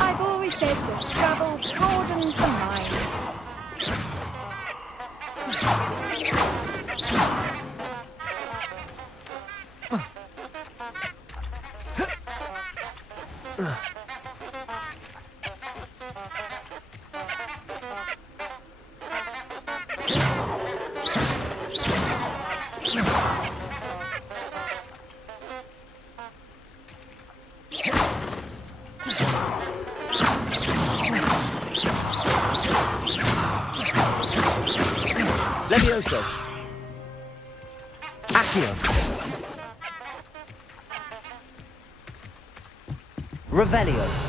I've always said that travel broadens the mind. Levioso. Accio. Revelio.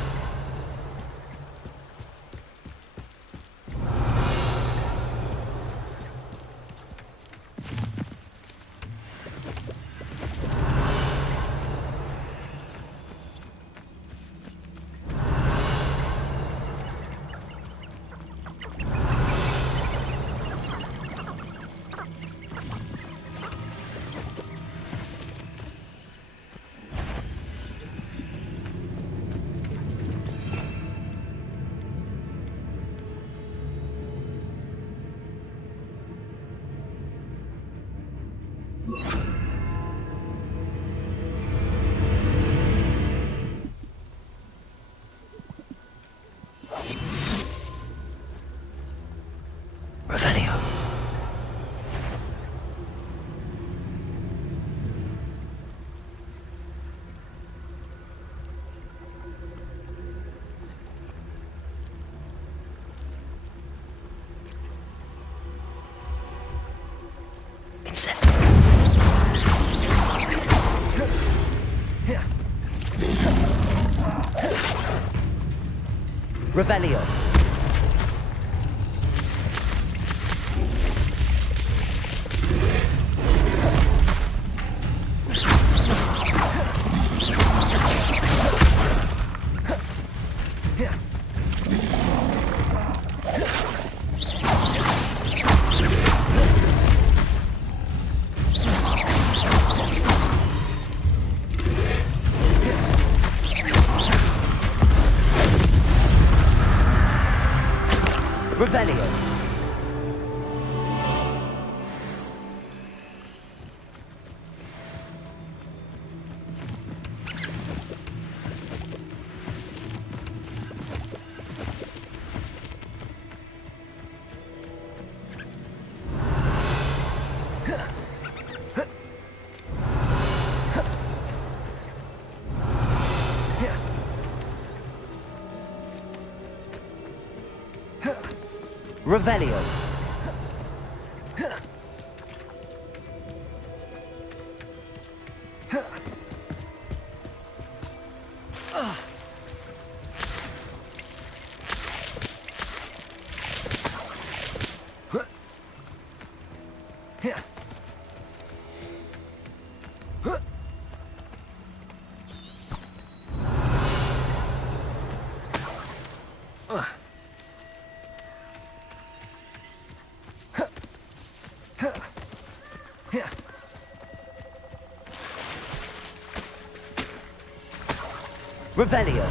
Revelio. Revelio. Revelio. Revelio. Revelio.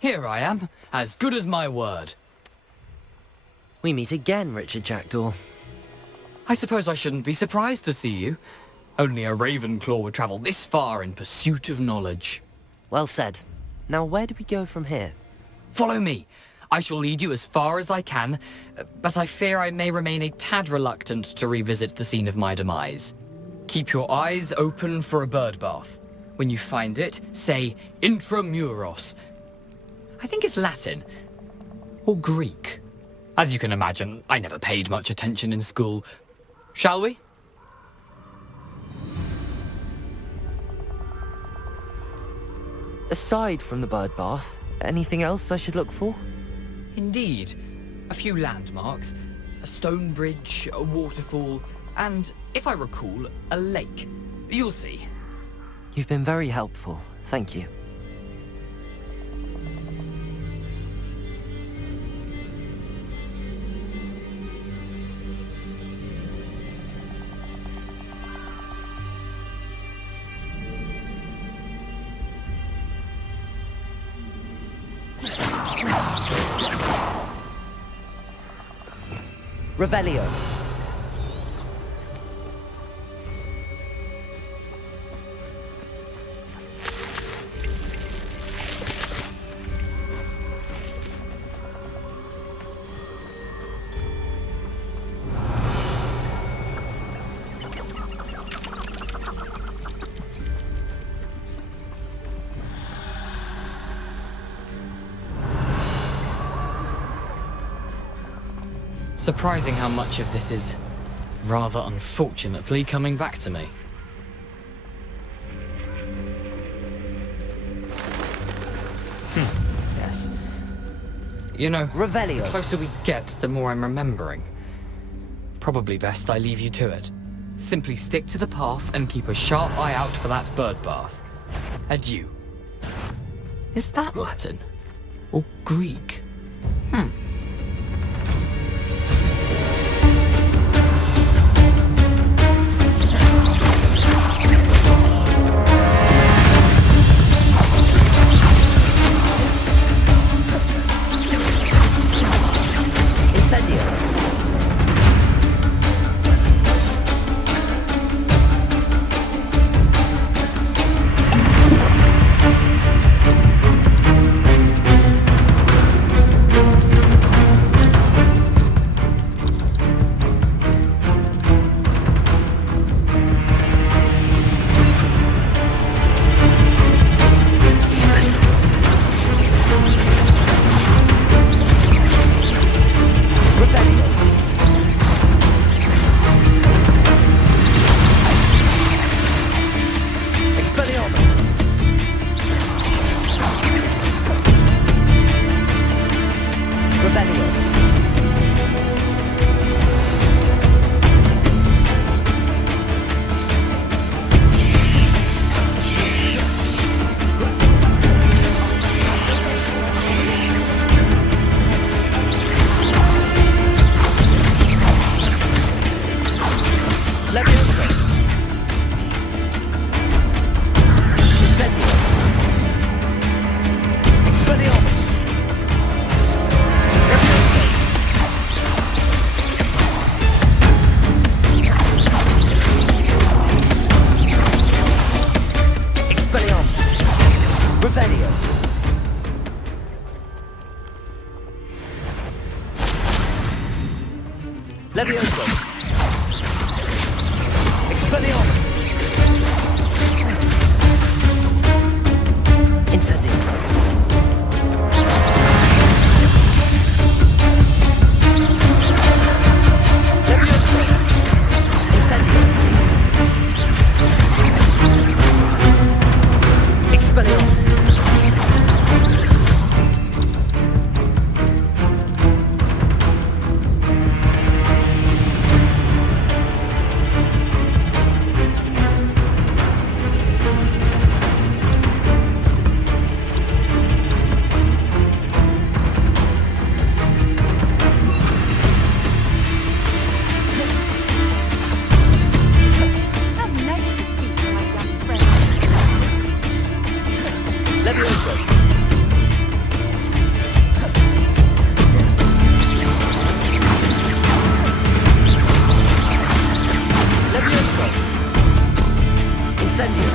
Here I am, as good as my word. We meet again, Richard Jackdaw. I suppose I shouldn't be surprised to see you. Only a Ravenclaw would travel this far in pursuit of knowledge. Well said. Now where do we go from here? Follow me. I shall lead you as far as I can, but I fear I may remain a tad reluctant to revisit the scene of my demise. Keep your eyes open for a bird bath. When you find it, say intramuros. I think it's Latin. or Greek? As you can imagine, I never paid much attention in school. Shall we? Aside from the bird bath, anything else I should look for? Indeed. A few landmarks, a stone bridge, a waterfall, and, if I recall, a lake. You'll see. You've been very helpful. Thank you. Revelio. Surprising how much of this is, rather unfortunately, coming back to me. Yes. You know, Revelio. the closer we get, the more I'm remembering. Probably best I leave you to it. Simply stick to the path and keep a sharp eye out for that bird bath. Adieu. Is that Latin? Or Greek? Levioso. Expelliarmus. Incendio. Levioso. Incendio. Expelliarmus. How nice to see you, my young friend. Levioso. Levioso. Incendio.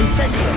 Incendio.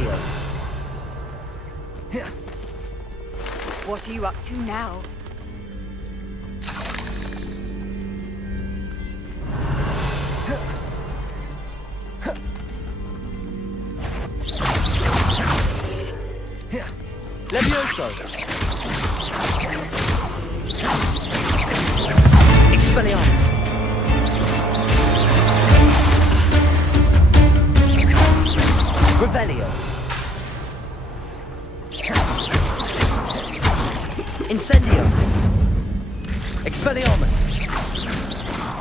Revelio. What are you up to now? Levioso. Expelliarmus. Revelio. Incendio. Expelliarmus.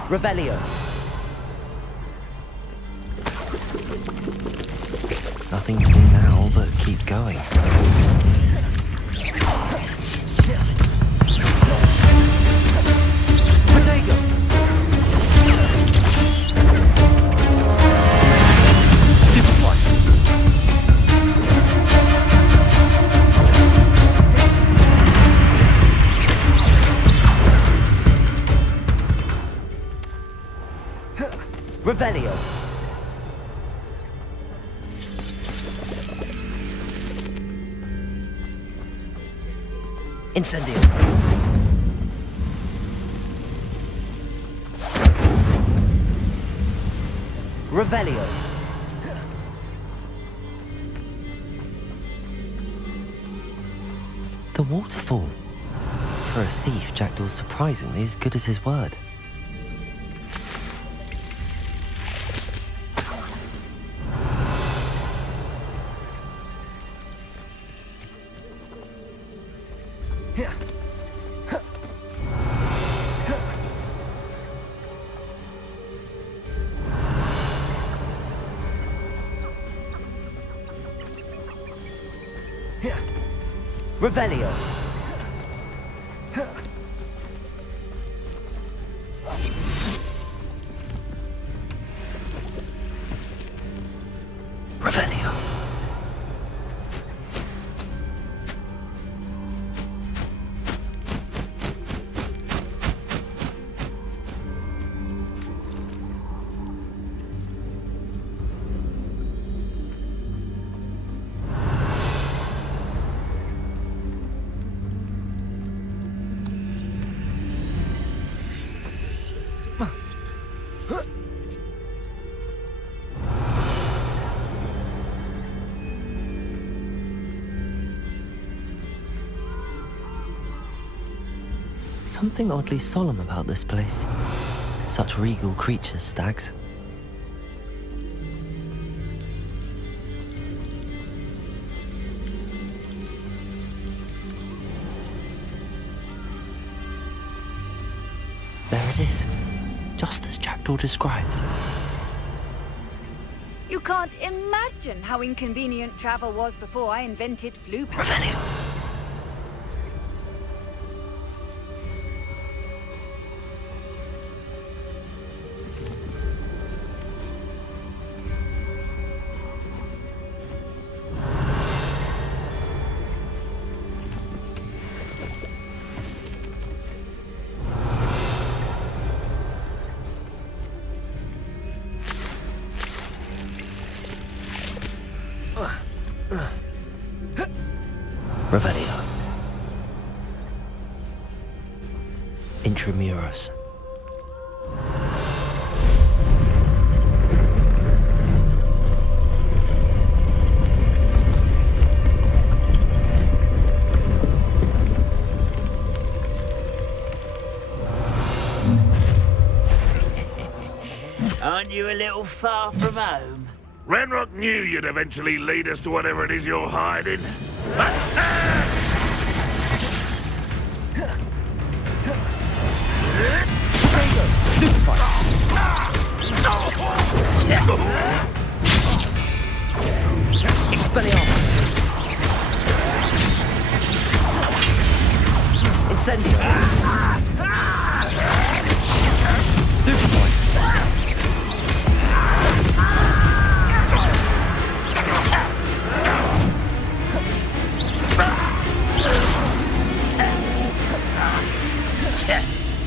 Revelio. Nothing to do now but keep going. Protego. Stupefy. Revelio. Incendio. Revelio. The waterfall. For a thief, Jackdaw's surprisingly as good as his word. Revelio. Revelio. Something oddly solemn about this place. Such regal creatures, stags. There it is, just as Jackdaw described. You can't imagine how inconvenient travel was before I invented flu patches. Revelio. Revelio. Intramuros. Aren't you a little far from home? Renrock knew you'd eventually lead us to whatever it is you're hiding. Expelliarmus. Incendio. Stupefy.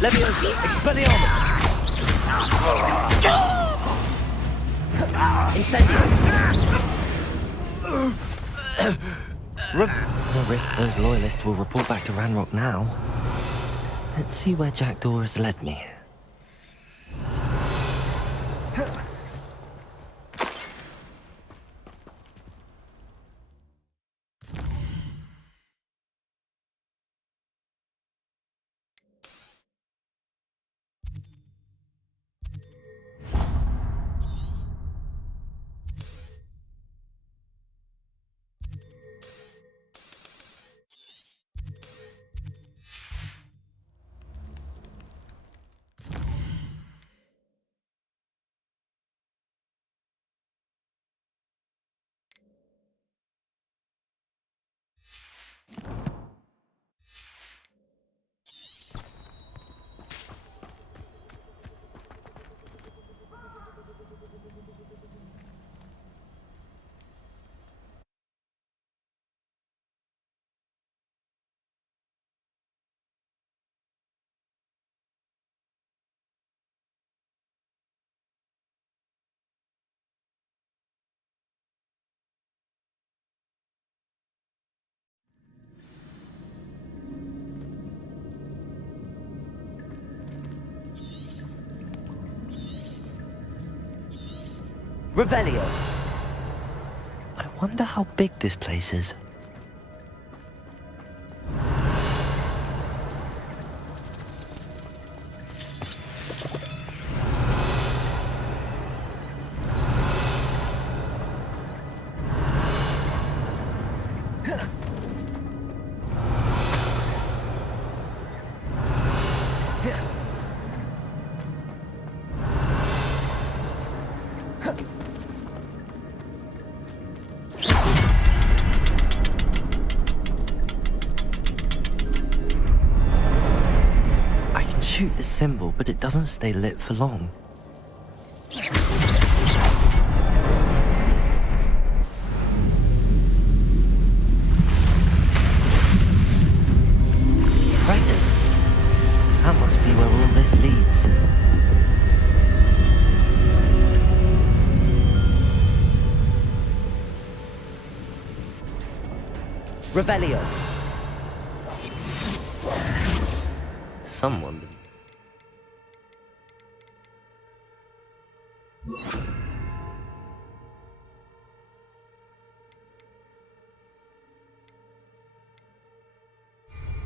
Leviosa. Expelliarmus. Incendio. No risk those loyalists will report back to Ranrock now. Let's see where Jackdaw has led me. Revelio. I wonder how big this place is. Shoot the symbol, but it doesn't stay lit for long. Impressive. That must be where all this leads. Revelio. Someone did.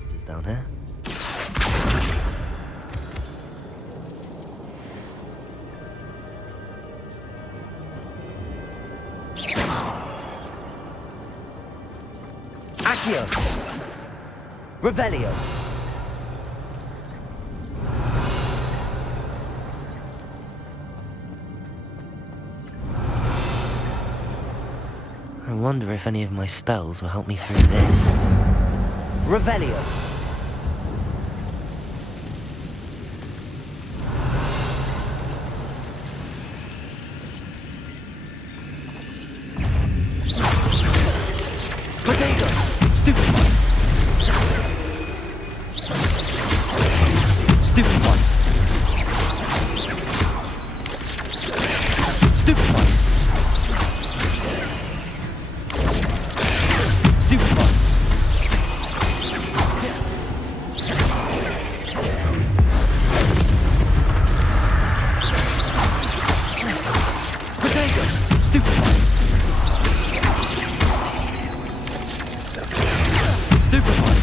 It is down here. Accio. Revelio. I wonder if any of my spells will help me through this. Revelio. Potato. Stupid one. Stupid one. Stupid one. Stupid one. Potato. Stupid one. Stupid one.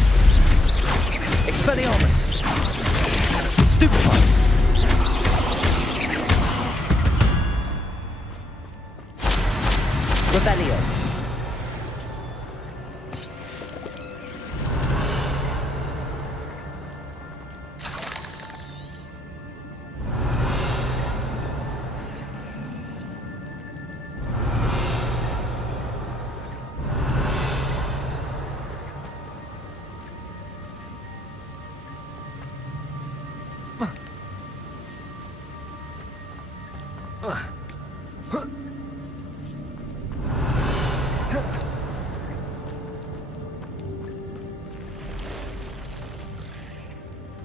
Expelliarmus. Stupid one. Revelio.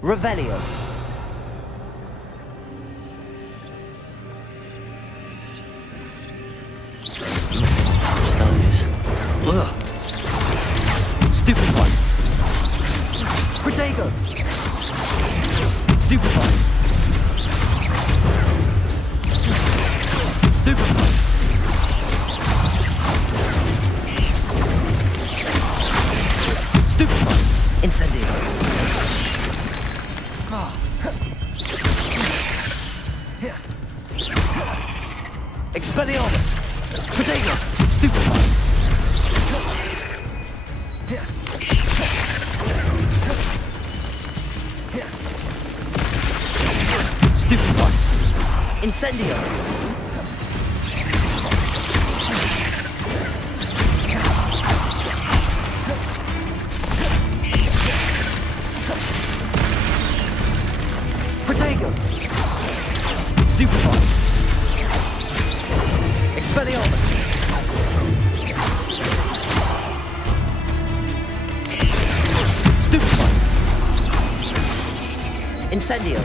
Revelio. Touch those. Stupefy. Incendio. Expelliarmus. Protego. Stupefy. Stupefy. Incendio. Protego. Stupefy. Expelliarmus. Stupefy. Incendio.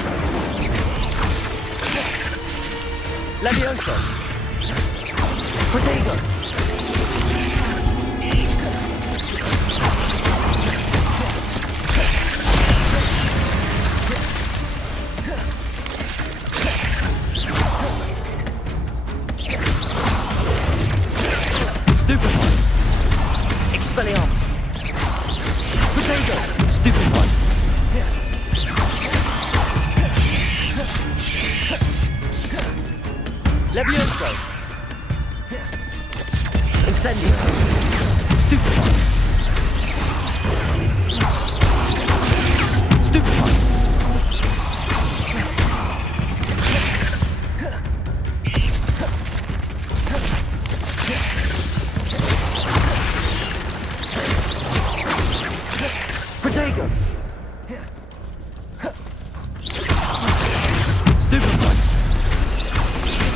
Levioso. Protego. Stupefy. Expelliarmus. Protego. Stupefy. Levioso. Incendio. Stupefy. Stupefy. Protego. Stupefy.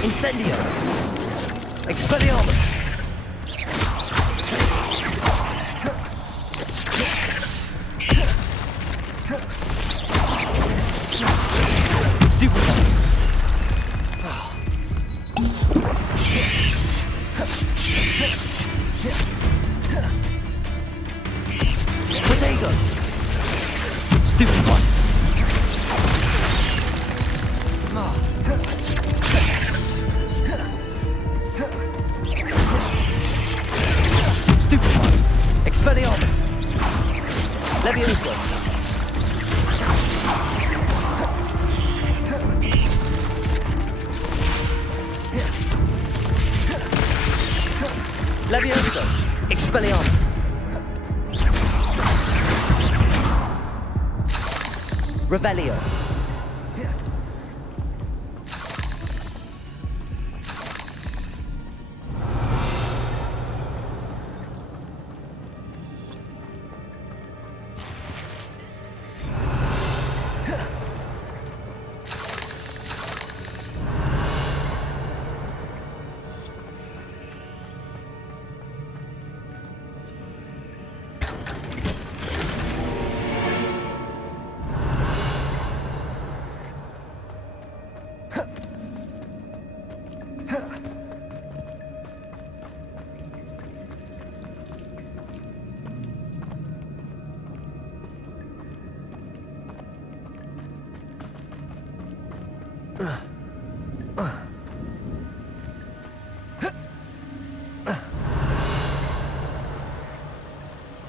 Incendio. Expelliarmus. Stupefy. Protego. Stupefy. Stupefy. Expelliarmus. Levioso. Levioso. Expelliarmus. Revelio.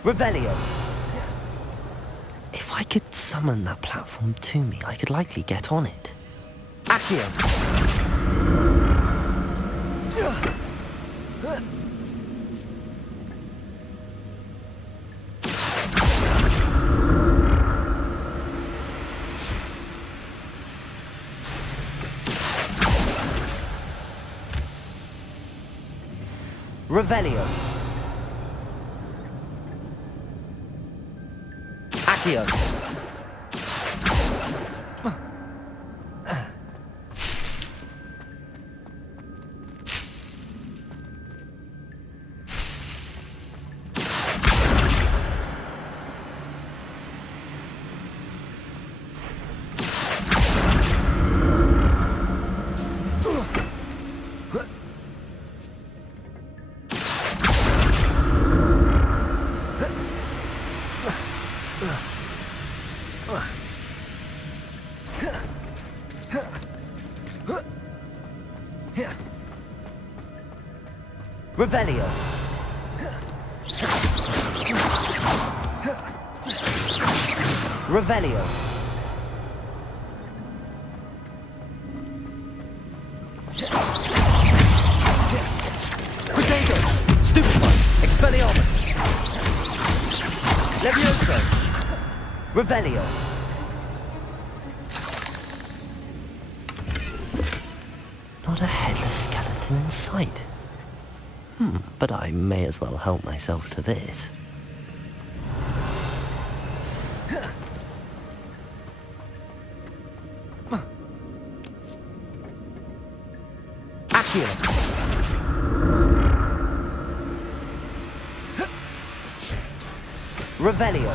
Revelio. If I could summon that platform to me, I could likely get on it. Accio. Revelio. Accio. Revelio. Revelio. Potato. Stupefy. Expelliarmus. Levioso. Revelio. Not a headless skeleton in sight. But I may as well help myself to this. Accio. Revelio.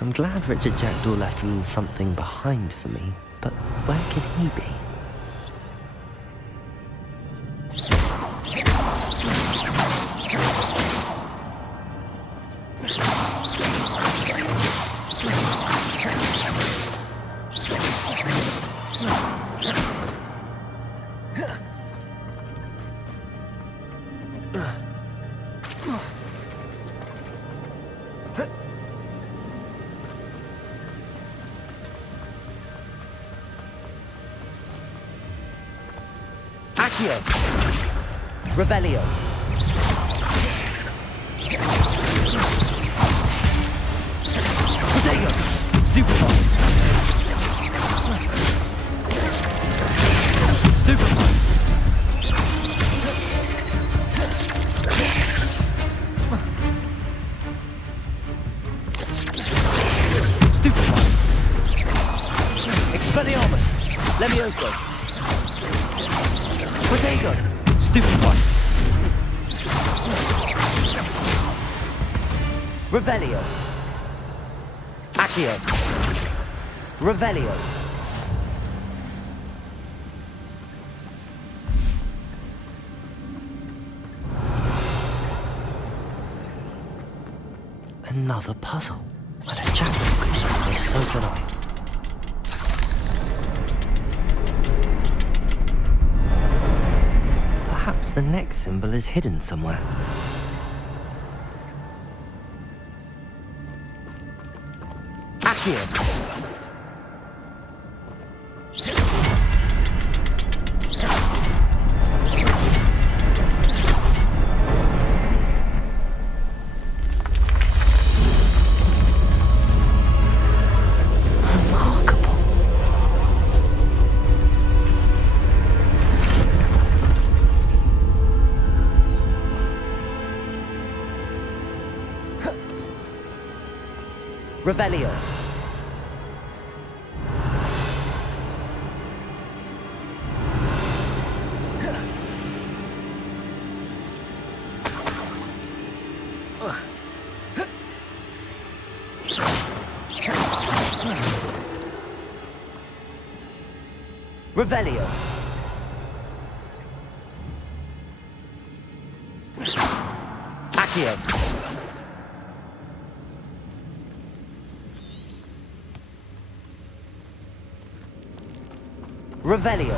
I'm glad Richard Jackdaw left a little something behind for me, but where could he be? Accio. Revelio. Potato. Stupefy. Stupefy. Stupefy. Expelliarmus. Levioso. Potato. Stupefy. Revelio. Accio. Revelio. Another puzzle. Well, a Jackdaw could solve this, so can I. Perhaps the next symbol is hidden somewhere. Accio. Remarkable. Revelio. Revelio. Accio. Revelio.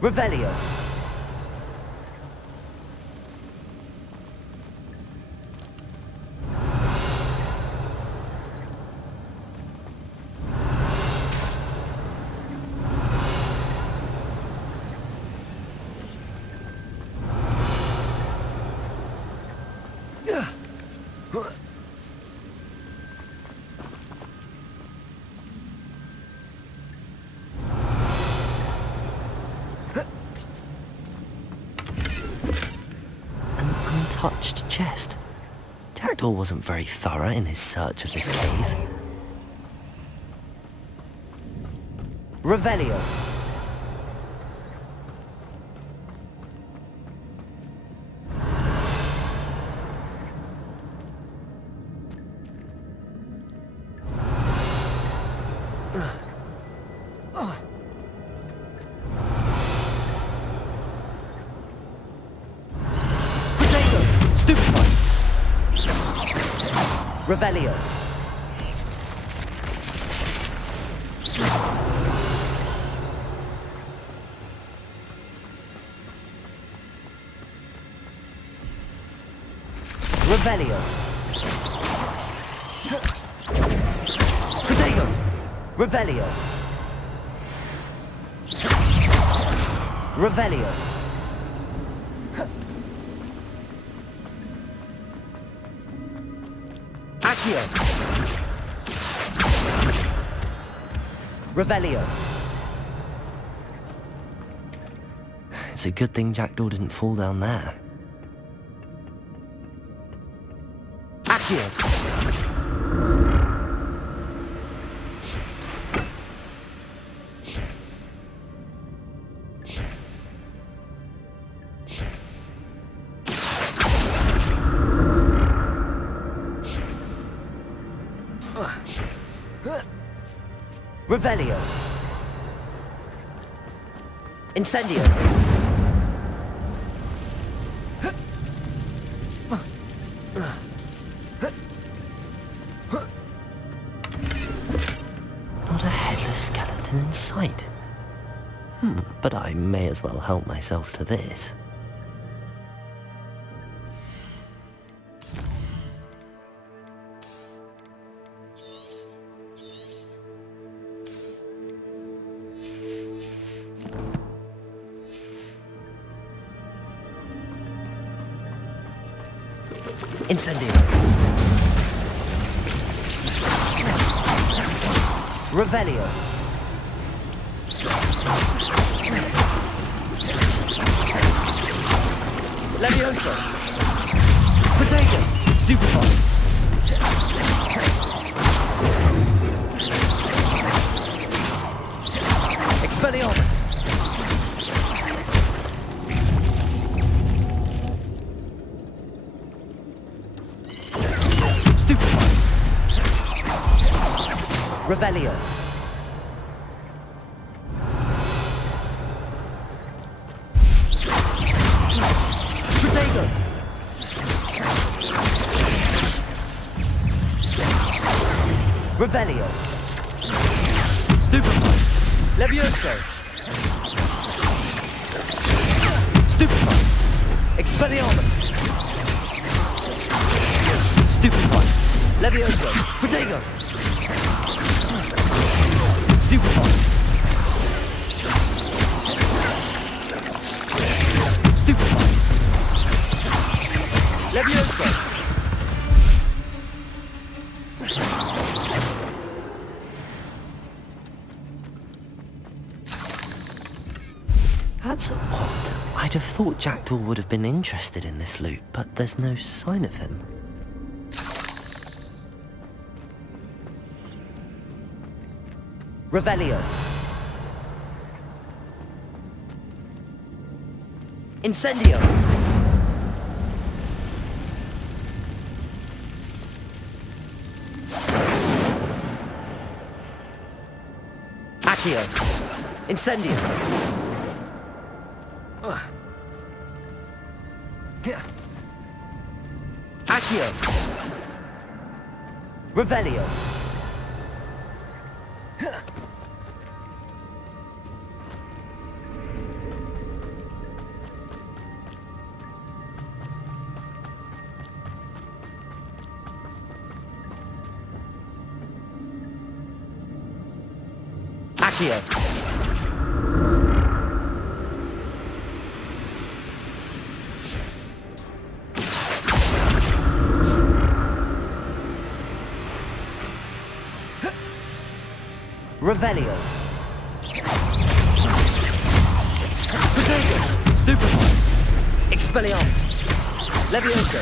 Revelio. Untouched chest. Jackdaw wasn't very thorough in his search of this cave. Revelio. Revelio. Revelio. Protego. Revelio. Revelio. Accio. Revelio. It's a good thing Jackdaw didn't fall down there. Accio. Revelio. Incendio. Not a headless skeleton in sight. But I may as well help myself to this. Incendio. Revelio. Levioso. Protego. Stupefy. Expelliarmus. Stupefy. Revelio. Protego. Revelio. Stupefy. Levioso. Stupefy. Expelliarmus. Stupefy. Levioso. Protego. Stupefy. Stupefy. Levioso. That's odd. I'd have thought Jackdaw would have been interested in this loot, but there's no sign of him. Revelio. Incendio. Accio. Incendio. Accio. Revelio. Accio. Revelio. Protego. Stupefy. Expelliarmus. Levioso.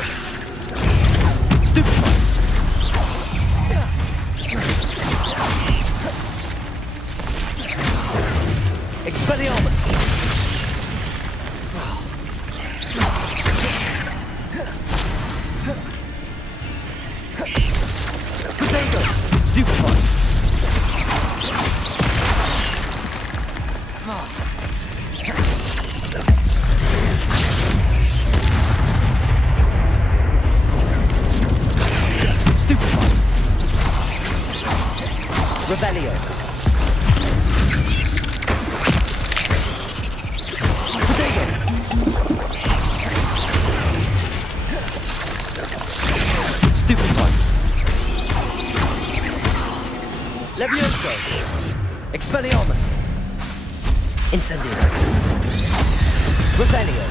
Stupefy! Expelliarmus! Potato! Stupefy! Stupefy! Revelio! Potato! Stupefy! Levioso! Expelliarmus! Incendio! Revelio!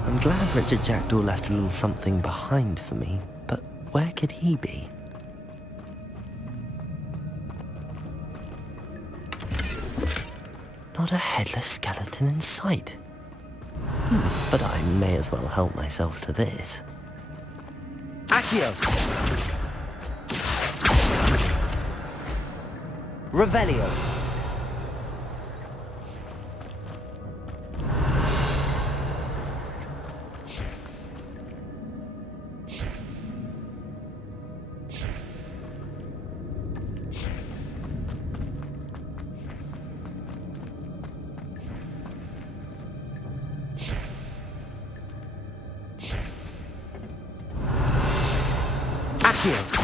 I'm glad Richard Jackdaw left a little something behind for me, but where could he be? Not a headless skeleton in sight. But I may as well help myself to this. Accio! Revelio! Accio!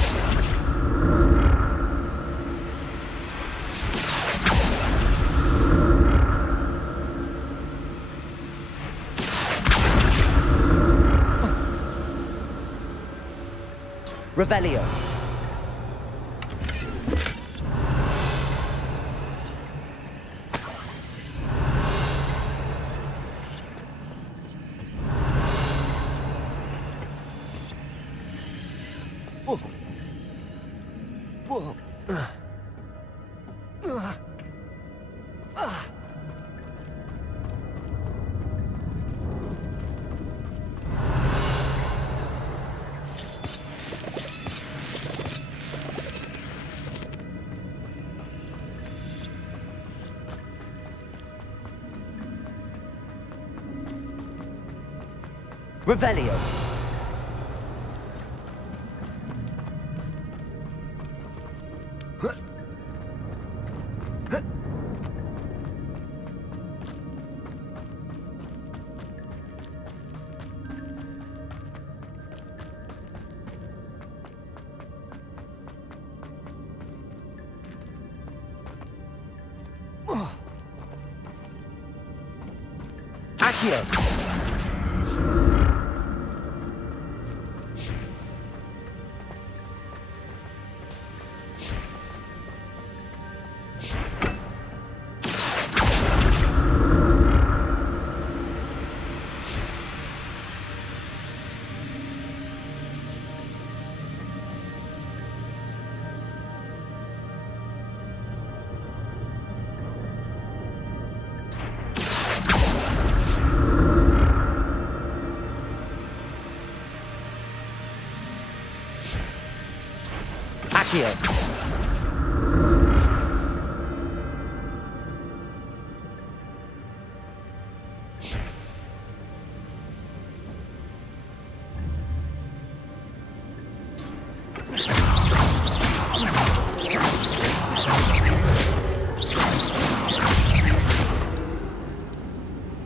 Revelio! Revelio! Accio! Accio!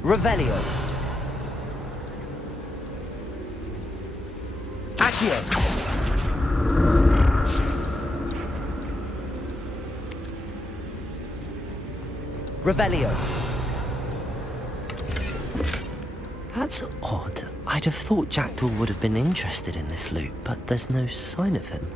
Revelio! Accio! Revelio! That's odd. I'd have thought Jackdaw would have been interested in this loot, but there's no sign of him.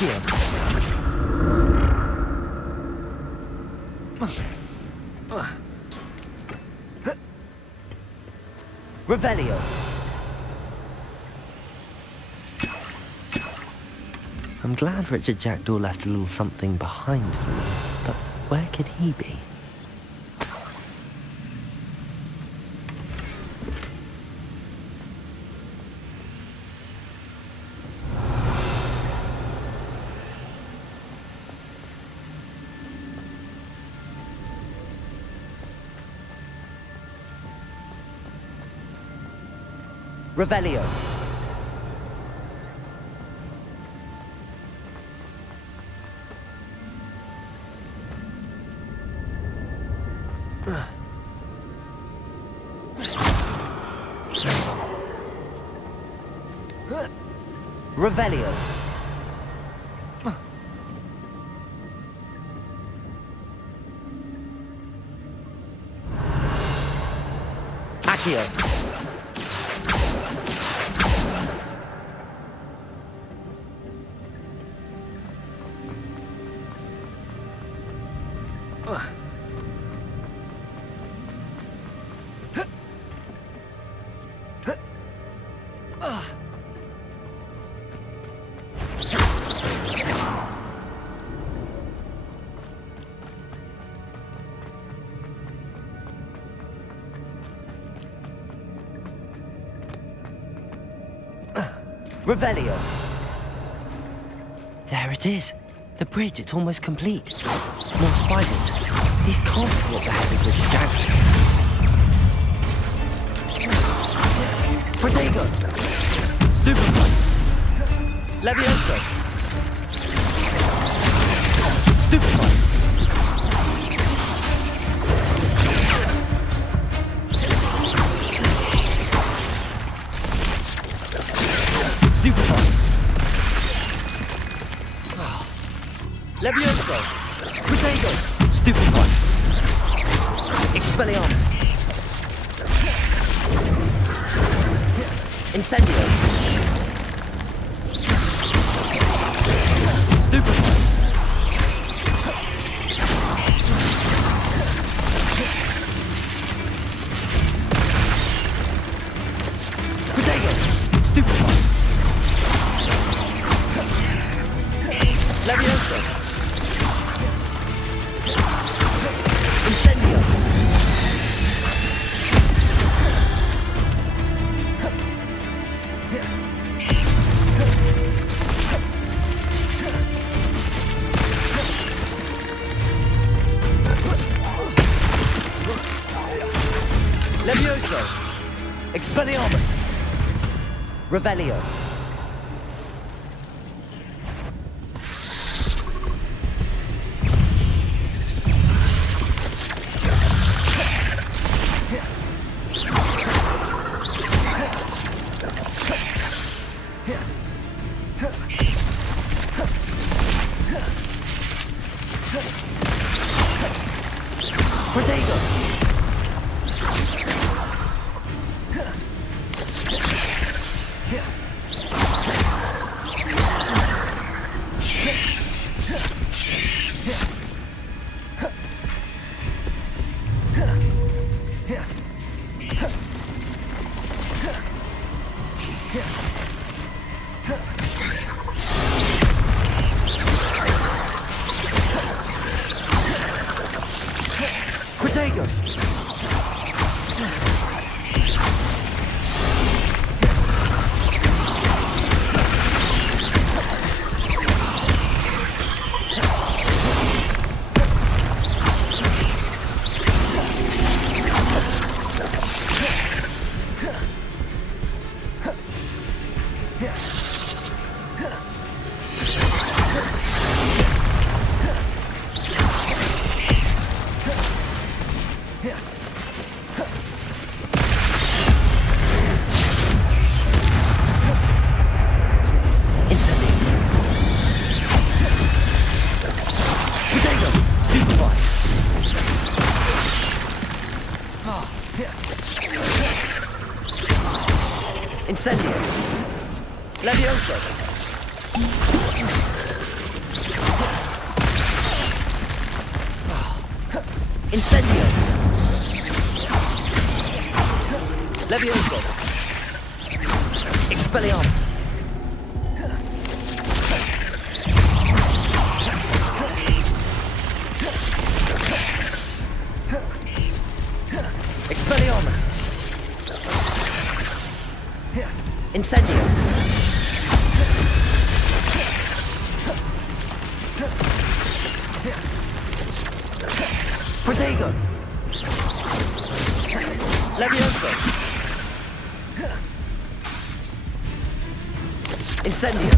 Here. Revelio. I'm glad Richard Jackdaw left a little something behind for me, but where could he be? Revelio. Revelio. Accio. Revelio. There it is. The bridge, it's almost complete. More spiders. These can't be what the heavy Richard Jackdaw. Protego. Stupefy. Levioso. Stupefy. Stupefy. Levioso. Protego. Stupefy. Expelliarmus. Incendio. Stupefy. Protego. Stupefy. Levioso. Incendio. Levioso. Expelliarmus. Revelio. Protego. Protego. Incendio. Levioso. Incendio. Levioso. Expelliarmus. Expelliarmus. Incendio. Protego. Levioso. Incendio.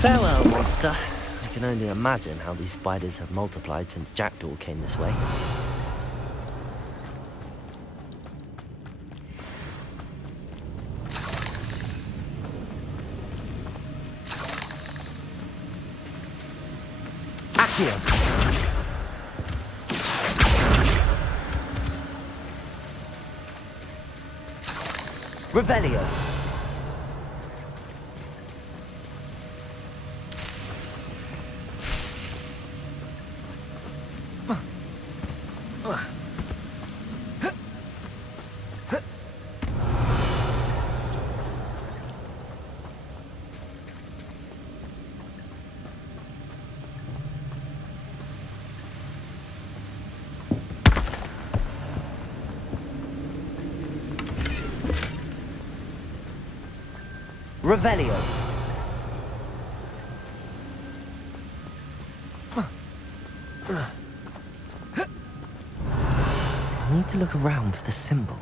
Farewell, monster. I can only imagine how these spiders have multiplied since Jackdaw came this way. Accio. Revelio. Revelio. I need to look around for the symbol.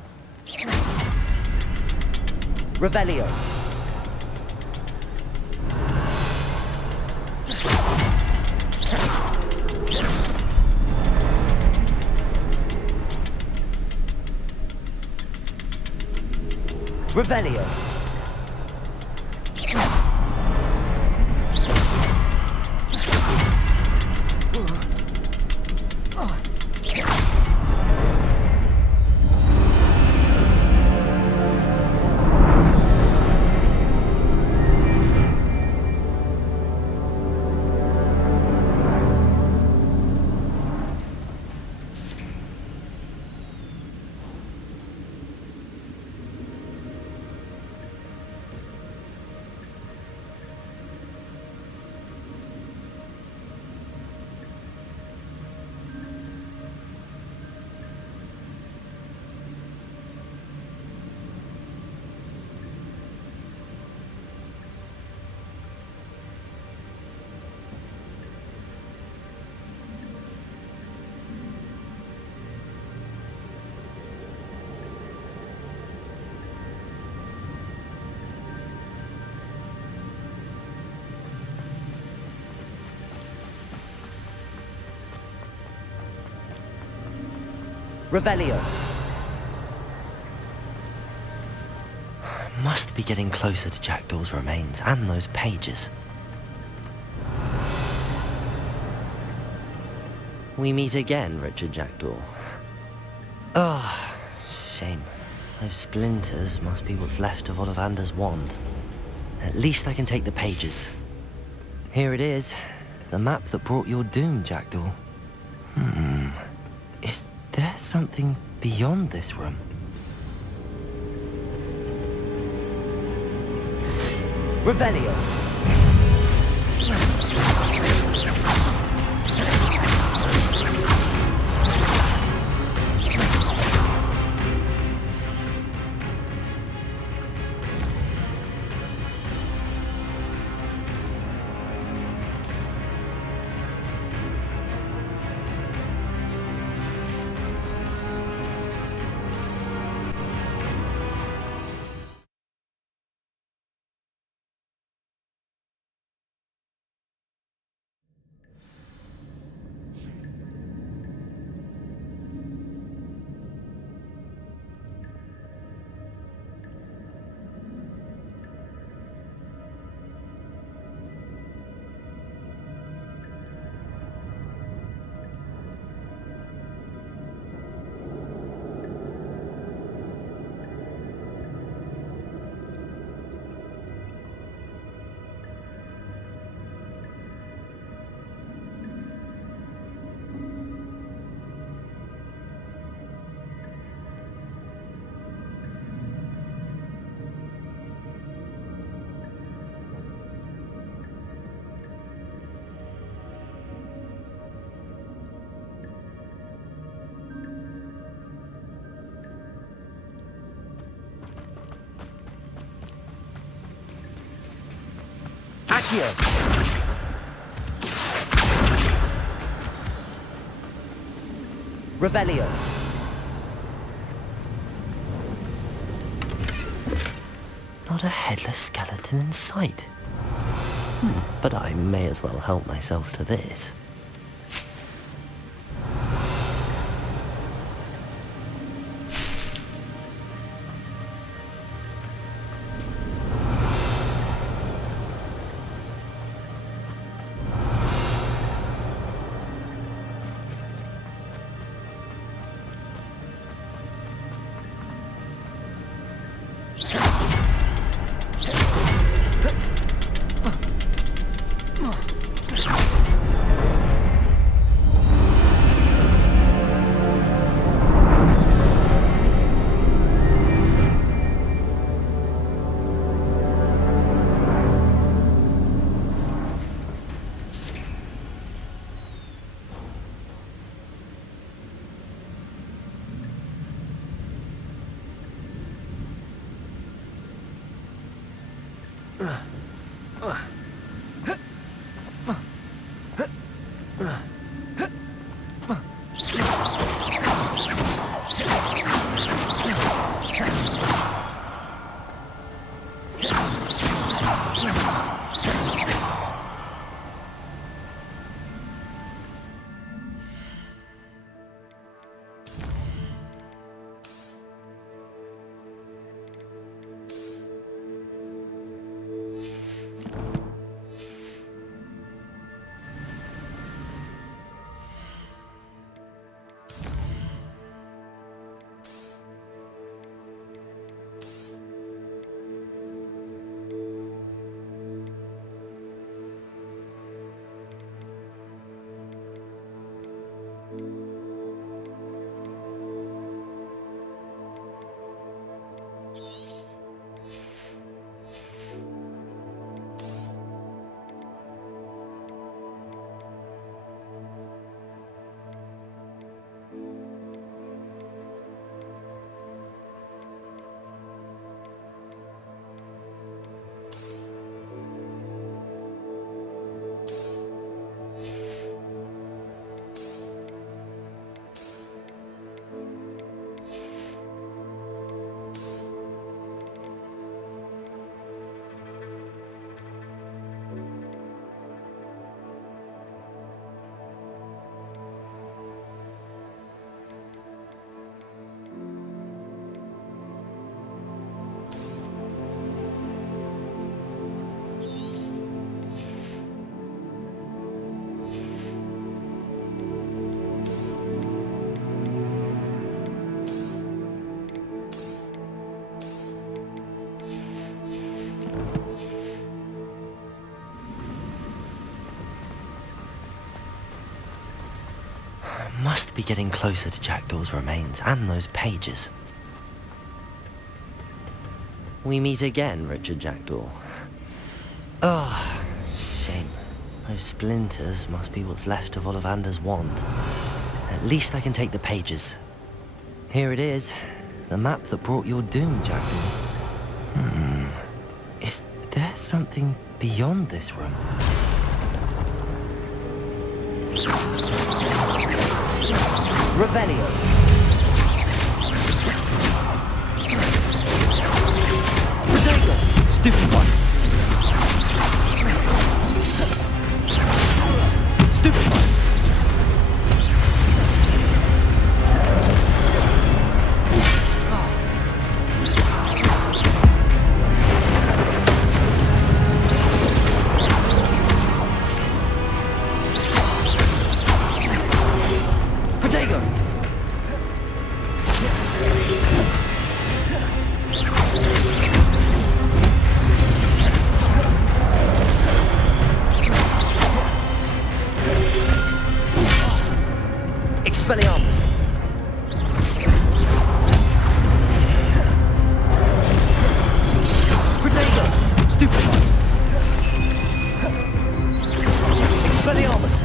Revelio. Revelio. Revelio. Must be getting closer to Jackdaw's remains and those pages. We meet again, Richard Jackdaw. Ah, shame. Those splinters must be what's left of Ollivander's wand. At least I can take the pages. Here it is. The map that brought your doom, Jackdaw. Is there something beyond this room? Revelio. Accio. Revelio. Not a headless skeleton in sight. But I may as well help myself to this. Must be getting closer to Jackdaw's remains and those pages. We meet again, Richard Jackdaw. Oh, shame. Those splinters must be what's left of Ollivander's wand. At least I can take the pages. Here it is. The map that brought your doom, Jackdaw. Is there something beyond this room? Revelio. Stupid one. Stupid one. Expelliarmus. Protego. Stupid one. Expelliarmus.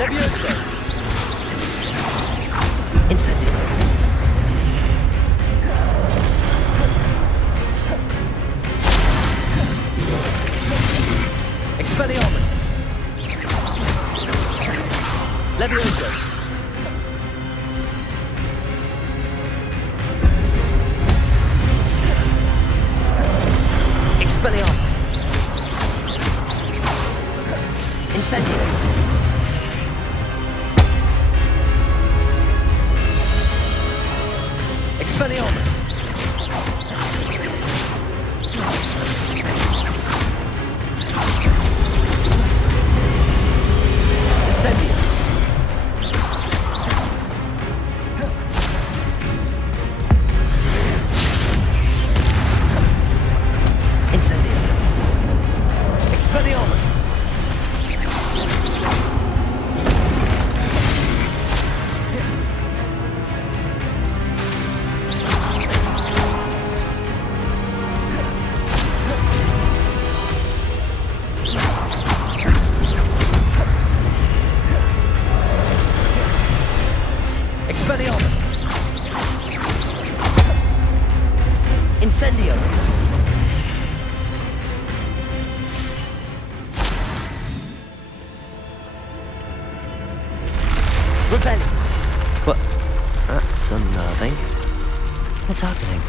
Levioso! Incendio! Expelliarmus! Levioso! Expelliarmus! Incendio! Expelliarmus! Incendio! Incendio! Expelliarmus! Expelliarmus! Incendio! Revelli! What? That's unnerving. What's happening?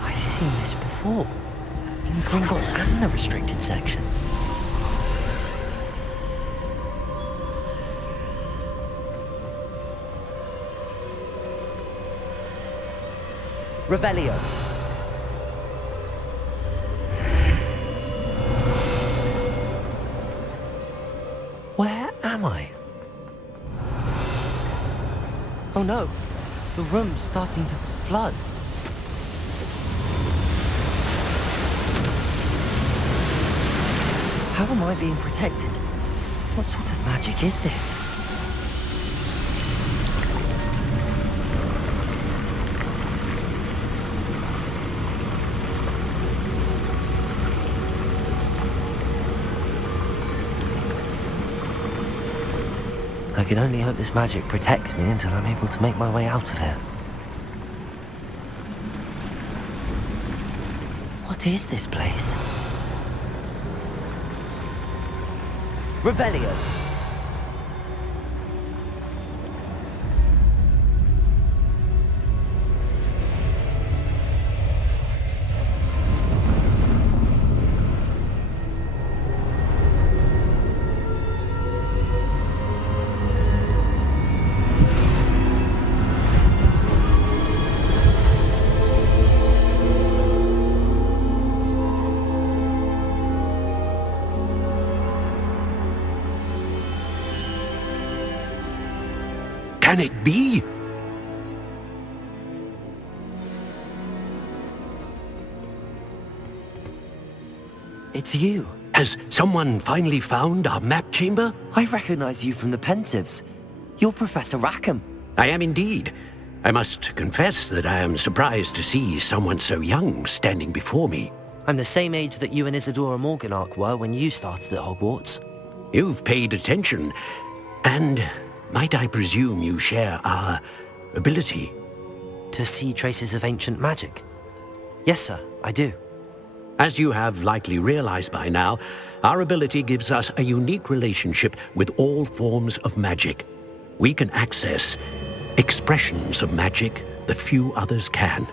I've seen this before. In Gringotts and the restricted section. Revelio! Where am I? Oh no, the room's starting to flood. How am I being protected? What sort of magic is this? I can only hope this magic protects me until I'm able to make my way out of here. What is this place? Revelio! Can it be? It's you. Has someone finally found our map chamber? I recognize you from the Pensives. You're Professor Rackham. I am indeed. I must confess that I am surprised to see someone so young standing before me. I'm the same age that you and Isadora Morganach were when you started at Hogwarts. You've paid attention, and might I presume you share our ability? To see traces of ancient magic? Yes, sir, I do. As you have likely realized by now, our ability gives us a unique relationship with all forms of magic. We can access expressions of magic that few others can.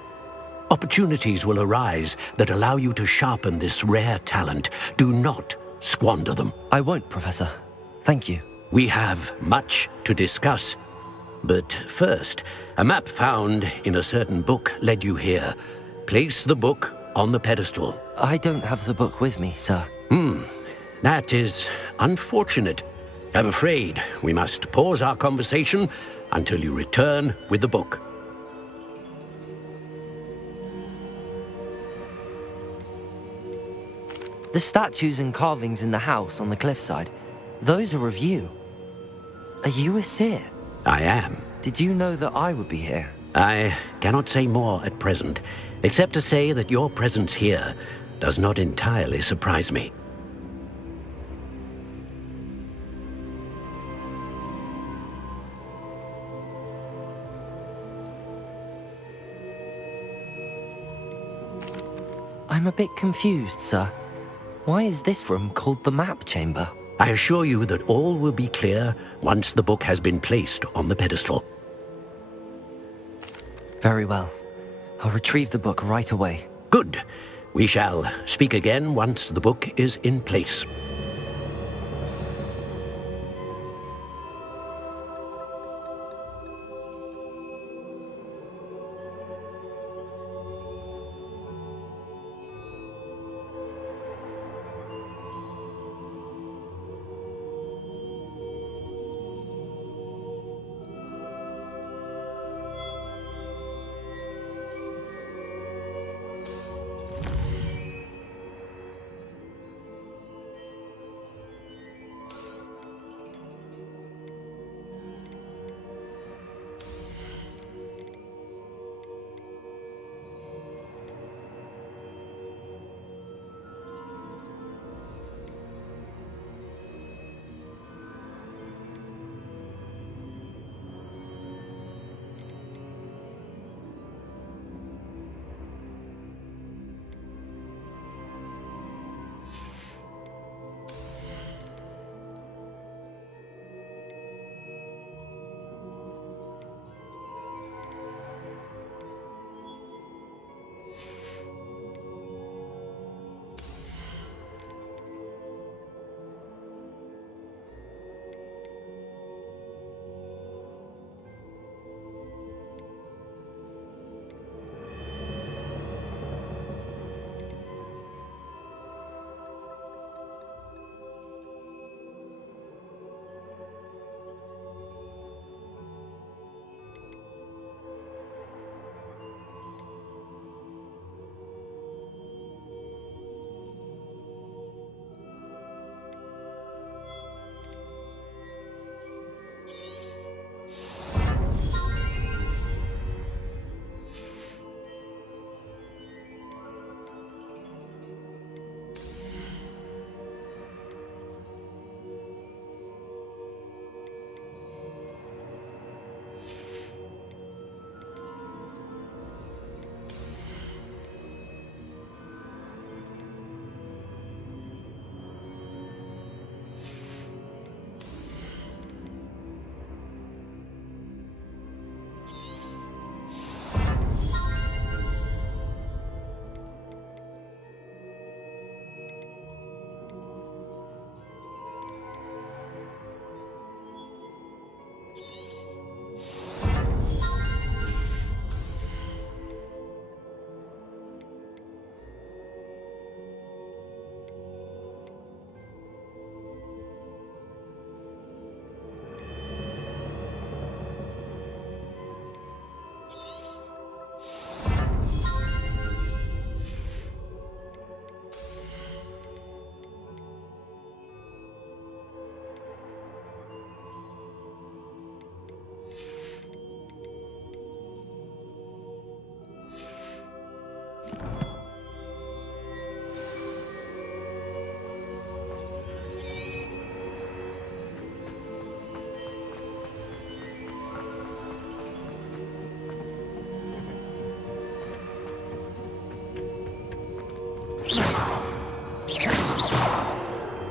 Opportunities will arise that allow you to sharpen this rare talent. Do not squander them. I won't, Professor. Thank you. We have much to discuss. But first, a map found in a certain book led you here. Place the book on the pedestal. I don't have the book with me, sir. That is unfortunate. I'm afraid we must pause our conversation until you return with the book. The statues and carvings in the house on the cliffside, those are of you. Are you a seer? I am. Did you know that I would be here? I cannot say more at present, except to say that your presence here does not entirely surprise me. I'm a bit confused, sir. Why is this room called the map chamber? I assure you that all will be clear once the book has been placed on the pedestal. Very well. I'll retrieve the book right away. Good. We shall speak again once the book is in place.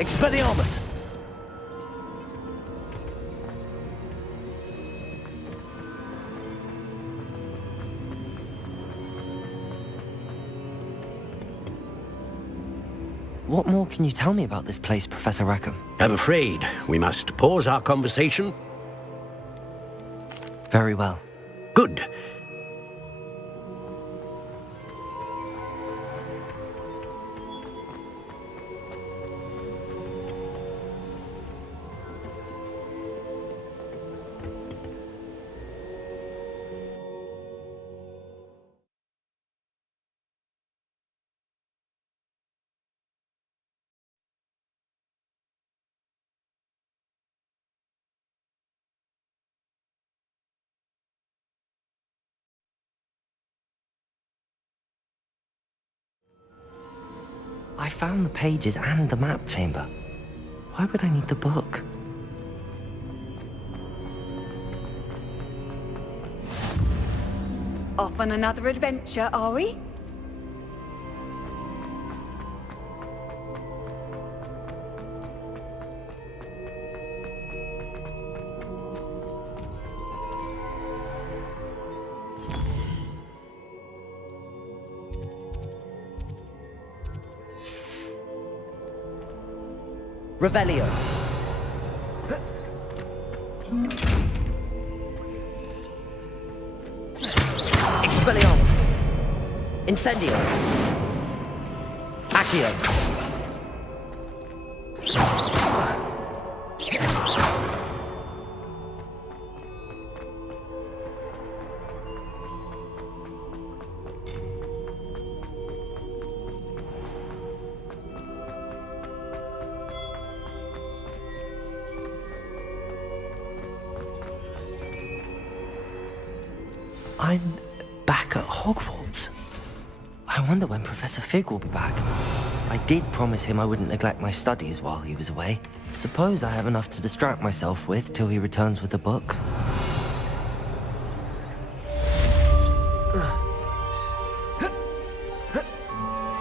Expelliarmus! What more can you tell me about this place, Professor Rackham? I'm afraid we must pause our conversation. Very well. Good. I found the pages and the map chamber. Why would I need the book? Off on another adventure, are we? Revelio. Expelliarmus. Incendio. Accio. I'm back at Hogwarts. I wonder when Professor Fig will be back. I did promise him I wouldn't neglect my studies while he was away. Suppose I have enough to distract myself with till he returns with the book.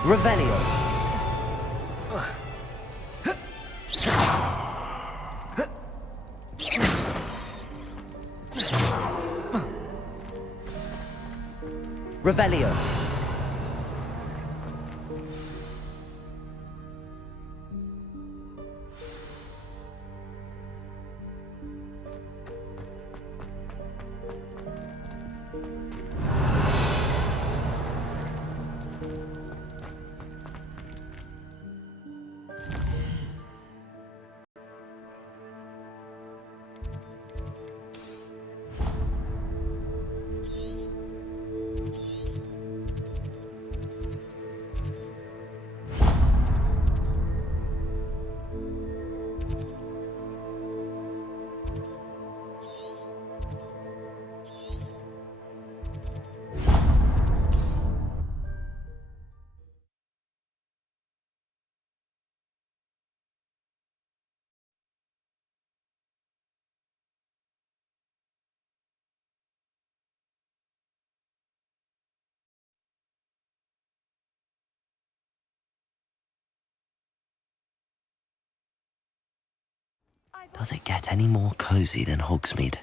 Revelio. Revelio. Does it get any more cozy than Hogsmeade?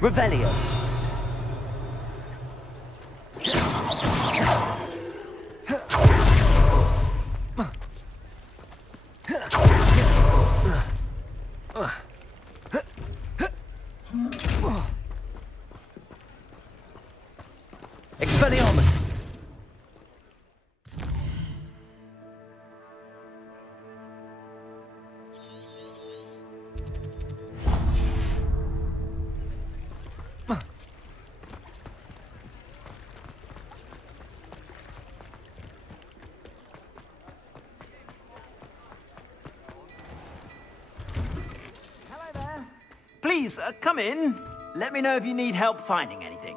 Revelio. Expelliarmus. please, come in. Let me know if you need help finding anything.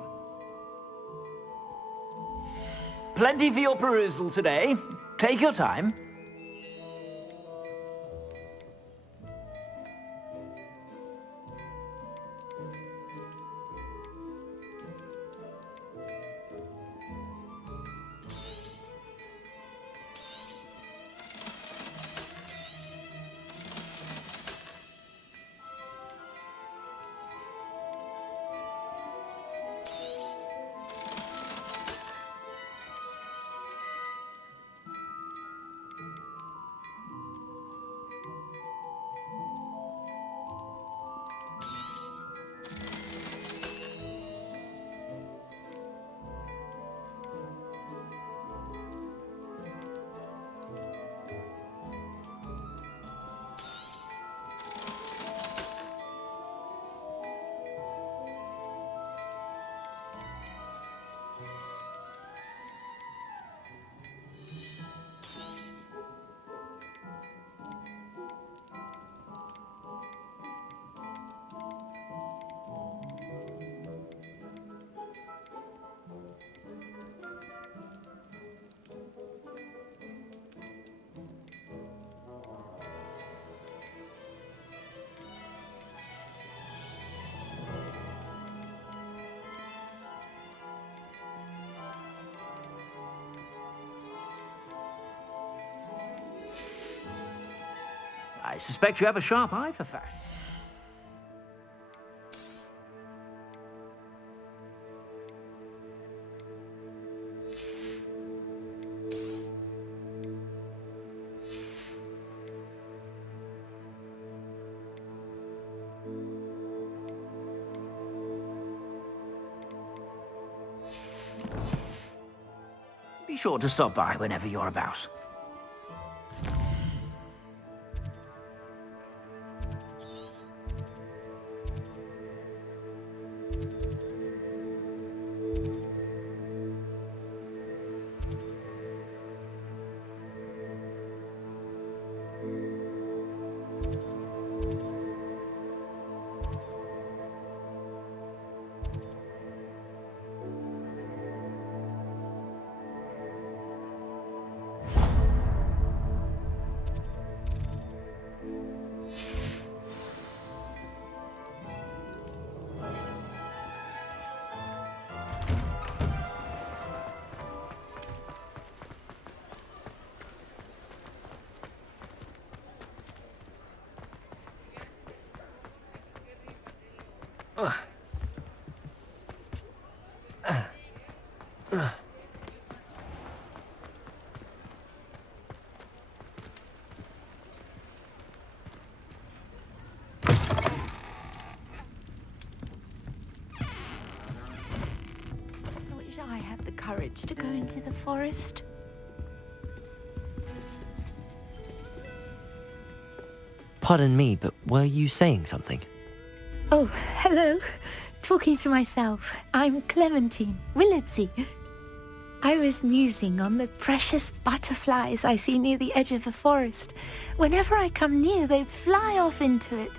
Plenty for your perusal today. Take your time. I suspect you have a sharp eye for fashion. Be sure to stop by whenever you're about. I had the courage to go into the forest. Pardon me, but were you saying something? Oh, hello. Talking to myself. I'm Clementine Willardsey. I was musing on the precious butterflies I see near the edge of the forest. Whenever I come near, they fly off into it.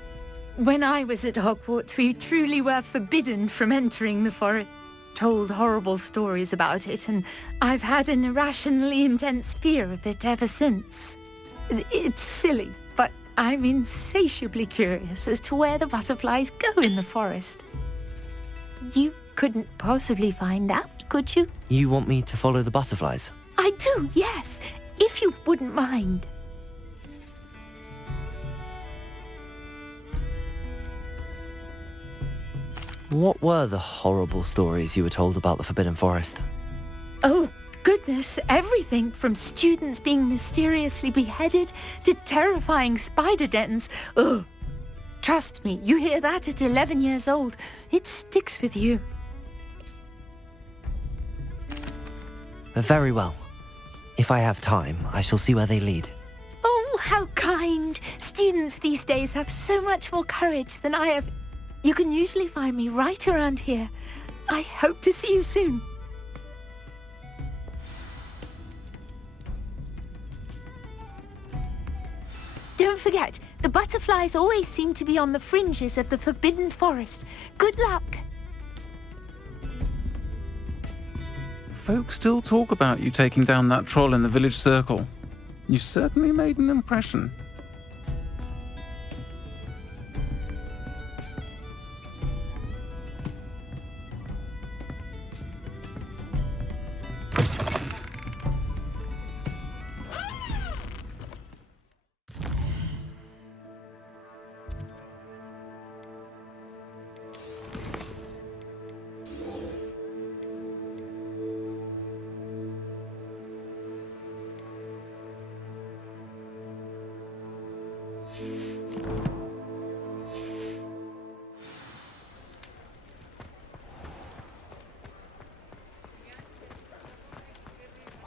When I was at Hogwarts, we truly were forbidden from entering the forest. Told horrible stories about it, and I've had an irrationally intense fear of it ever since. It's silly, but I'm insatiably curious as to where the butterflies go in the forest. You couldn't possibly find out, could you? You want me to follow the butterflies? I do, yes, if you wouldn't mind. What were the horrible stories you were told about the Forbidden Forest? Oh, goodness, everything from students being mysteriously beheaded to terrifying spider dens. Ugh. Trust me, you hear that at 11 years old, it sticks with you. Very well. If I have time, I shall see where they lead. Oh, how kind. Students these days have so much more courage than I have. You can usually find me right around here. I hope to see you soon. Don't forget, The butterflies always seem to be on the fringes of the Forbidden Forest. Good luck! Folk still talk about you taking down that troll in the village circle. You certainly made an impression.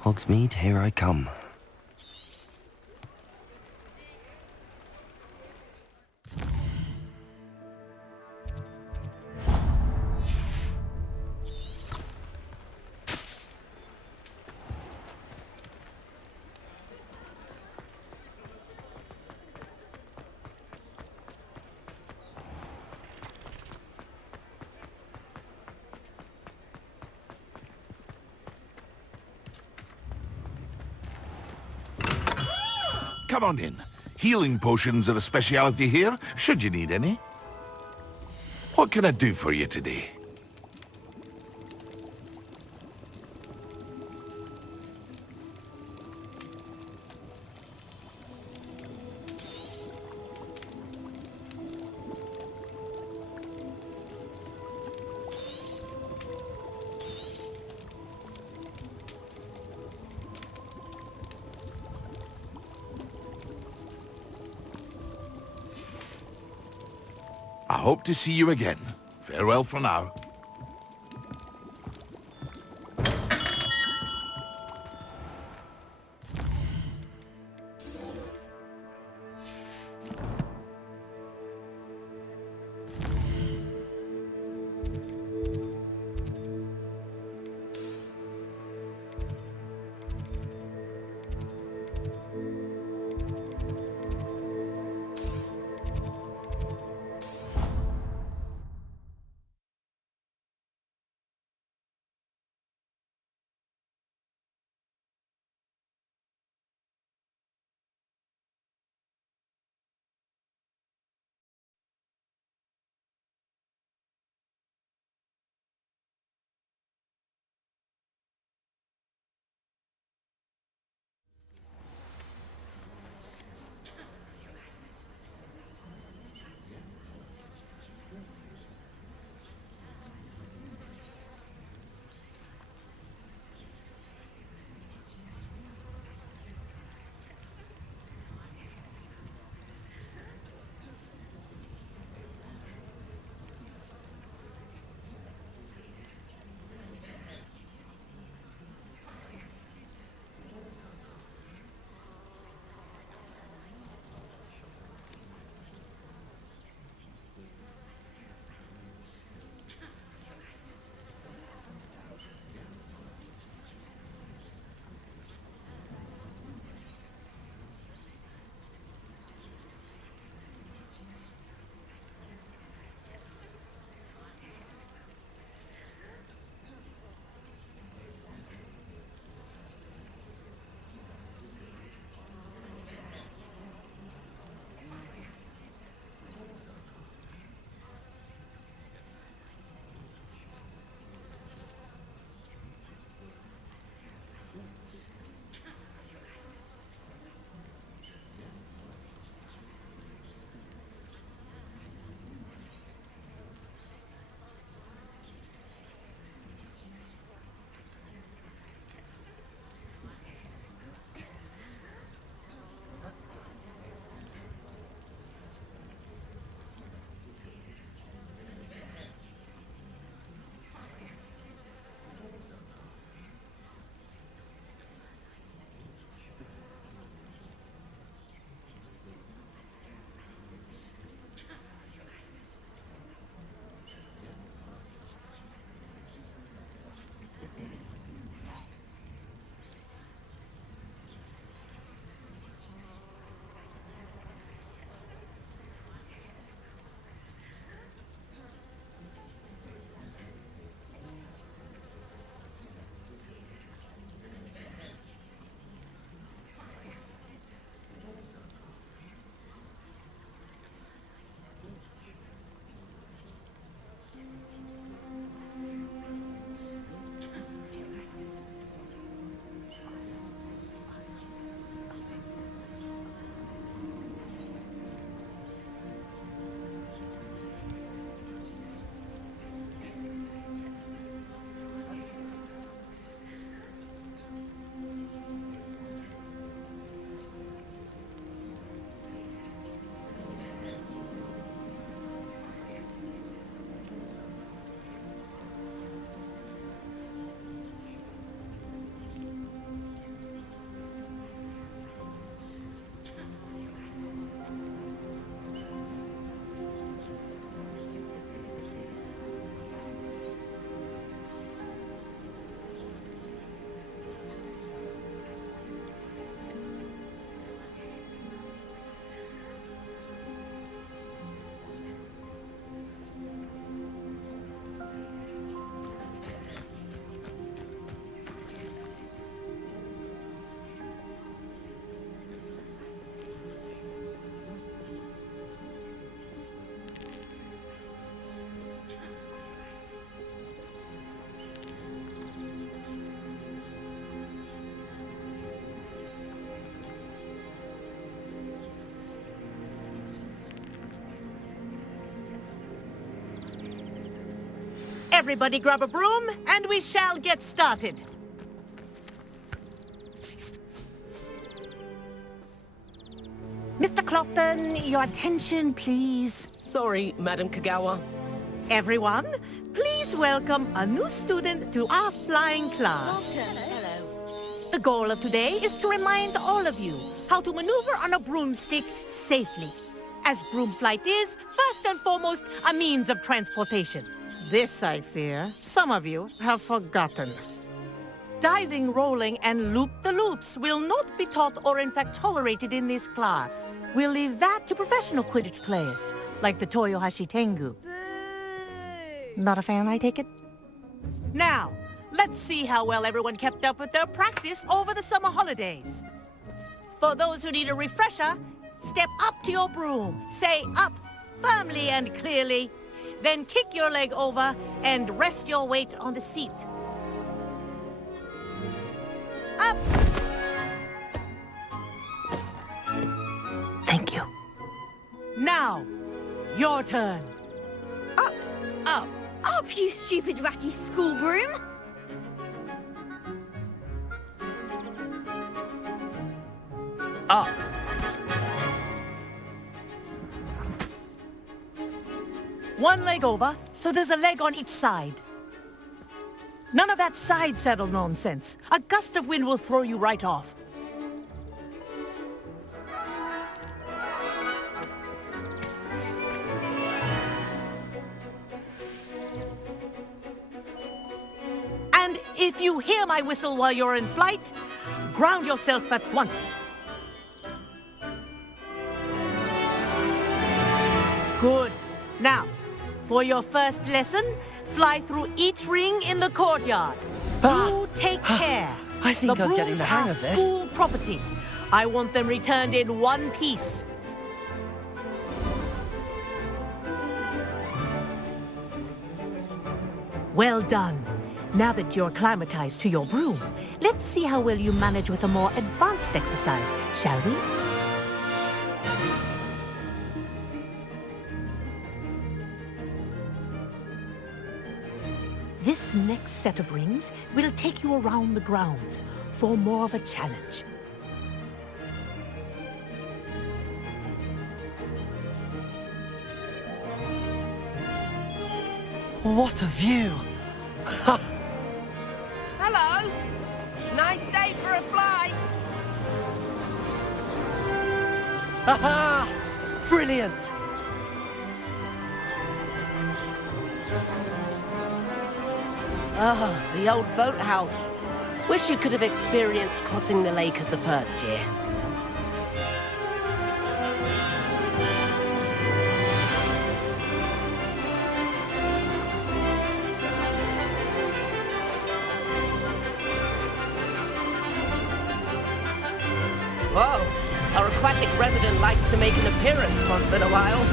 Hogsmeade, here I come. Come on in. Healing potions are a speciality here, should you need any. What can I do for you today? I hope to see you again. Farewell for now. Everybody grab a broom, and we shall get started. Mr. Clopton, your attention, please. Sorry, Madam Kagawa. Everyone, please welcome a new student to our flying class. Hello. The goal of today is to remind all of you how to maneuver on a broomstick safely. As broom flight is, first and foremost, a means of transportation. This, I fear, some of you have forgotten. Diving, rolling, and loop-the-loops will not be taught or in fact tolerated in this class. We'll leave that to professional Quidditch players, like the Toyohashi Tengu. Not a fan, I take it? Now, let's see how well everyone kept up with their practice over the summer holidays. For those who need a refresher, step up to your broom, say up firmly and clearly, then kick your leg over and rest your weight on the seat. Up! Thank you. Now, your turn. Up, Up. up, you stupid ratty school broom! Up. One leg over, so there's a leg on each side. None of that side saddle nonsense. A gust of wind will throw you right off. And if you hear my whistle while you're in flight, ground yourself at once. Good. Now, for your first lesson, fly through each ring in the courtyard. Do take care. I think I'm getting the hang of brooms are this. school property. I want them returned in one piece. Well done. Now that you're acclimatized to your broom, let's see how well you manage with a more advanced exercise, shall we? This next set of rings will take you around the grounds for more of a challenge. What a view! Hello. Nice day for a flight. Haha! Brilliant! Ah, the old boathouse. Wish you could have experienced crossing the lake as the first year. Whoa, our aquatic resident likes to make an appearance once in a while.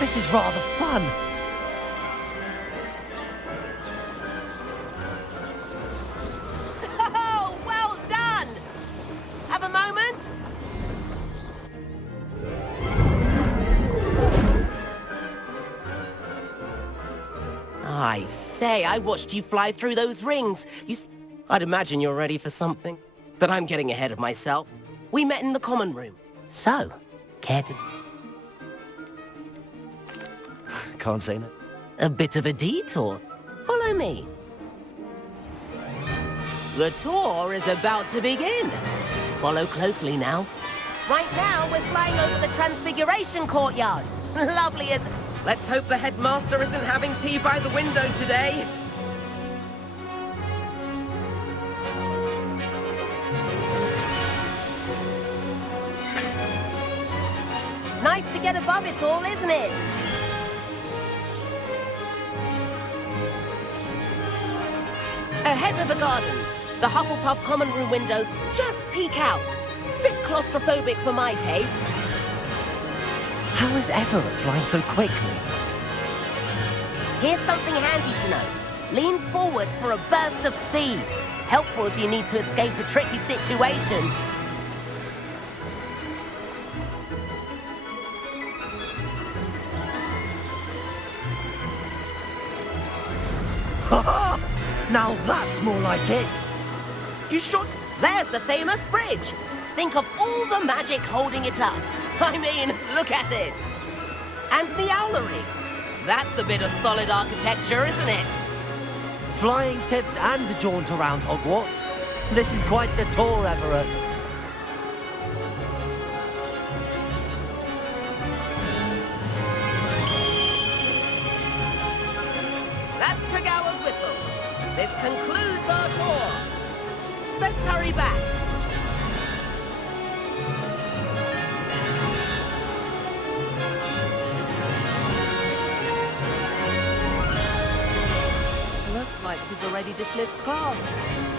This is rather fun. Oh, well done! Have a moment? I say, I watched you fly through those rings. I'd imagine you're ready for something. But I'm getting ahead of myself. We met in the common room. So, care to... Can't say no. A bit of a detour. Follow me. The tour is about to begin. Follow closely now. Right now, we're flying over the Transfiguration Courtyard. Lovely as... Let's hope the headmaster isn't having tea by the window today. Nice to get above it all, isn't it? Ahead of the gardens, the Hufflepuff common room windows just peek out. Bit claustrophobic for my taste. How is Everett flying so quickly? Here's something handy to know. Lean forward for a burst of speed. Helpful if you need to escape a tricky situation. Ha! Now that's more like it. You should. There's the famous bridge. Think of all the magic holding it up. I mean, look at it. And the owlery. That's a bit of solid architecture, isn't it? Flying tips and a jaunt around Hogwarts. This is quite the tour, Everett. That's Kagawa's whistle. This concludes our tour. Let's hurry back. Looks like she's already dismissed class.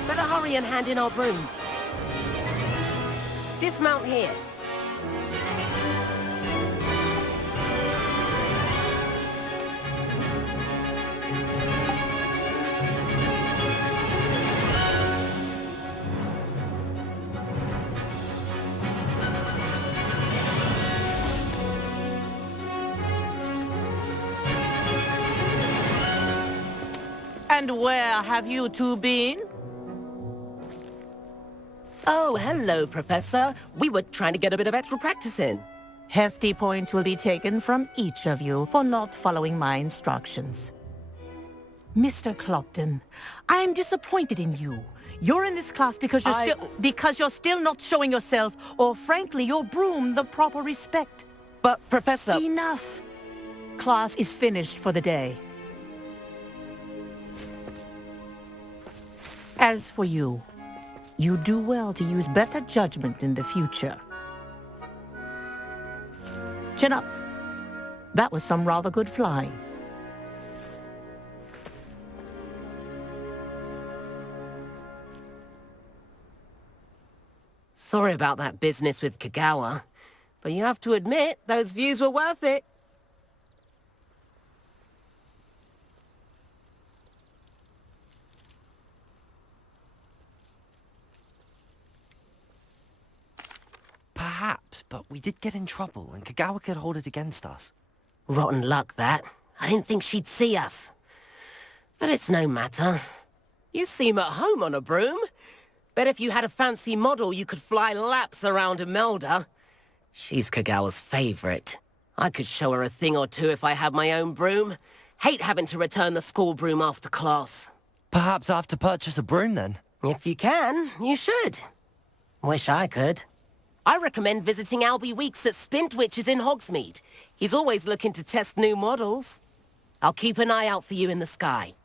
Better hurry and hand in our brooms. Dismount here. And where have you two been? Oh, hello, Professor. We were trying to get a bit of extra practice in. Hefty points will be taken from each of you for not following my instructions. Mr. Clopton, I'm disappointed in you. You're in this class because you're still not showing yourself, or frankly, your broom the proper respect. But, Professor... Enough. Class is finished for the day. As for you, you do well to use better judgment in the future. Chin up. That was some rather good flying. Sorry about that business with Kagawa, but you have to admit, those views were worth it. Perhaps, but we did get in trouble, and Kagawa could hold it against us. Rotten luck, that. I didn't think she'd see us. But it's no matter. You seem at home on a broom. Bet if you had a fancy model, you could fly laps around Imelda. She's Kagawa's favorite. I could show her a thing or two if I had my own broom. Hate having to return the school broom after class. Perhaps I have to purchase a broom, then? If you can, you should. Wish I could. I recommend visiting Albie Weeks at Spintwitches in Hogsmeade. He's always looking to test new models. I'll keep an eye out for you in the sky.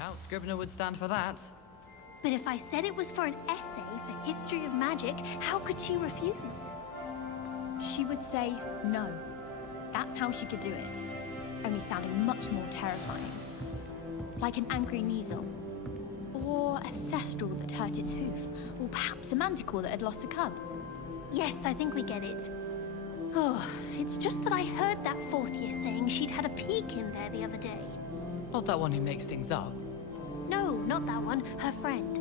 doubt Scribner would stand for that. But if I said it was for an essay for history of magic, how could she refuse? She would say no. That's how she could do it. Only sounding much more terrifying. Like an angry Kneazle. Or a Thestral that hurt its hoof. Or perhaps a Manticore that had lost a cub. Yes, I think we get it. Oh, it's just that I heard that fourth year saying she'd had a peek in there the other day. Not that one who makes things up. No, not that one. Her friend.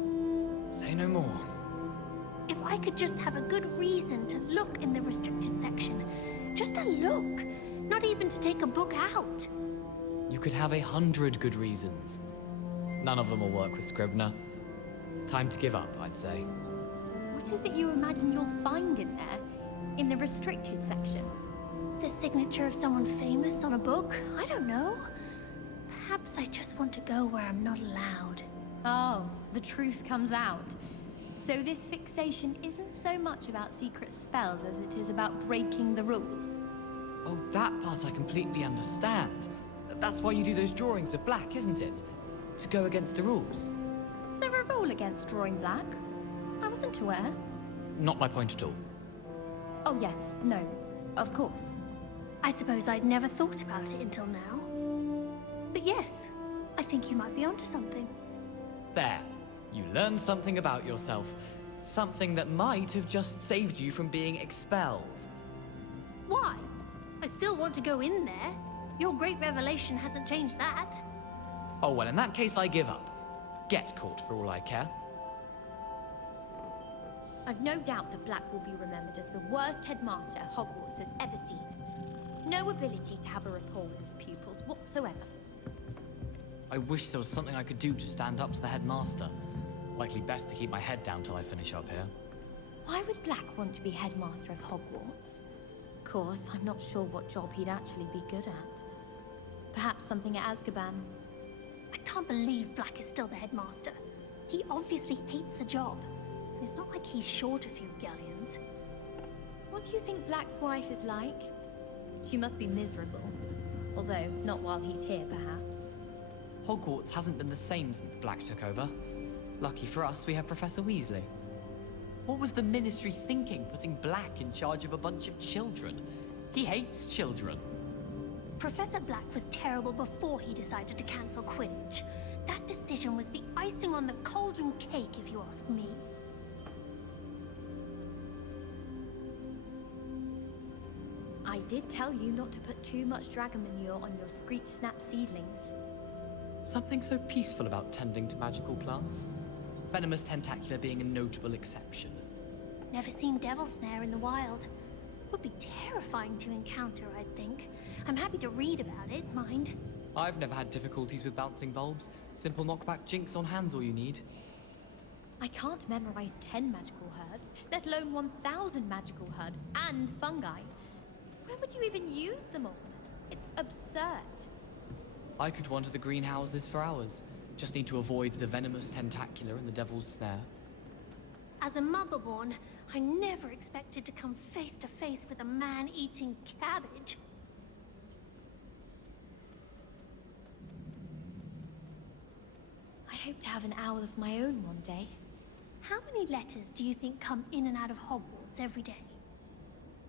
Say no more. If I could just have a good reason to look in the restricted section. Just a look. Not even to take a book out. You could have 100 good reasons. None of them will work with Scribner. Time to give up, I'd say. What is it you imagine you'll find in there? In the restricted section? The signature of someone famous on a book? I don't know. Perhaps I just want to go where I'm not allowed. Oh, the truth comes out. So this fixation isn't so much about secret spells as it is about breaking the rules. Oh, that part I completely understand. That's why you do those drawings of black, isn't it? To go against the rules. There a rule against drawing black? I wasn't aware. Not my point at all. Oh yes, no, of course. I suppose I'd never thought about it until now. But yes, I think you might be onto something. There. You learned something about yourself. Something that might have just saved you from being expelled. Why? I still want to go in there. Your great revelation hasn't changed that. Oh, well, in that case, I give up. Get caught for all I care. I've no doubt that Black will be remembered as the worst headmaster Hogwarts has ever seen. No ability to have a rapport with his pupils whatsoever. I wish there was something I could do to stand up to the headmaster. Likely best to keep my head down till I finish up here. Why would Black want to be headmaster of Hogwarts? Of course, I'm not sure what job he'd actually be good at. Perhaps something at Azkaban. I can't believe Black is still the headmaster. He obviously hates the job. It's not like he's short a few galleons. What do you think Black's wife is like? She must be miserable. Although, not while he's here, perhaps. Hogwarts hasn't been the same since Black took over. Lucky for us, we have Professor Weasley. What was the Ministry thinking, putting Black in charge of a bunch of children? He hates children. Professor Black was terrible before he decided to cancel Quidditch. That decision was the icing on the cauldron cake, if you ask me. I did tell you not to put too much dragon manure on your Screech Snap seedlings. Something so peaceful about tending to magical plants. Venomous Tentacular being a notable exception. Never seen Devil Snare in the wild. Would be terrifying to encounter, I'd think. I'm happy to read about it, mind. I've never had difficulties with bouncing bulbs. Simple knockback jinx on hand's all you need. I can't memorize 10 magical herbs, let alone 1,000 magical herbs and fungi. Where would you even use them all? It's absurd. I could wander the greenhouses for hours. Just need to avoid the Venomous Tentacular and the Devil's Snare. As a Muggleborn, I never expected to come face to face with a man eating cabbage. I hope to have an owl of my own one day. How many letters do you think come in and out of Hogwarts every day?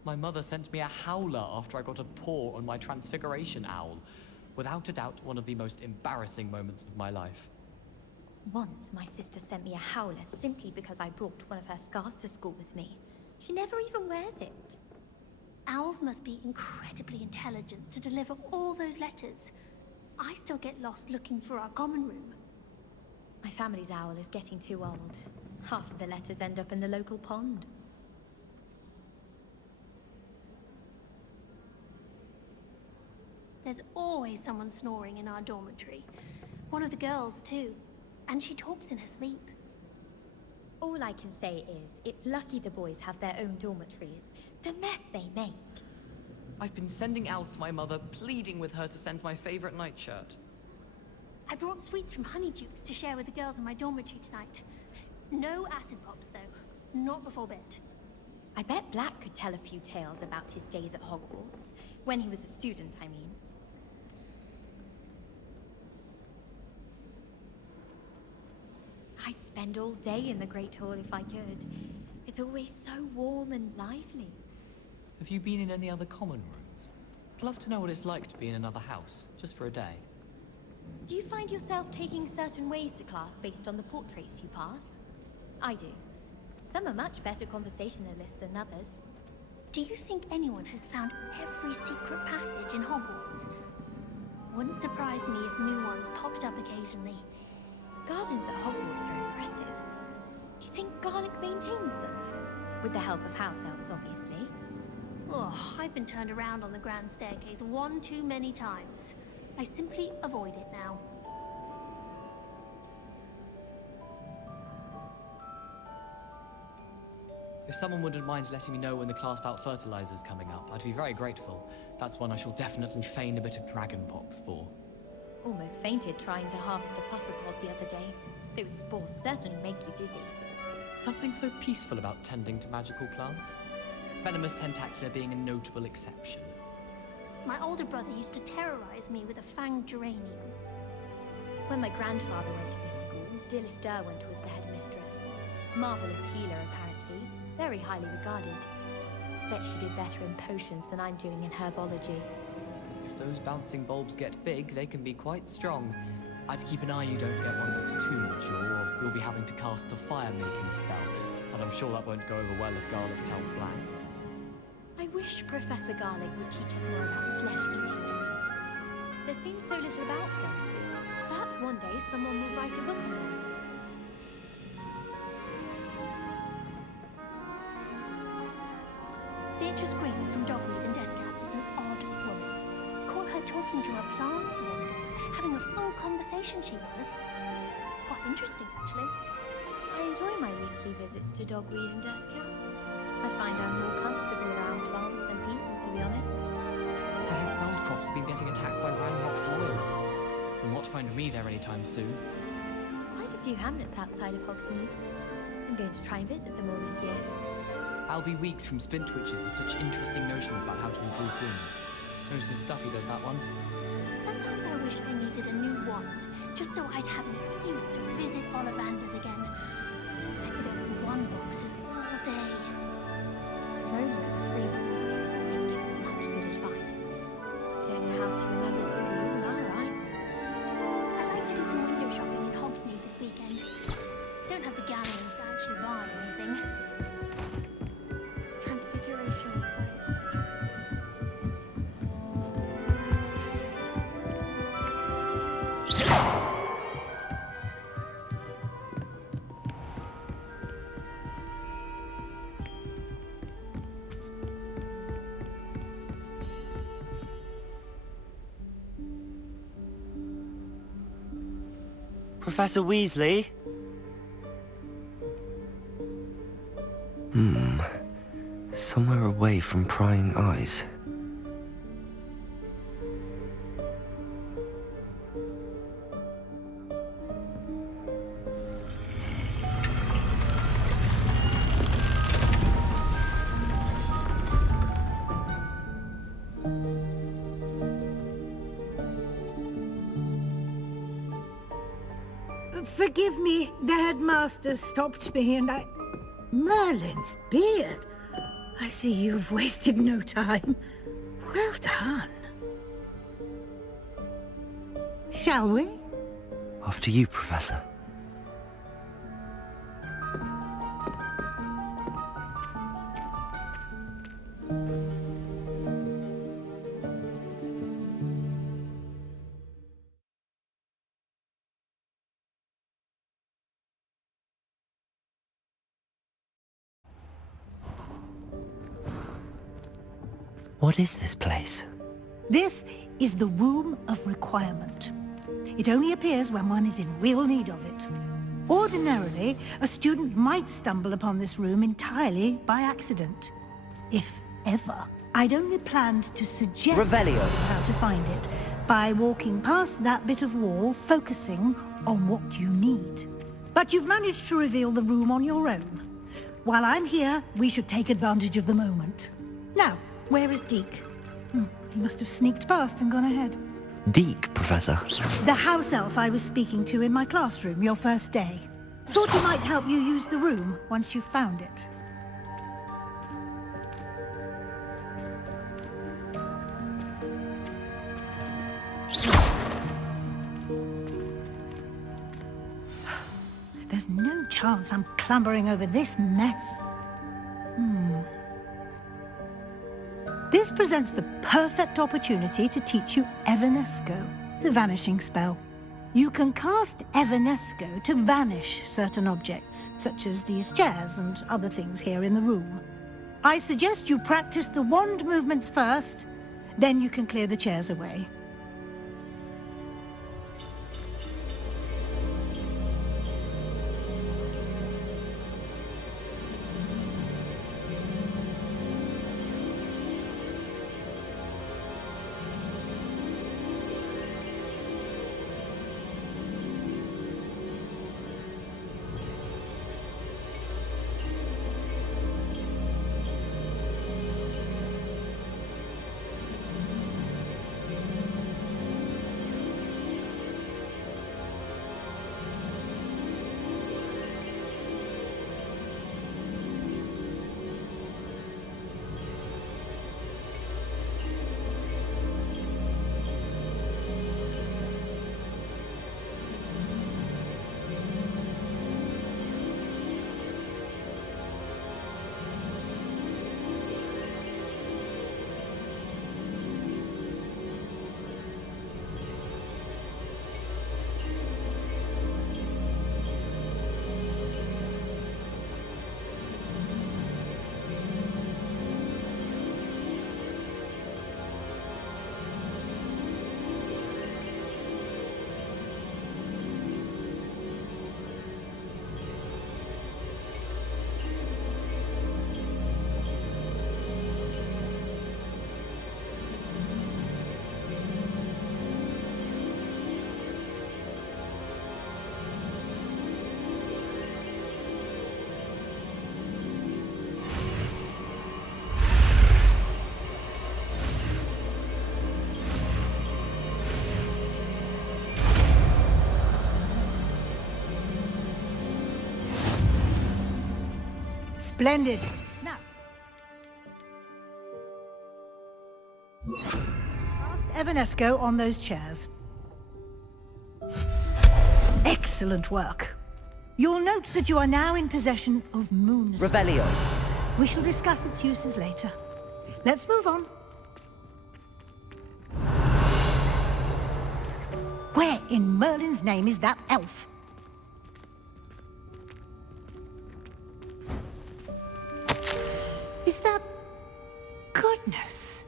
My mother sent me a howler after I got a paw on my Transfiguration owl. Without a doubt, one of the most embarrassing moments of my life. Once, my sister sent me a howler simply because I brought one of her scarves to school with me. She never even wears it. Owls must be incredibly intelligent to deliver all those letters. I still get lost looking for our common room. My family's owl is getting too old. Half of the letters end up in the local pond. There's always someone snoring in our dormitory. One of the girls, too. And she talks in her sleep. All I can say is, it's lucky the boys have their own dormitories. The mess they make. I've been sending owls to my mother, pleading with her to send my favorite nightshirt. I brought sweets from Honeydukes to share with the girls in my dormitory tonight. No acid pops, though. Not before bed. I bet Black could tell a few tales about his days at Hogwarts. When he was a student, I mean. spend all day in the Great Hall if I could. It's always so warm and lively. Have you been in any other common rooms? I'd love to know what it's like to be in another house, just for a day. Do you find yourself taking certain ways to class based on the portraits you pass? I do. Some are much better conversationalists than others. Do you think anyone has found every secret passage in Hogwarts? Wouldn't surprise me if new ones popped up occasionally. Gardens at Hogwarts are impressive. Do you think Garlic maintains them? With the help of house elves, obviously. Oh, I've been turned around on the grand staircase one too many times. I simply avoid it now. If someone wouldn't mind letting me know when the class bout fertilizer's coming up, I'd be very grateful. That's one I shall definitely feign a bit of dragonpox for. Almost fainted trying to harvest a pufferpod the other day. Those spores certainly make you dizzy. Something so peaceful about tending to magical plants. Venomous Tentacula being a notable exception. My older brother used to terrorize me with a fanged geranium. When my grandfather went to this school, Dilys Derwent was the headmistress. Marvelous healer, apparently. Very highly regarded. Bet she did better in potions than I'm doing in herbology. If those bouncing bulbs get big, they can be quite strong. I'd keep an eye you don't get one that's too mature, or you'll be having to cast the fire-making spell. And I'm sure that won't go over well if Garlic tells Black. I wish Professor Garlic would teach us more about flesh-eating trees. There seems so little about them. Perhaps one day someone will write a book on them. Beatrice Green from Dogweed and Deathcap is an odd woman. Caught her talking to her plants the other day, having a full conversation she was. Quite interesting, actually. I enjoy my weekly visits to Dogweed and Deathcap. I find I'm more comfortable around plants than people, to be honest. I hear Feldcroft's been getting attacked by Ranrock's loyalists. And not find me there anytime soon. Quite a few hamlets outside of Hogsmeade. I'm going to try and visit them all this year. I'll be weeks from Splintwitches with such interesting notions about how to improve brooms. Knows his stuff, he does that one. Sometimes I wish I needed a new wand, just so I'd have an excuse to visit Ollivanders again. I could open one boxes all day. Simone with the 3 broomsticks always gives such good advice. Don't know how she remembers who you are, right? I'd like to do some window shopping in Hogsmeade this weekend. Don't have the galleons to actually buy anything. Transfiguration Christ. Professor Weasley? Somewhere away from prying eyes. Forgive me, the headmaster stopped me and I... Merlin's beard! I see you've wasted no time. Well done. Shall we? After you, Professor. What is this place? This is the Room of Requirement. It only appears when one is in real need of it. Ordinarily, a student might stumble upon this room entirely by accident. If ever. I'd only planned to suggest Revelio. how to find it by walking past that bit of wall, focusing on what you need. But you've managed to reveal the room on your own. While I'm here, we should take advantage of the moment. Now, where is Deke? He must have sneaked past and gone ahead. Deke, Professor. The house elf I was speaking to in my classroom your first day. Thought he might help you use the room once you've found it. There's no chance I'm clambering over this mess. This presents the perfect opportunity to teach you Evanesco, the vanishing spell. You can cast Evanesco to vanish certain objects, such as these chairs and other things here in the room. I suggest you practice the wand movements first, then you can clear the chairs away. Splendid. Now, cast Evanesco on those chairs. Excellent work. You'll note that you are now in possession of Moon's Revelio. We shall discuss its uses later. Let's move on. Where in Merlin's name is that elf? Is that... Goodness.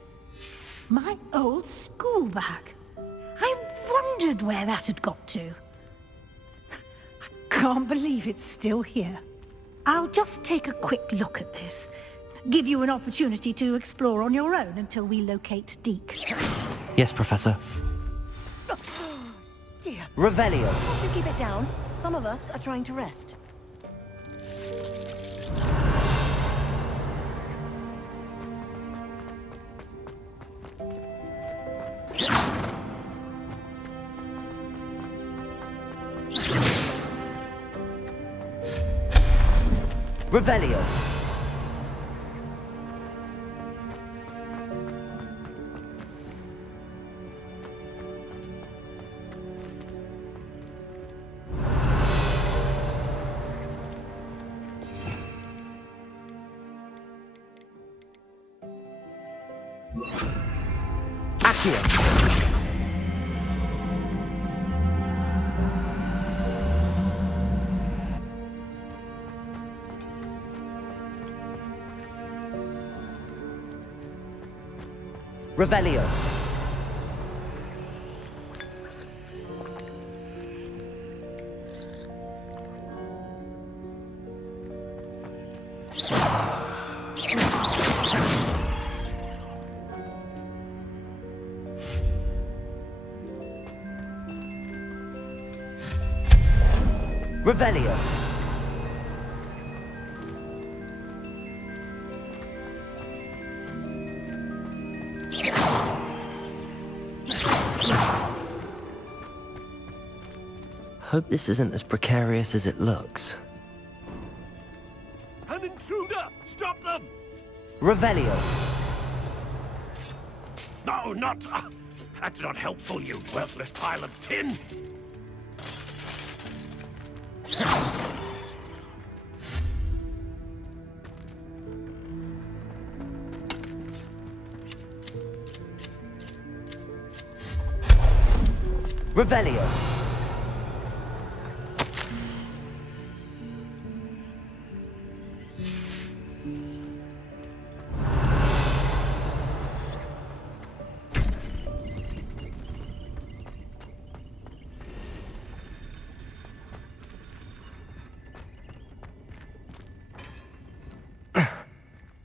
My old school bag. I wondered where that had got to. I can't believe it's still here. I'll just take a quick look at this. Give you an opportunity to explore on your own until we locate Deke. Yes, Professor. Dear. Revelio. Won't you keep it down? Some of us are trying to rest. Revelio. Accio. Revelio. Revelio. Hope this isn't as precarious as it looks. An intruder! Stop them! Revelio! No, not... that's not helpful, you worthless pile of tin! Revelio!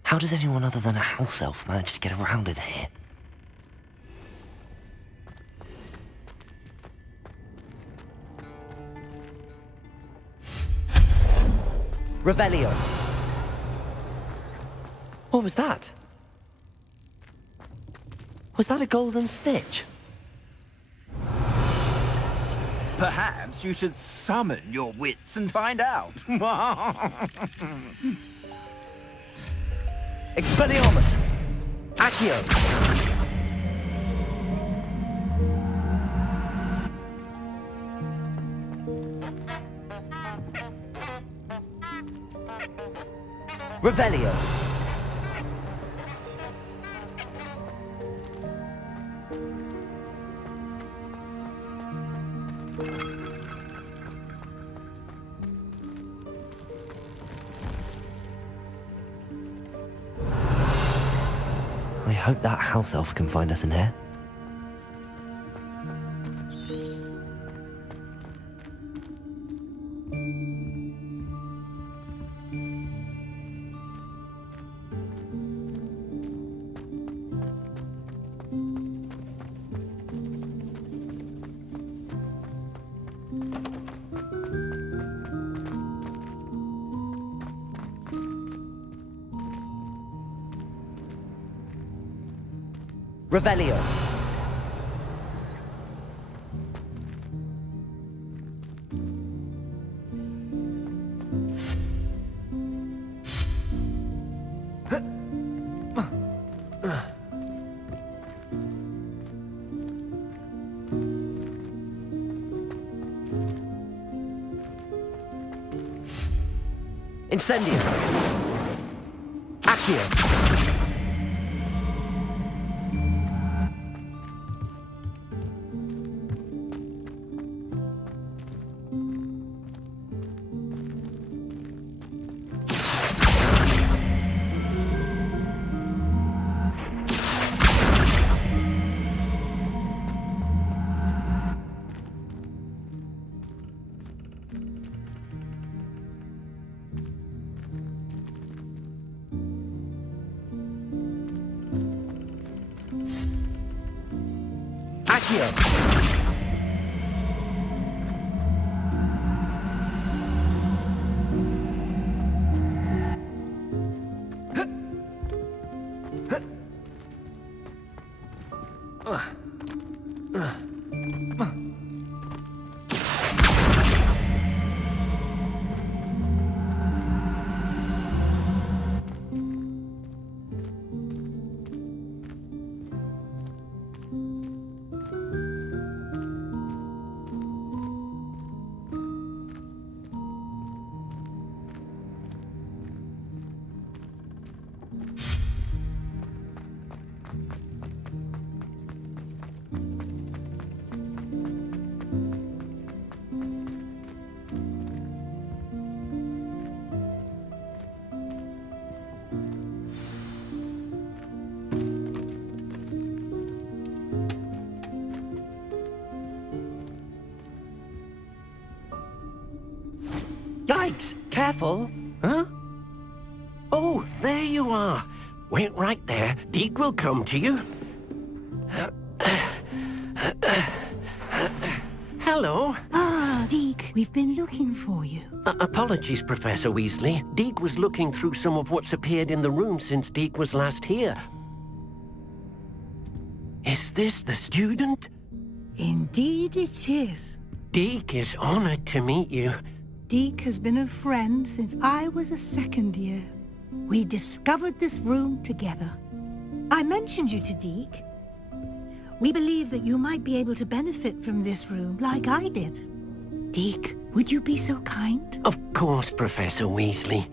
How does anyone other than a house elf manage to get around in here? Revelio! What was that? Was that a golden snitch? Perhaps you should summon your wits and find out. Expelliarmus! Accio! Revelio! I hope that house elf can find us in here. Revelio! Incendio! Accio! Yikes! Careful! Huh? Oh, there you are. Wait right there. Deke will come to you. Hello. Ah, Deke, we've been looking for you. Apologies, Professor Weasley. Deke was looking through some of what's appeared in the room since Deke was last here. Is this the student? Indeed it is. Deke is honored to meet you. Deke has been a friend since I was a second year. We discovered this room together. I mentioned you to Deke. We believe that you might be able to benefit from this room like I did. Deke, would you be so kind? Of course, Professor Weasley.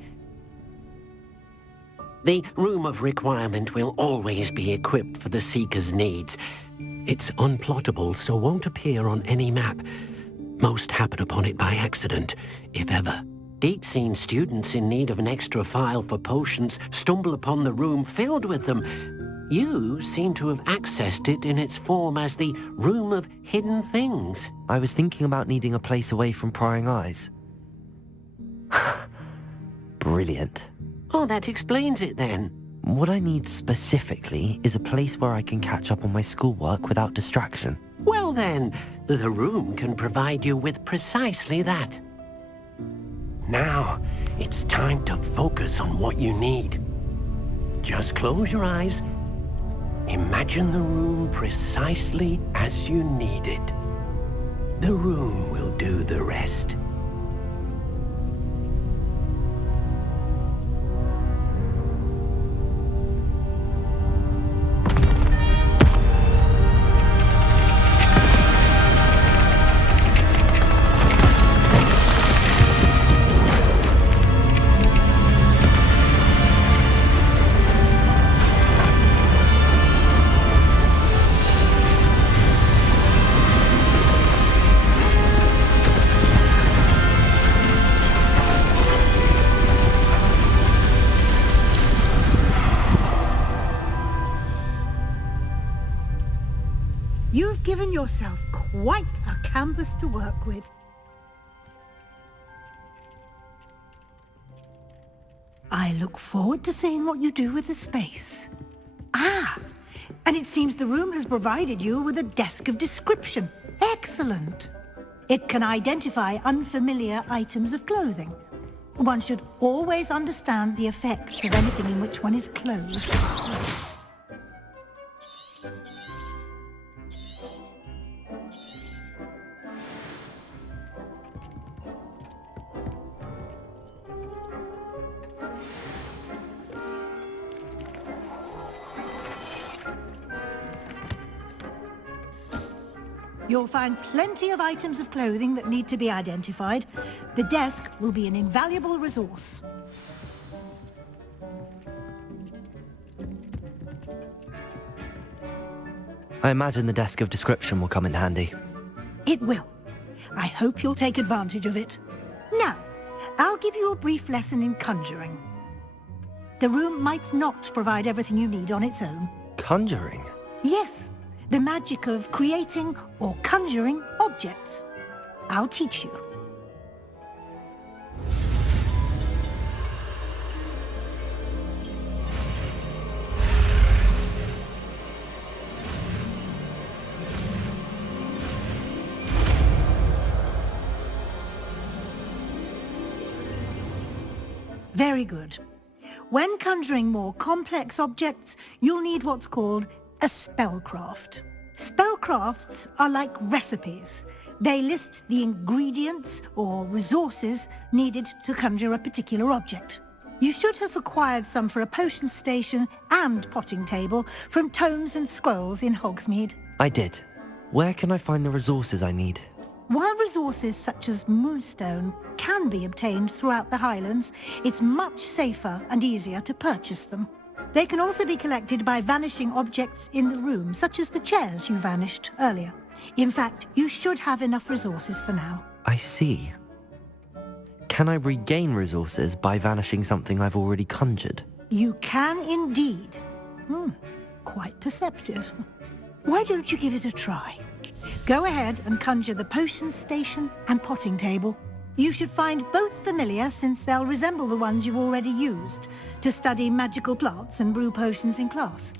The Room of Requirement will always be equipped for the Seeker's needs. It's unplottable, so won't appear on any map. Most happen upon it by accident, if ever. Deke's seen students in need of an extra file for potions stumble upon the room filled with them. You seem to have accessed it in its form as the Room of Hidden Things. I was thinking about needing a place away from prying eyes. Brilliant. Oh, that explains it then. What I need specifically is a place where I can catch up on my schoolwork without distraction. Well then, the room can provide you with precisely that. Now, it's time to focus on what you need. Just close your eyes. Imagine the room precisely as you need it. The room will do the rest. You've given yourself quite a canvas to work with. I look forward to seeing what you do with the space. Ah, and it seems the room has provided you with a desk of description. Excellent. It can identify unfamiliar items of clothing. One should always understand the effects of anything in which one is clothed. You'll find plenty of items of clothing that need to be identified. The desk will be an invaluable resource. I imagine the desk of description will come in handy. It will. I hope you'll take advantage of it. Now, I'll give you a brief lesson in conjuring. The room might not provide everything you need on its own. Conjuring? Yes, the magic of creating or conjuring objects. I'll teach you. Very good. When conjuring more complex objects, you'll need what's called a spellcraft. Spellcrafts are like recipes. They list the ingredients or resources needed to conjure a particular object. You should have acquired some for a potion station and potting table from tomes and scrolls in Hogsmeade. I did. Where can I find the resources I need? While resources such as Moonstone can be obtained throughout the Highlands, it's much safer and easier to purchase them. They can also be collected by vanishing objects in the room, such as the chairs you vanished earlier. In fact, you should have enough resources for now. I see. Can I regain resources by vanishing something I've already conjured? You can indeed. Quite perceptive. Why don't you give it a try? Go ahead and conjure the potion station and potting table. You should find both familiar, since they'll resemble the ones you've already used to study magical plants and brew potions in class.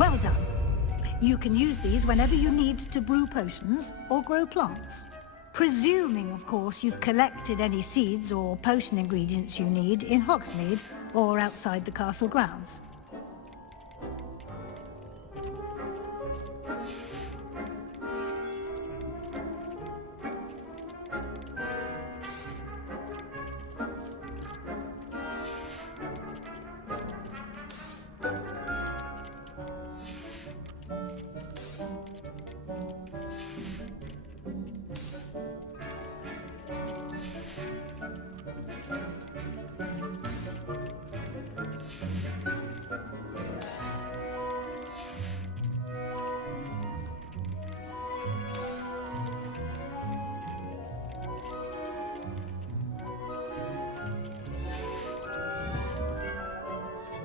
Well done. You can use these whenever you need to brew potions or grow plants. Presuming, of course, you've collected any seeds or potion ingredients you need in Hogsmeade or outside the castle grounds.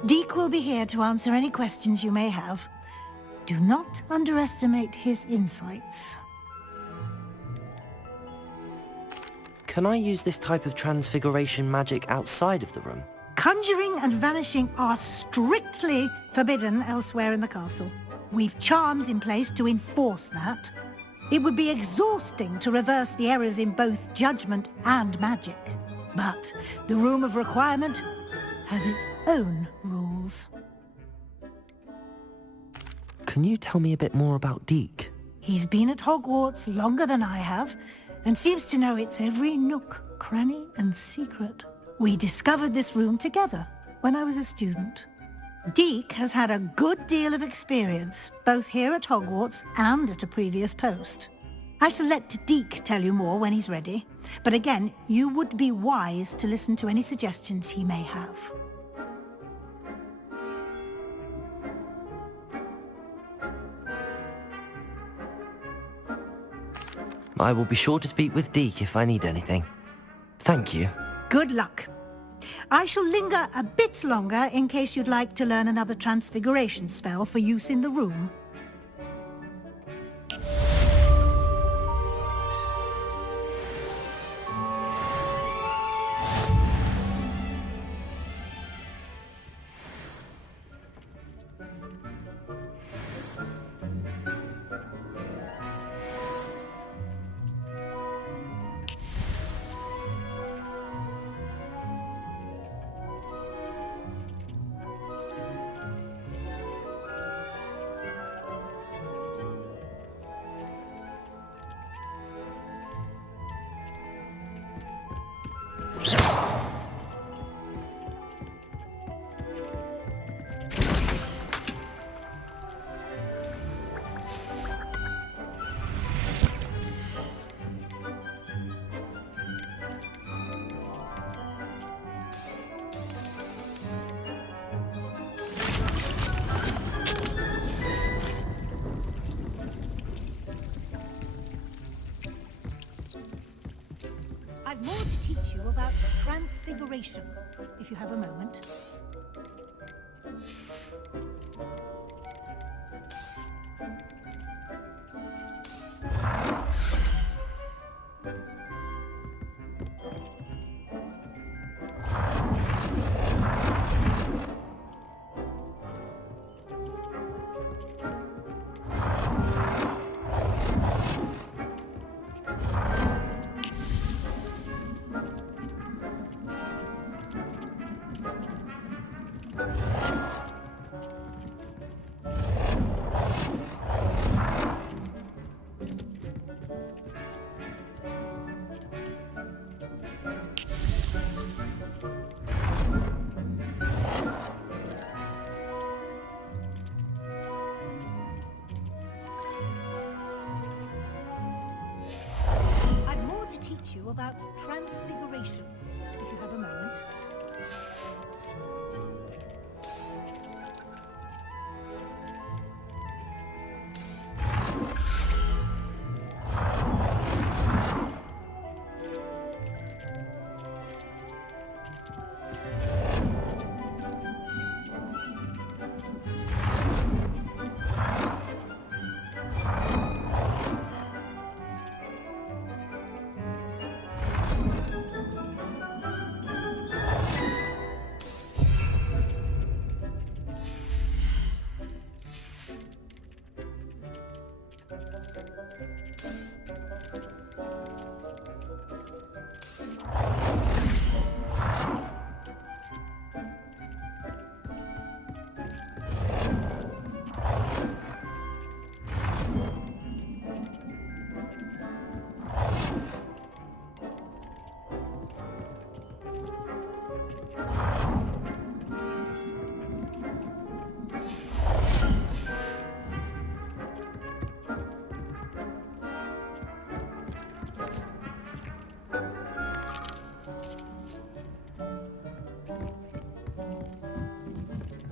Deke will be here to answer any questions you may have. Do not underestimate his insights. Can I use this type of transfiguration magic outside of the room? Conjuring and vanishing are strictly forbidden elsewhere in the castle. We've charms in place to enforce that. It would be exhausting to reverse the errors in both judgment and magic. But the Room of Requirement has its own rules. Can you tell me a bit more about Deke? He's been at Hogwarts longer than I have, and seems to know its every nook, cranny, and secret. We discovered this room together when I was a student. Deke has had a good deal of experience, both here at Hogwarts and at a previous post. I shall let Deke tell you more when he's ready, but again, you would be wise to listen to any suggestions he may have. I will be sure to speak with Deke if I need anything. Thank you. Good luck. I shall linger a bit longer in case you'd like to learn another transfiguration spell for use in the room. I've more to teach you about transfiguration, if you have a moment. you about transfiguration, if you have a moment.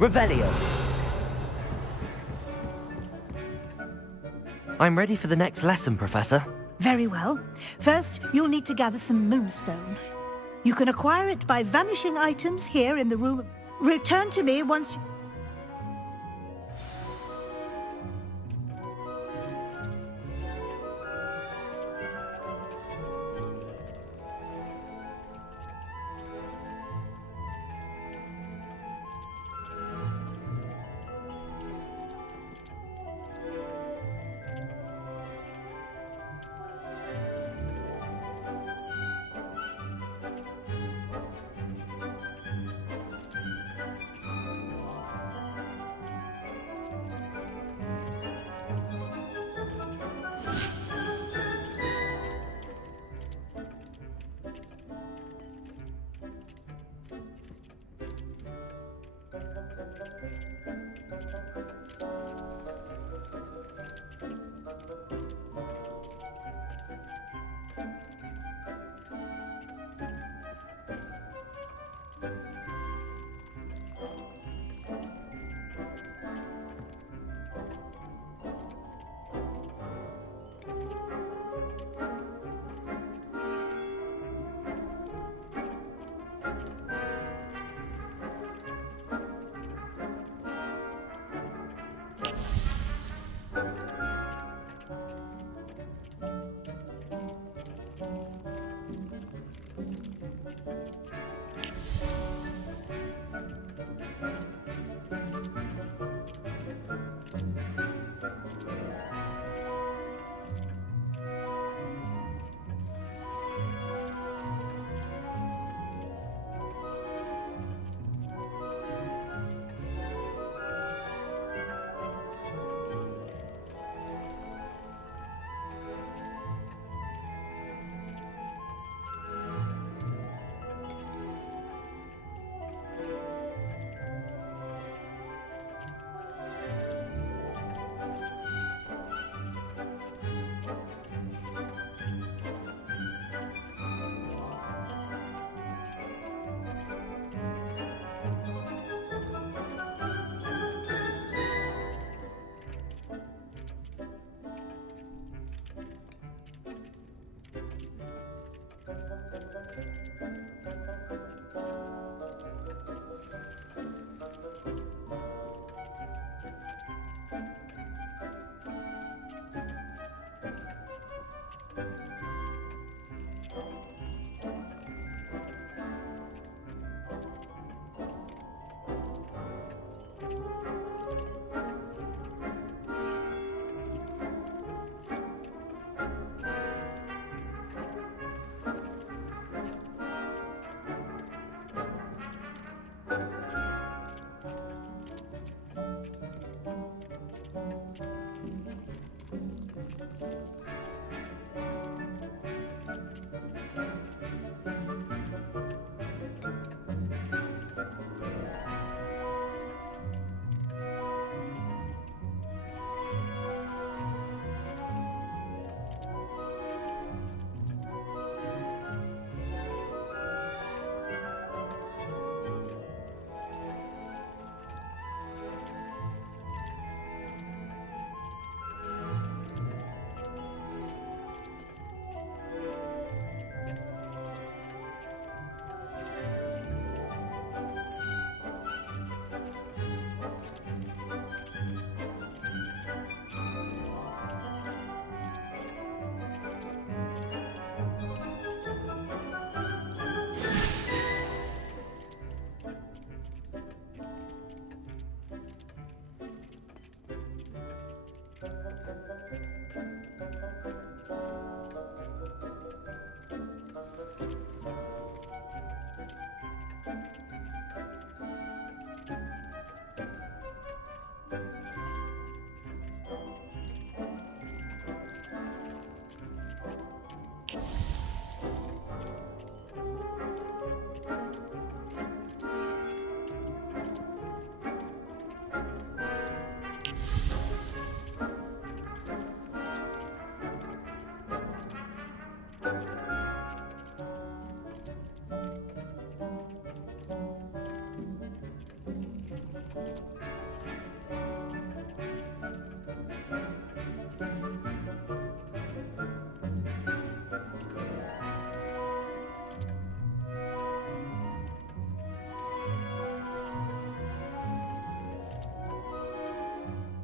Revelio. I'm ready for the next lesson, Professor. Very well. First, you'll need to gather some moonstone. You can acquire it by vanishing items here in the room. Return to me once...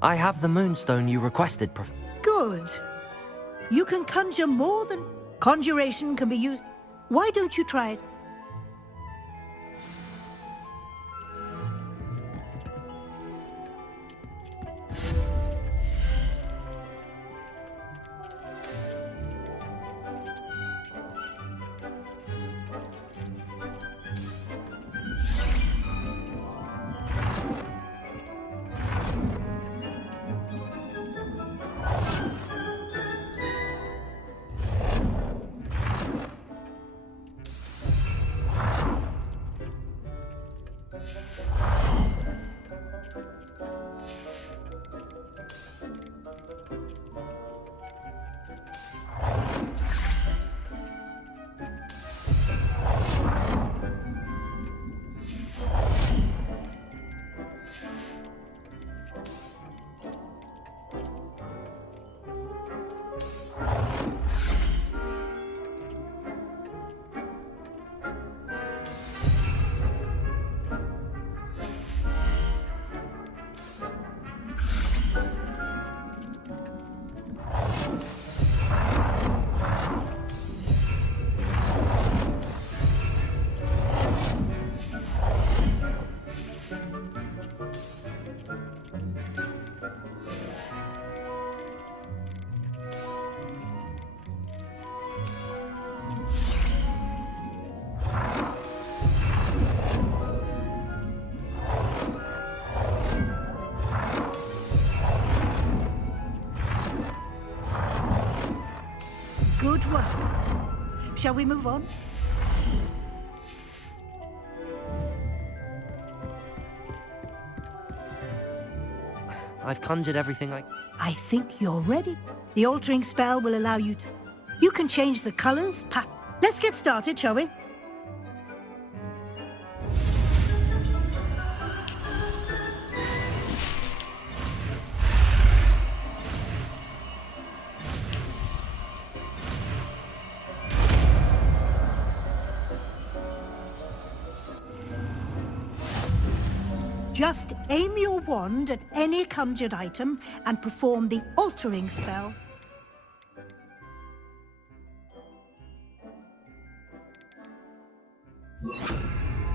I have the moonstone you requested, Good. You can conjure more than... Conjuration can be used... Why don't you try it? Good work. Shall we move on? I've conjured everything I think you're ready. The altering spell will allow you to... You can change the colors, Let's get started, shall we? Just aim your wand at any conjured item and perform the altering spell.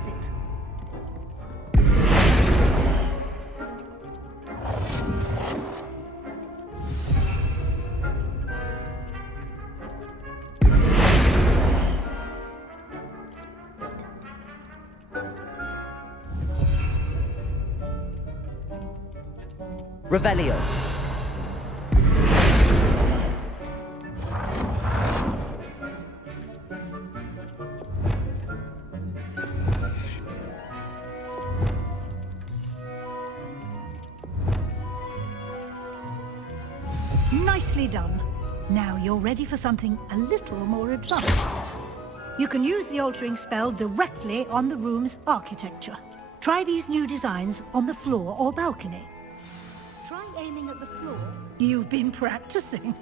Sit. Revelio. Nicely done. Now you're ready for something a little more advanced. You can use the altering spell directly on the room's architecture. Try these new designs on the floor or balcony. Try aiming at the floor. You've been practicing.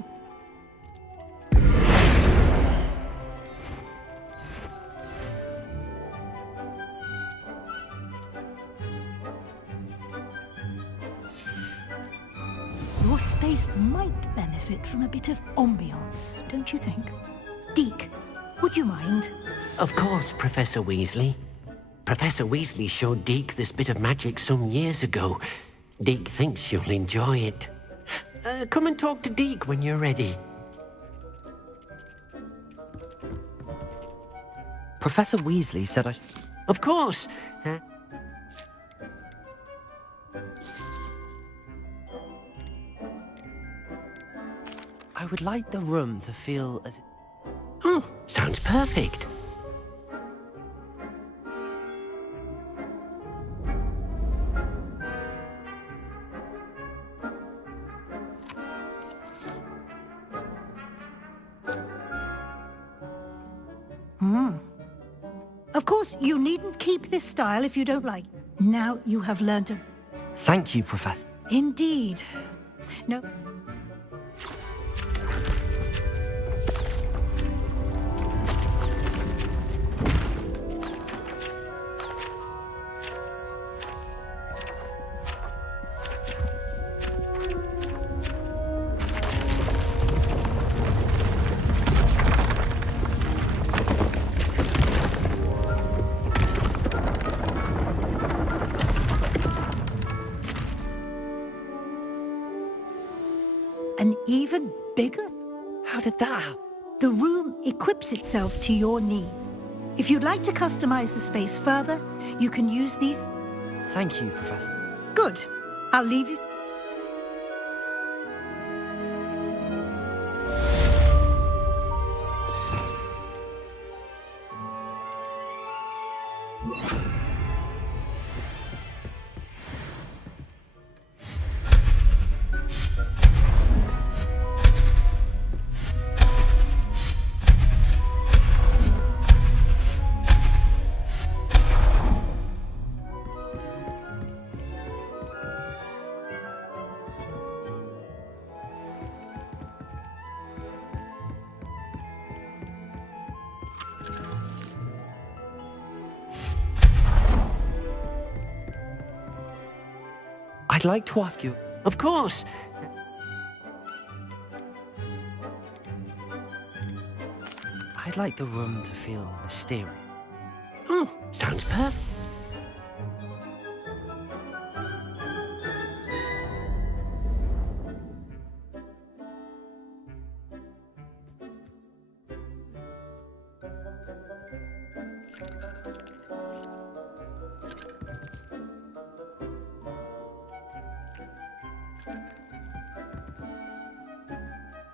Your space might benefit from a bit of ambiance, don't you think? Deke, would you mind? Of course, Professor Weasley. Professor Weasley showed Deke this bit of magic some years ago. Deke thinks you'll enjoy it. Come and talk to Deke when you're ready. Professor Weasley said I... Of course. I would like the room to feel as... Oh, sounds perfect. Of course, you needn't keep this style if you don't like. Now you have learned to... Thank you, Professor. Indeed. No... bigger. How did that happen? The room equips itself to your needs. If you'd like to customize the space further, you can use these. Thank you, Professor. Good. I'll leave you. I'd like to ask you... Of course. I'd like the room to feel mysterious. Oh, sounds perfect.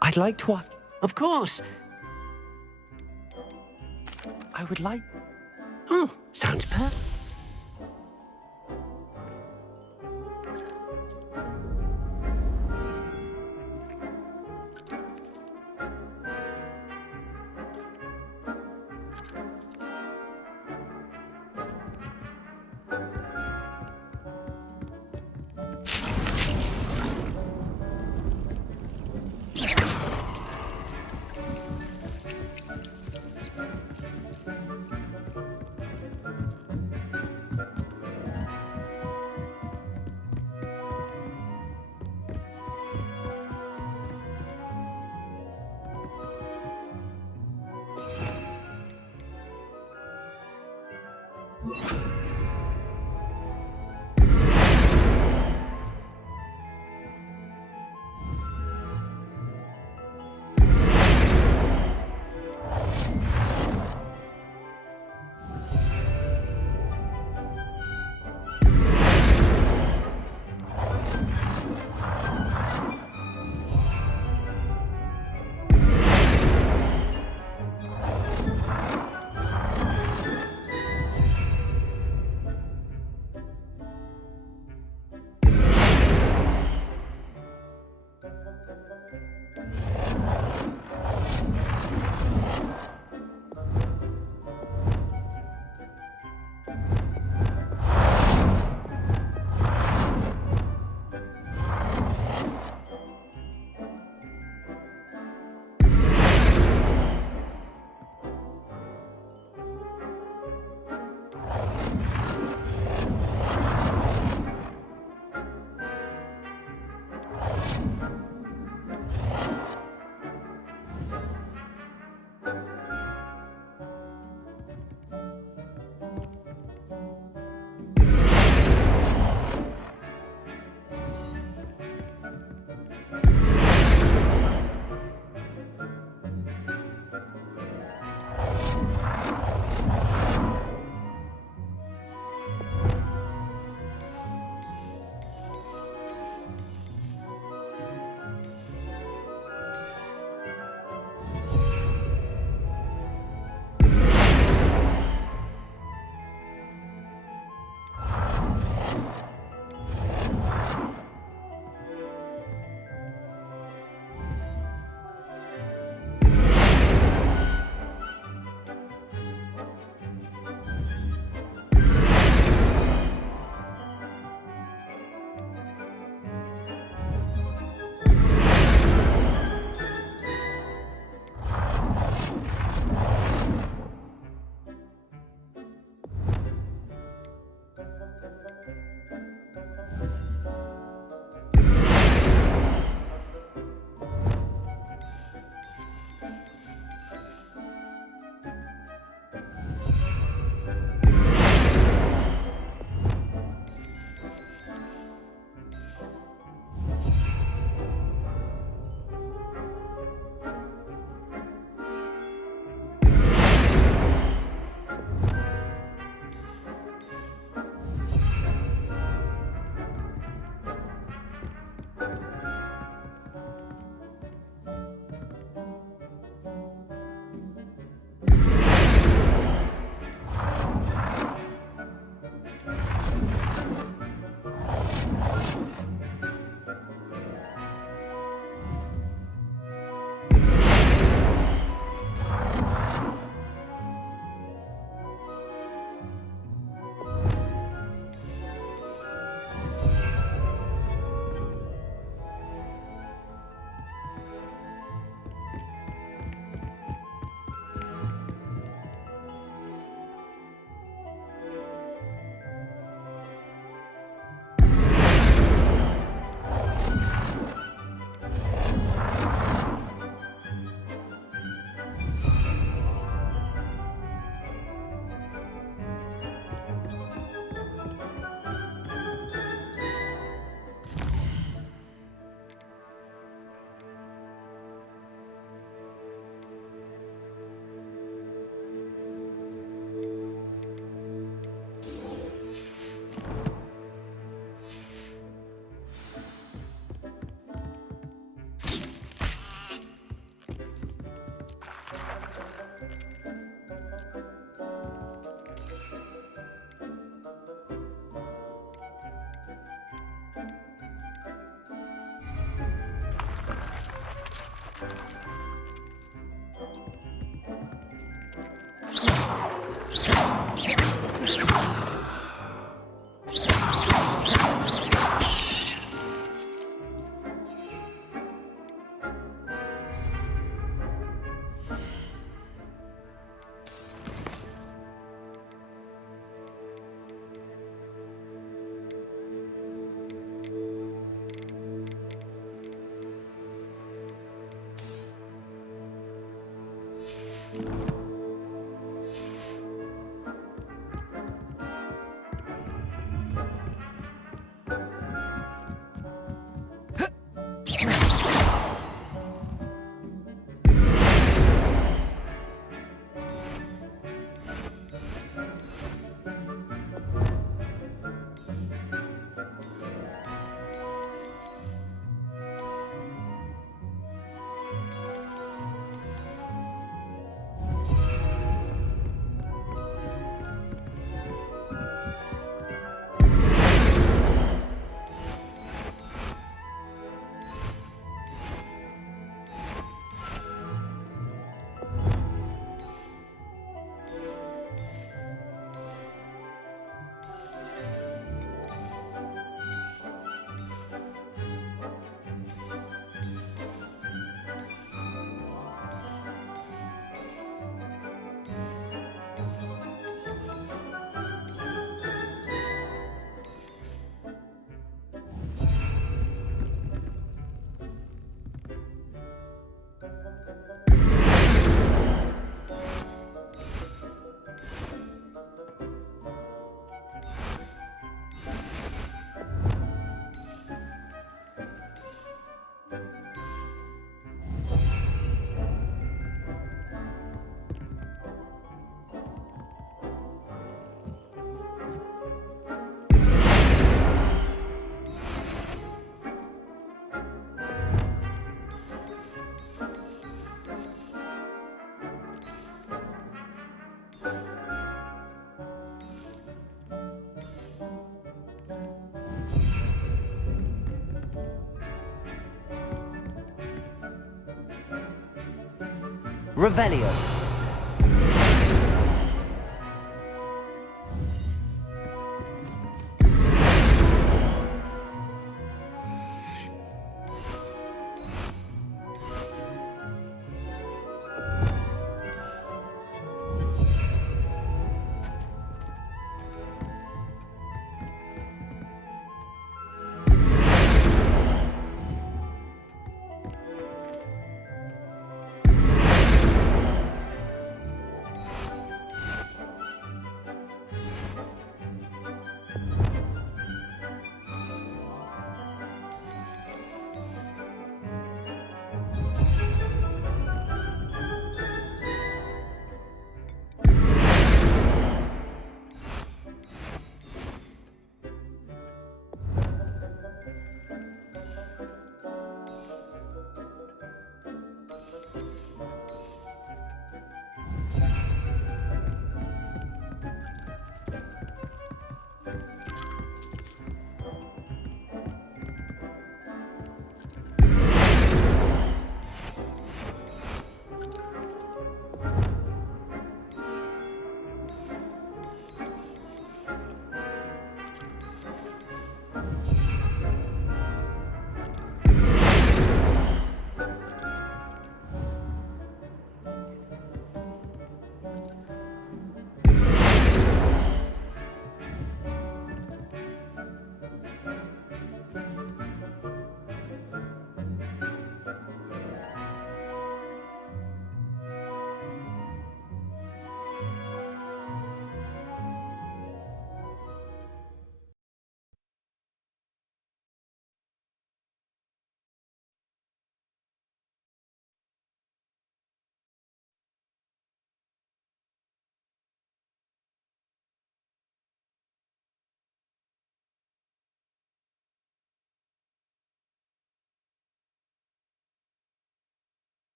I'd like to ask... Of course. I would like... Oh, sounds perfect. Revelio.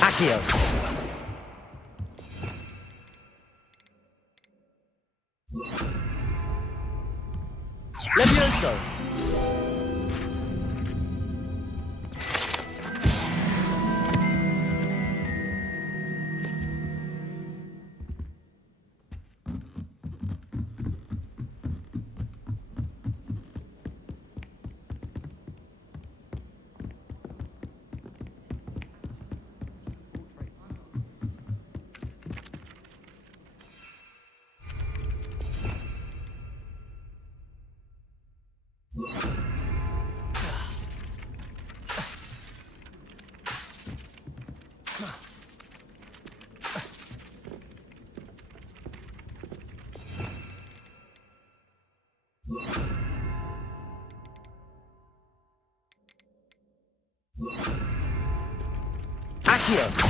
Accio! Levioso! Accio!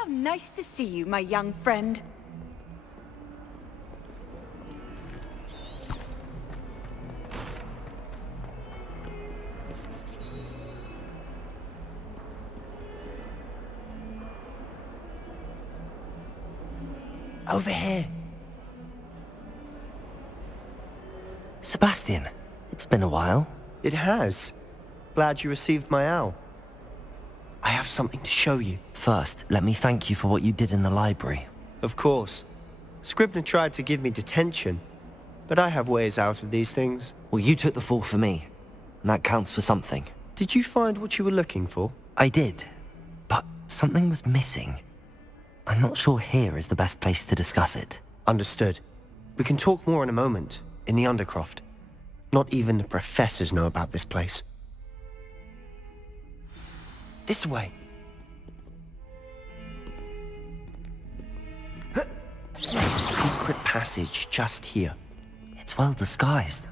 How nice to see you, my young friend. Over here. Sebastian, it's been a while. It has. Glad you received my owl. I have something to show you. First, let me thank you for what you did in the library. Of course. Scribner tried to give me detention, but I have ways out of these things. Well, you took the fall for me, and that counts for something. Did you find what you were looking for? I did, but something was missing. I'm not sure here is the best place to discuss it. Understood. We can talk more in a moment, in the Undercroft. Not even the professors know about this place. This way. There's a secret passage just here. It's well disguised.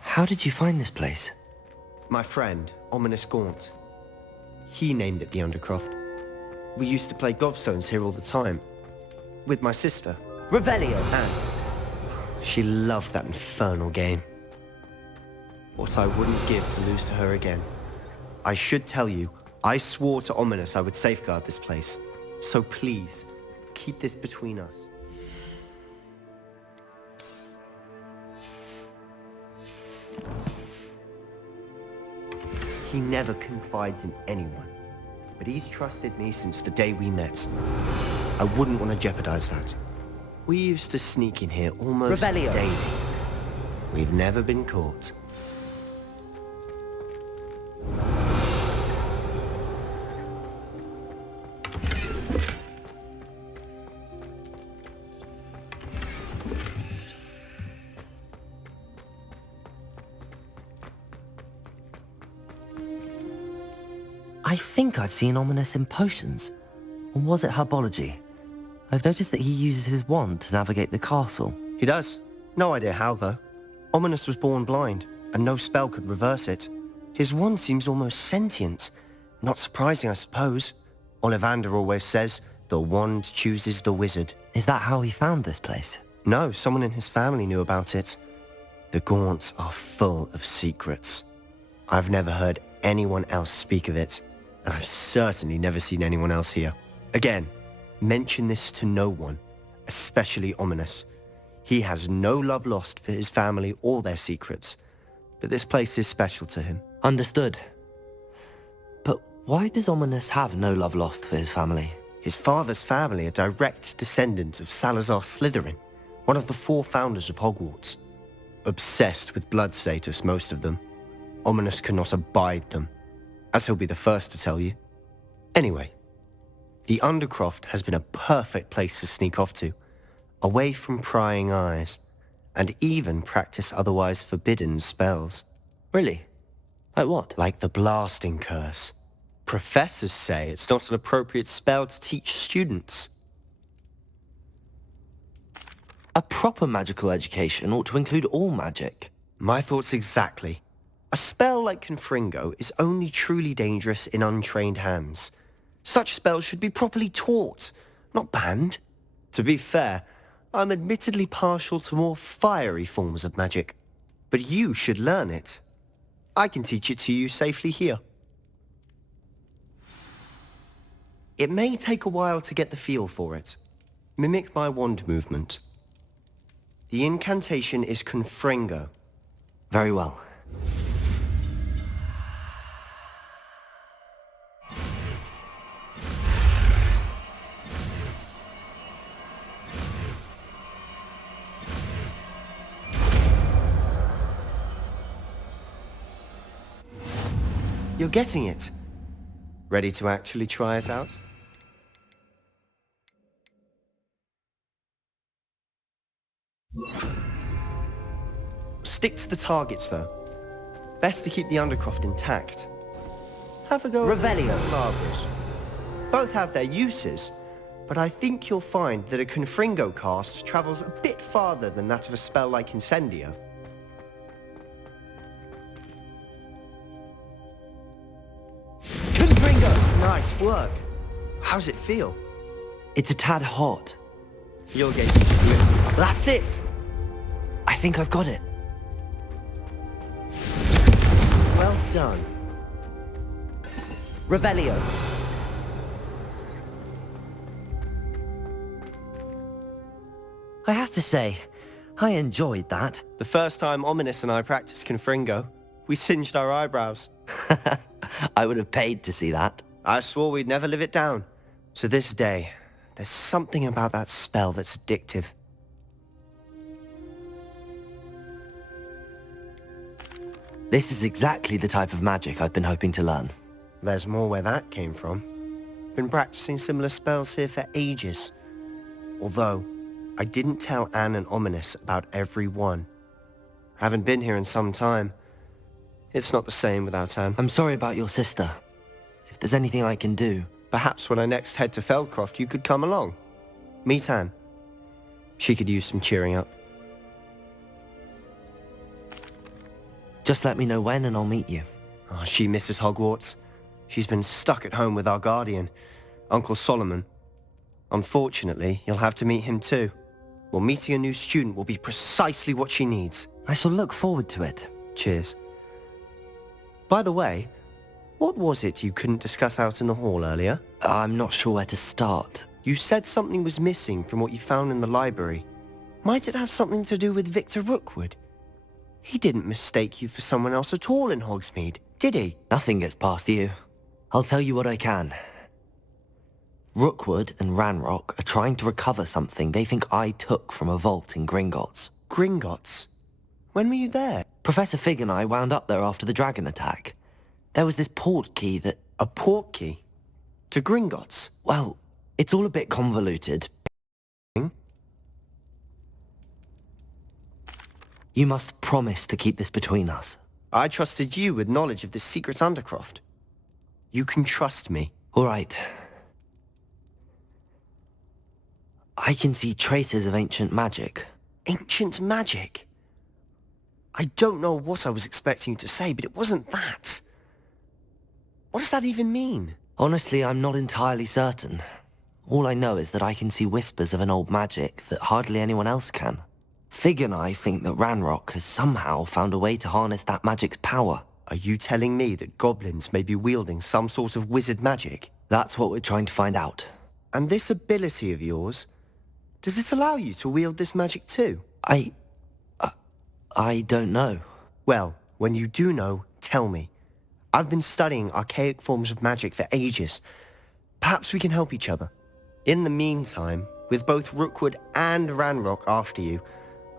How did you find this place? My friend, Ominous Gaunt. He named it the Undercroft. We used to play gobstones here all the time. With my sister. Revelio! Anne. She loved that infernal game. What I wouldn't give to lose to her again. I should tell you, I swore to Ominous I would safeguard this place. So please, keep this between us. He never confides in anyone, but he's trusted me since the day we met. I wouldn't want to jeopardize that. We used to sneak in here almost Revelio. daily. We've never been caught. I think I've seen Ominous in potions. Or was it herbology? I've noticed that he uses his wand to navigate the castle. He does. No idea how, though. Ominous was born blind, and no spell could reverse it. His wand seems almost sentient, Not surprising, I suppose. Ollivander always says, the wand chooses the wizard. Is that how he found this place? No, someone in his family knew about it. The Gaunts are full of secrets. I've never heard anyone else speak of it, and I've certainly never seen anyone else here. Again, mention this to no one, especially Ominis. He has no love lost for his family or their secrets, but this place is special to him. Understood. But why does Ominis have no love lost for his family? His father's family are direct descendants of Salazar Slytherin, one of the 4 founders of Hogwarts. Obsessed with blood status, most of them. Ominis cannot abide them, as he'll be the first to tell you. Anyway, the Undercroft has been a perfect place to sneak off to, away from prying eyes, and even practice otherwise forbidden spells. Really? Like what? Like the blasting curse. Professors say it's not an appropriate spell to teach students. A proper magical education ought to include all magic. My thoughts exactly. A spell like Confringo is only truly dangerous in untrained hands. Such spells should be properly taught, not banned. To be fair, I'm admittedly partial to more fiery forms of magic. But you should learn it. I can teach it to you safely here. It may take a while to get the feel for it. Mimic my wand movement. The incantation is Confringo. Very well. You're getting it. Ready to actually try it out? Stick to the targets, though. Best to keep the Undercroft intact. Have a go at Revelio. Barbers. Both have their uses, but I think you'll find that a Confringo cast travels a bit farther than that of a spell like Incendio. Confringo! Nice work. How's it feel? It's a tad hot. You'll get used to it. That's it! I think I've got it. Well done. Revelio. I have to say, I enjoyed that. The first time Ominis and I practiced Confringo, we singed our eyebrows. I would have paid to see that. I swore we'd never live it down. To this day, there's something about that spell that's addictive. This is exactly the type of magic I've been hoping to learn. There's more where that came from. Been practicing similar spells here for ages. Although, I didn't tell Anne and Ominis about every one. Haven't been here in some time. It's not the same without Anne. I'm sorry about your sister. If there's anything I can do... Perhaps when I next head to Feldcroft, you could come along. Meet Anne. She could use some cheering up. Just let me know when and I'll meet you. Oh, she misses Hogwarts. She's been stuck at home with our guardian, Uncle Solomon. Unfortunately, you'll have to meet him too. Well, meeting a new student will be precisely what she needs. I shall look forward to it. Cheers. By the way, what was it you couldn't discuss out in the hall earlier? I'm not sure where to start. You said something was missing from what you found in the library. Might it have something to do with Victor Rookwood? He didn't mistake you for someone else at all in Hogsmeade, did he? Nothing gets past you. I'll tell you what I can. Rookwood and Ranrock are trying to recover something they think I took from a vault in Gringotts. Gringotts? When were you there? Professor Fig and I wound up there after the dragon attack. There was this port key that... A port key? To Gringotts? Well, it's all a bit convoluted. You must promise to keep this between us. I trusted you with knowledge of this secret Undercroft. You can trust me. All right. I can see traces of ancient magic. Ancient magic? I don't know what I was expecting you to say, but it wasn't that. What does that even mean? Honestly, I'm not entirely certain. All I know is that I can see whispers of an old magic that hardly anyone else can. Fig and I think that Ranrock has somehow found a way to harness that magic's power. Are you telling me that goblins may be wielding some sort of wizard magic? That's what we're trying to find out. And this ability of yours, does it allow you to wield this magic too? I don't know. Well, when you do know, tell me. I've been studying archaic forms of magic for ages. Perhaps we can help each other. In the meantime, with both Rookwood and Ranrock after you,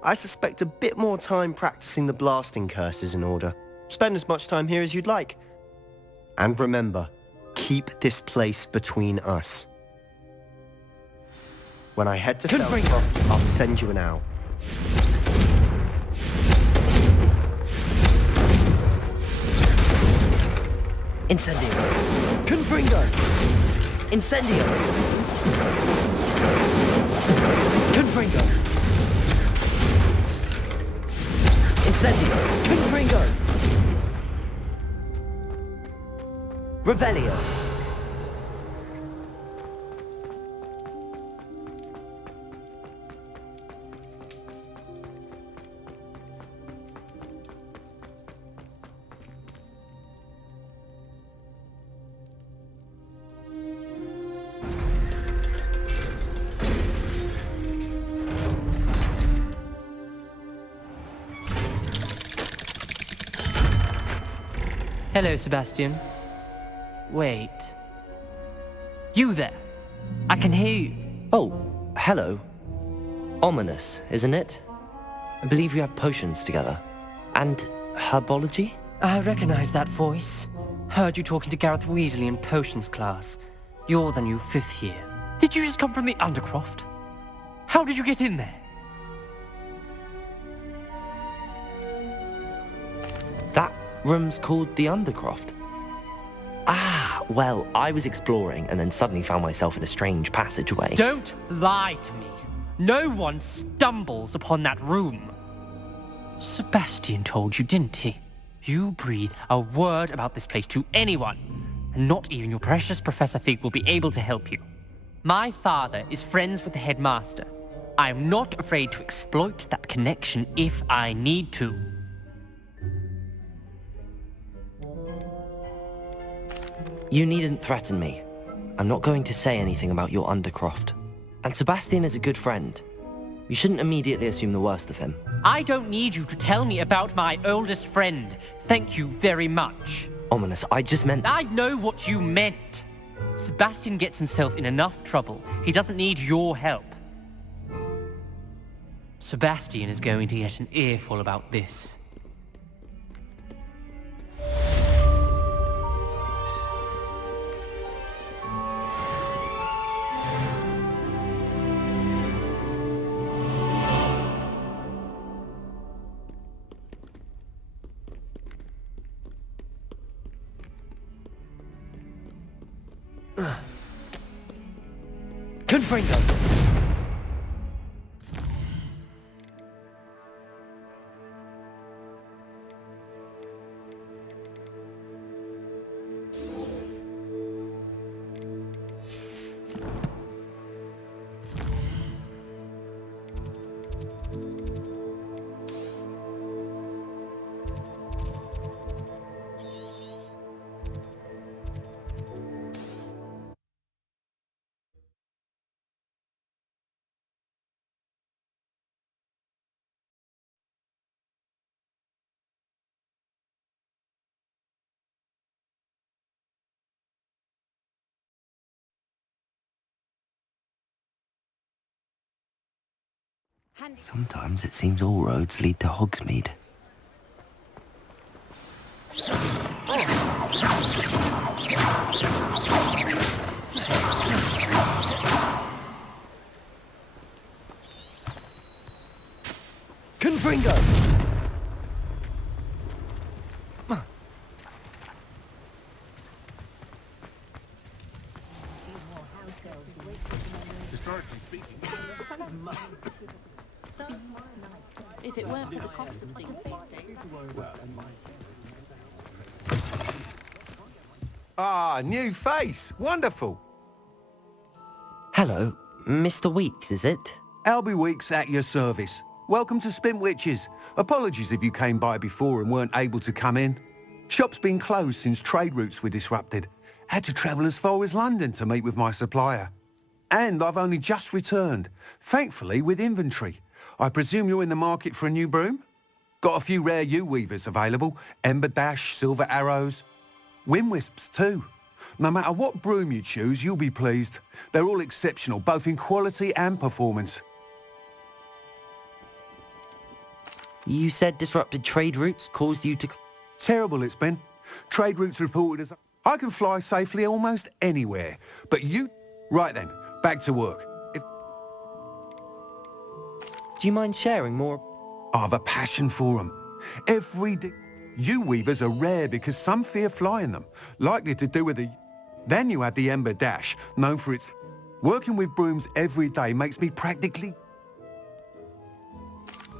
I suspect a bit more time practicing the blasting curse is in order. Spend as much time here as you'd like. And remember, keep this place between us. When I head to Feldcroft, I'll send you an owl. Incendio. Confringo. Incendio. Confringo. Incendio. Confringo. Revelio. Hello, Sebastian. Wait. You there? I can hear you. Oh, hello. Ominous, isn't it? I believe we have potions together. And herbology? I recognize that voice. Heard you talking to Gareth Weasley in potions class. You're the new 5th year. Did you just come from the Undercroft? How did you get in there? That room's called the Undercroft. Ah, well, I was exploring and then suddenly found myself in a strange passageway. Don't lie to me. No one stumbles upon that room. Sebastian told you, didn't he? You breathe a word about this place to anyone, and not even your precious Professor Fig will be able to help you. My father is friends with the headmaster. I am not afraid to exploit that connection if I need to. You needn't threaten me. I'm not going to say anything about your Undercroft. And Sebastian is a good friend. You shouldn't immediately assume the worst of him. I don't need you to tell me about my oldest friend. Thank you very much. Ominous, I just meant... I know what you meant. Sebastian gets himself in enough trouble. He doesn't need your help. Sebastian is going to get an earful about this. Confringo! Sometimes it seems all roads lead to Hogsmeade. Confringo! Historically speaking, if it weren't for the cost of things these days. Ah, new face. Wonderful. Hello, Mr. Weeks, is it? Albie Weeks at your service. Welcome to Spintwitches. Apologies if you came by before and weren't able to come in. Shop's been closed since trade routes were disrupted. Had to travel as far as London to meet with my supplier. And I've only just returned, thankfully with inventory. I presume you're in the market for a new broom? Got a few rare U-weavers available. Ember Dash, Silver Arrows. Wind Wisps too. No matter what broom you choose, you'll be pleased. They're all exceptional, both in quality and performance. You said disrupted trade routes caused you to... Terrible it's been. Trade routes reported as... I can fly safely almost anywhere. But you... Right then, back to work. Do you mind sharing more? I've a passion for them. Every day... U-weavers are rare because some fear flying them. Likely to do with the... Then you have the Ember Dash, known for its... Working with brooms every day makes me practically...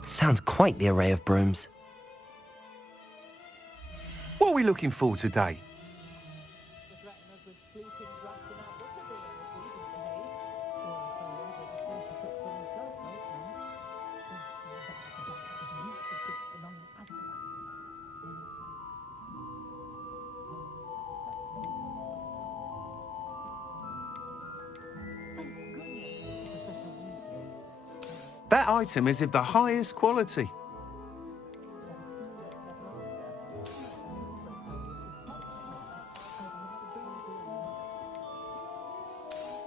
Sounds quite the array of brooms. What are we looking for today? That item is of the highest quality.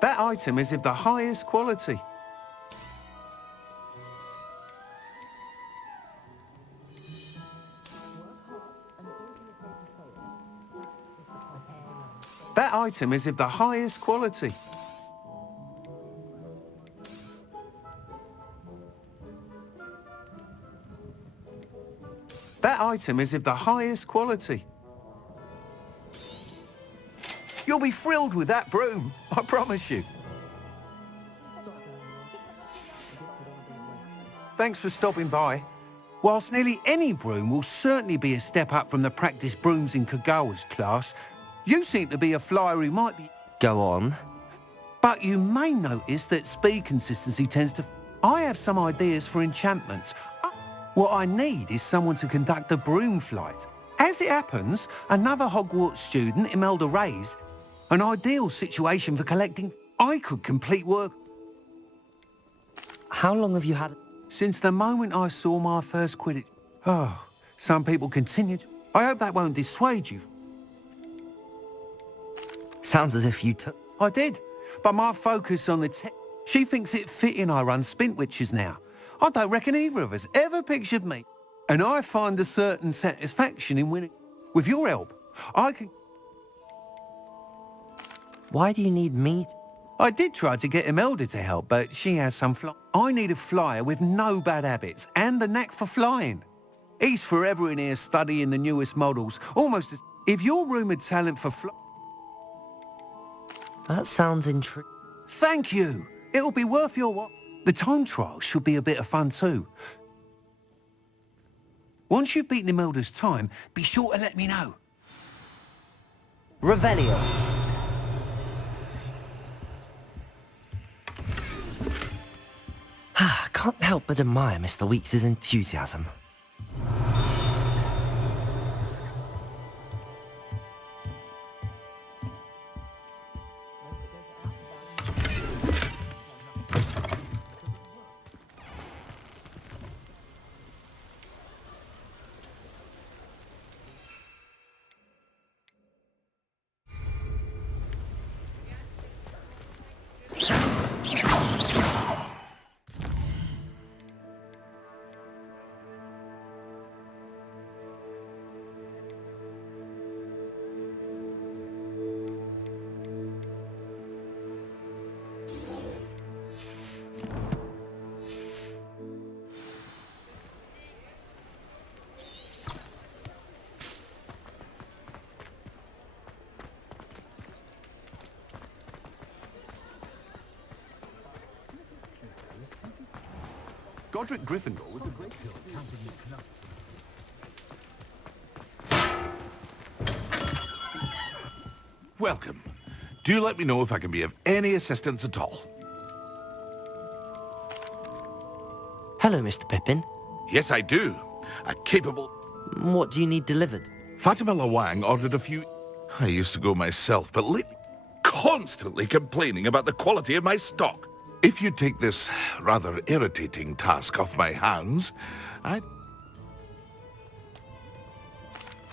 That item is of the highest quality. That item is of the highest quality. That item is of the highest quality. You'll be thrilled with that broom, I promise you. Thanks for stopping by. Whilst nearly any broom will certainly be a step up from the practice brooms in Kagawa's class, you seem to be a flyer who might be... Go on. But you may notice that speed consistency tends to... I have some ideas for enchantments. What I need is someone to conduct a broom flight. As it happens, another Hogwarts student, Imelda Reyes, an ideal situation for collecting... I could complete work... How long have you had... Since the moment I saw my first Quidditch. Oh, some people continue to... I hope that won't dissuade you. Sounds as if you took... I did, but my focus on the tech... She thinks it fitting I run Spintwitches now. I don't reckon either of us ever pictured me. And I find a certain satisfaction in winning. With your help, I can... Why do you need me? I did try to get Imelda to help, but she has some I need a flyer with no bad habits and the knack for flying. He's forever in here studying the newest models, almost as... If your rumoured talent for That sounds intriguing. Thank you. It'll be worth your while. The time trial should be a bit of fun too. Once you've beaten Imelda's time, be sure to let me know. Revelio. Can't help but admire Mr. Weeks' enthusiasm. Godric Gryffindor was a great deal of Welcome. Do let me know if I can be of any assistance at all. Hello, Mr. Pippin. Yes, I do. A capable... What do you need delivered? Fatima Lawang ordered a few... I used to go myself, but lately... constantly complaining about the quality of my stock. If you take this rather irritating task off my hands,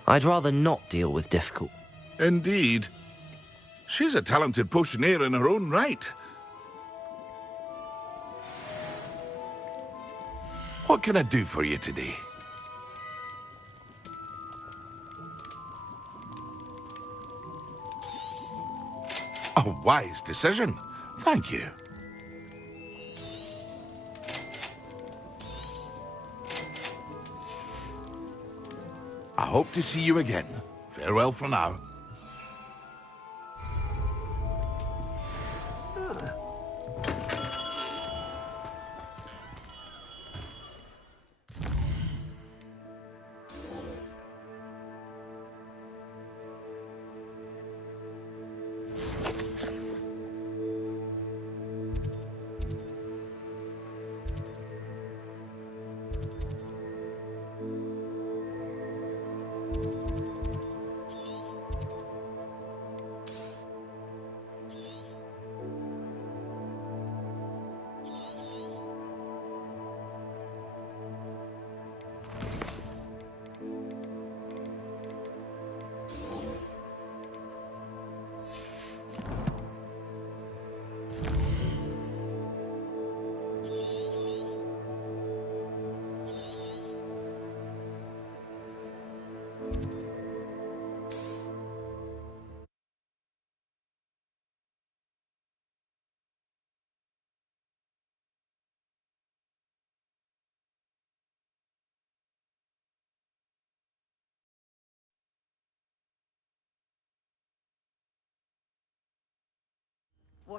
I'd rather not deal with difficult... Indeed. She's a talented potioneer in her own right. What can I do for you today? A wise decision. Thank you. I hope to see you again. Farewell for now.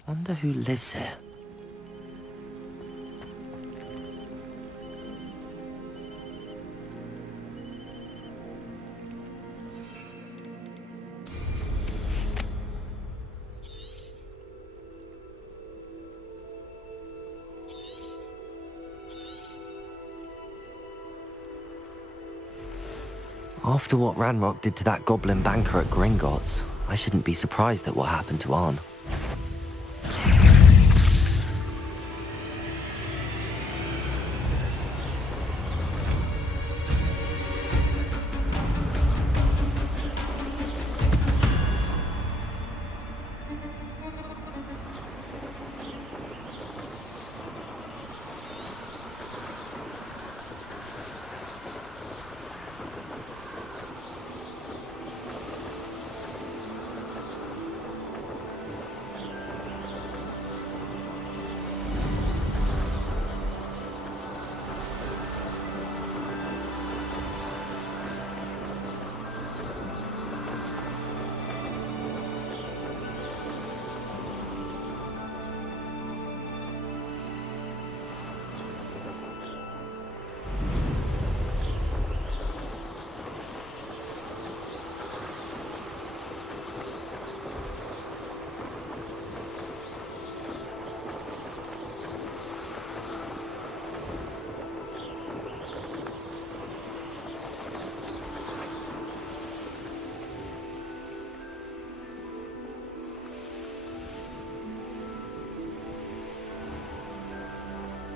Wonder who lives here. After what Ranrock did to that goblin banker at Gringotts, I shouldn't be surprised at what happened to Arn.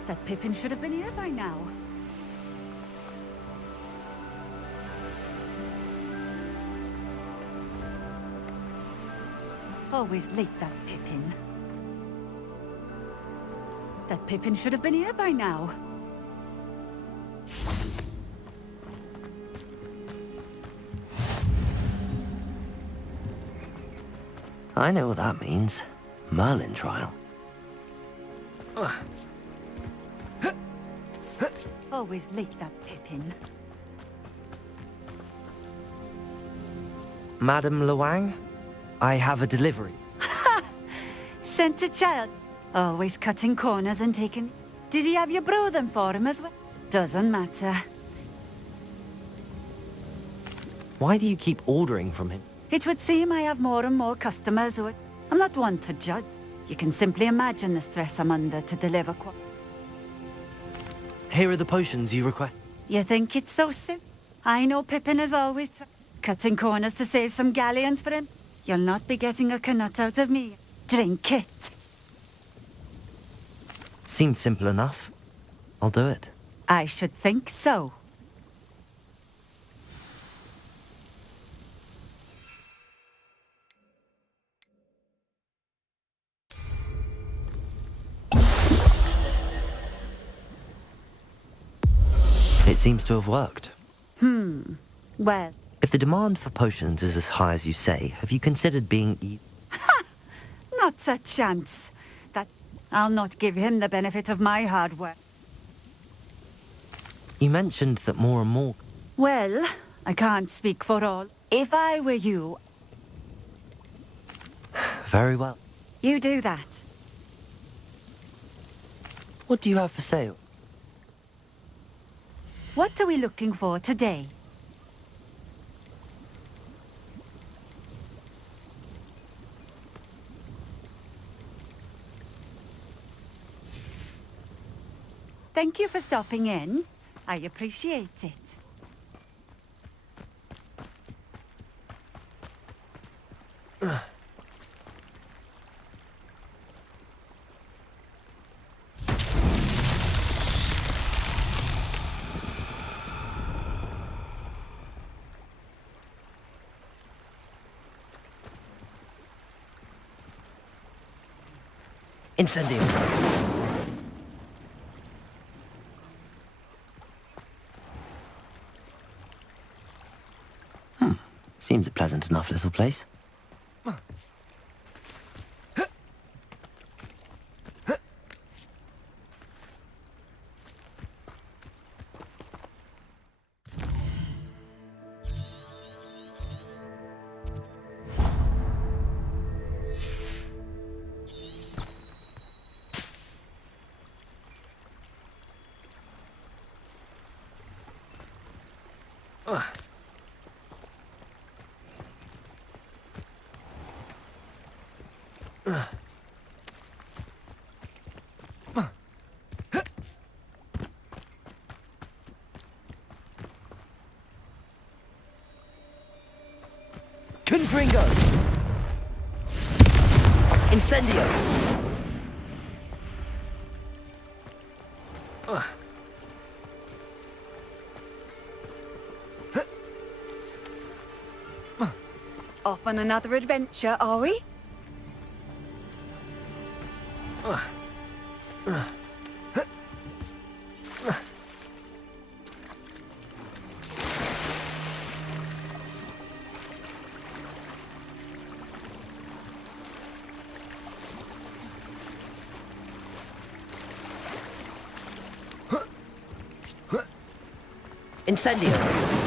That Pippin should have been here by now. Always late, that Pippin. That Pippin should have been here by now. I know what that means. Merlin trial. Always late, that Pippin. Madam Lawang, I have a delivery. Sent a child. Always cutting corners and taking... Did he have you brew them for him as well? Doesn't matter. Why do you keep ordering from him? It would seem I have more and more customers who... I'm not one to judge. You can simply imagine the stress I'm under to deliver Here are the potions you request. You think it's so simple? I know Pippin is always cutting corners to save some galleons for him. You'll not be getting a canut out of me. Drink it. Seems simple enough. I'll do it. I should think so. It seems to have worked. Well, If the demand for potions is as high as you say, have you considered being not a chance. That I'll not give him the benefit of my hard work. You mentioned that more and more... Well, I can't speak for all. If I were you, Very well. you do that. What do you have for sale? What are we looking for today? Thank you for stopping in. I appreciate it. Incendio. Seems a pleasant enough little place. Confringo! Incendio! Off on another adventure, are we? Incendio!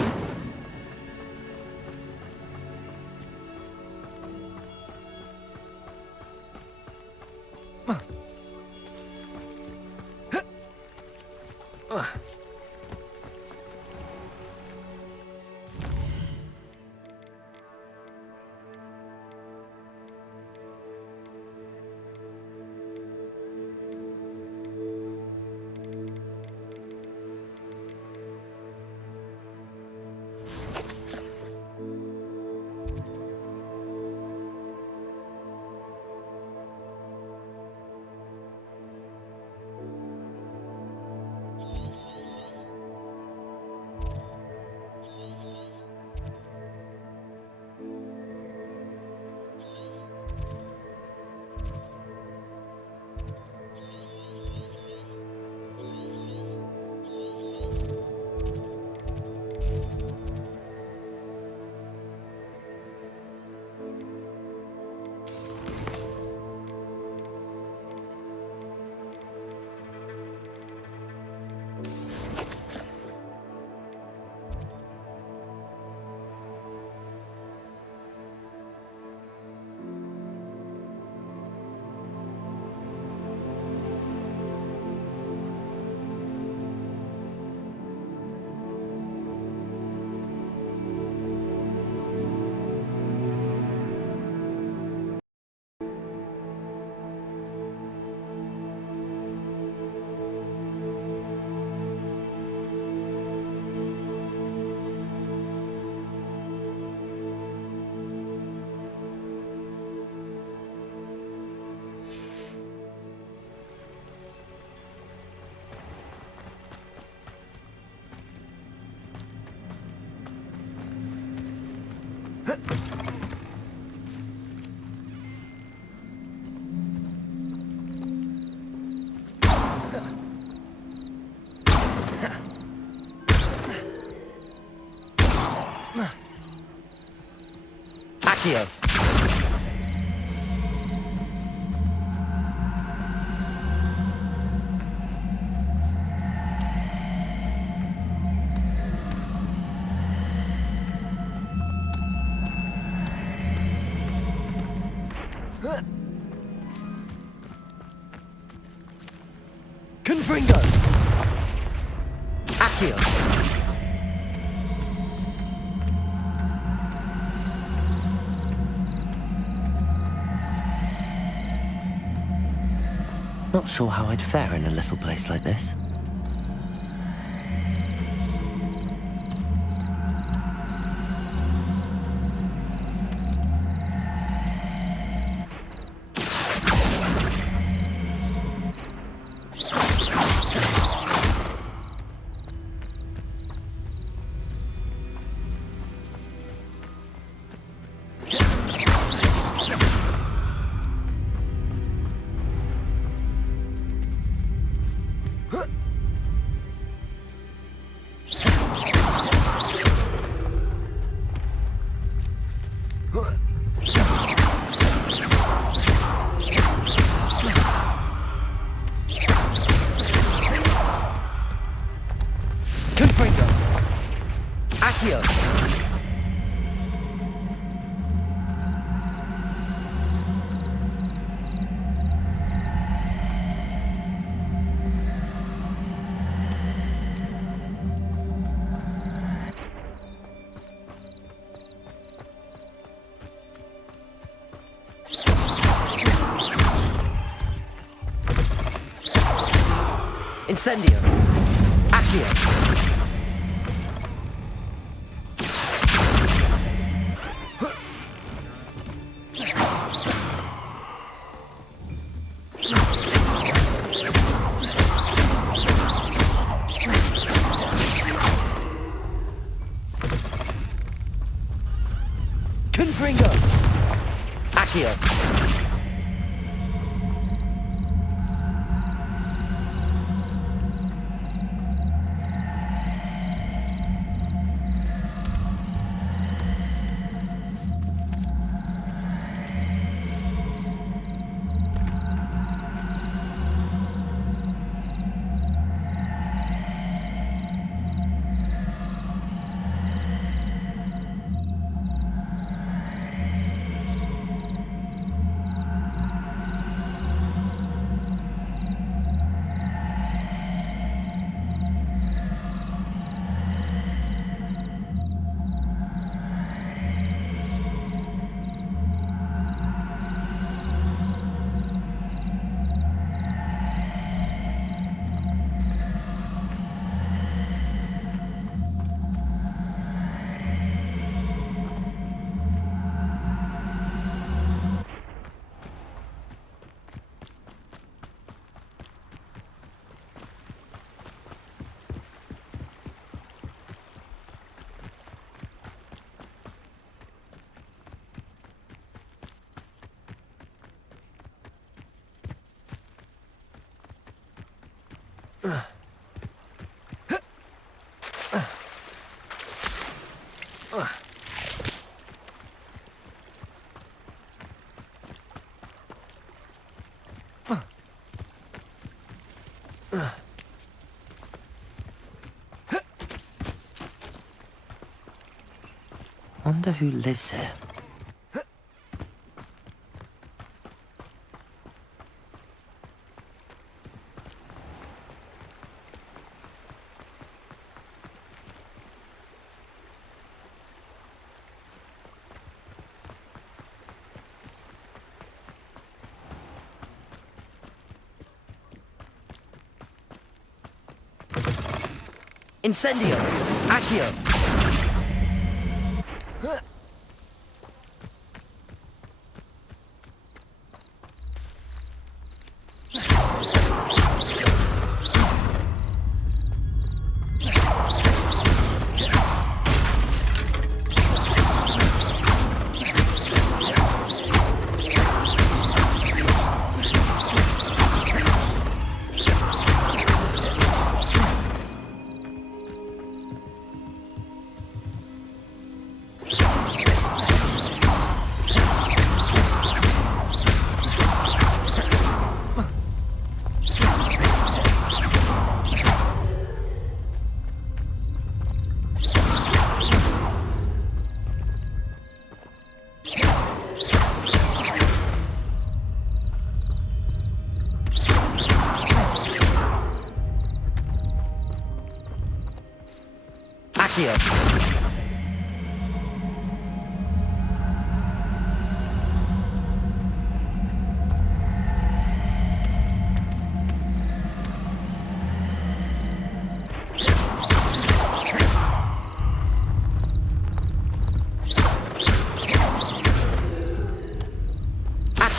Confringo! Accio! Not sure how I'd fare in a little place like this. Confringo! Accio! Incendio! Accio! Confringo! Accio! Wonder who lives here. Incendio! Accio!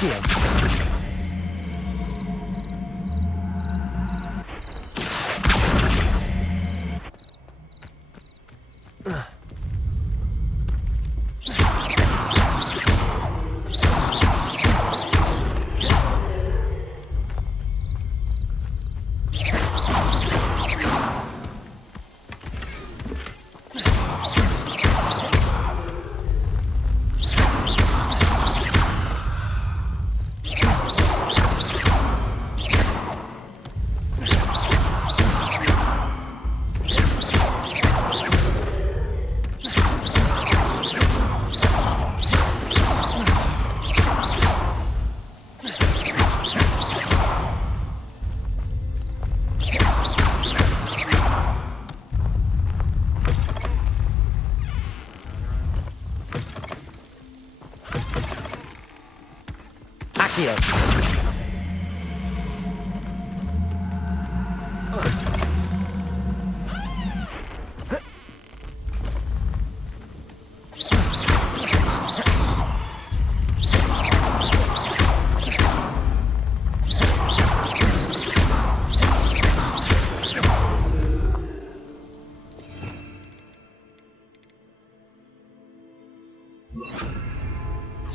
Accio!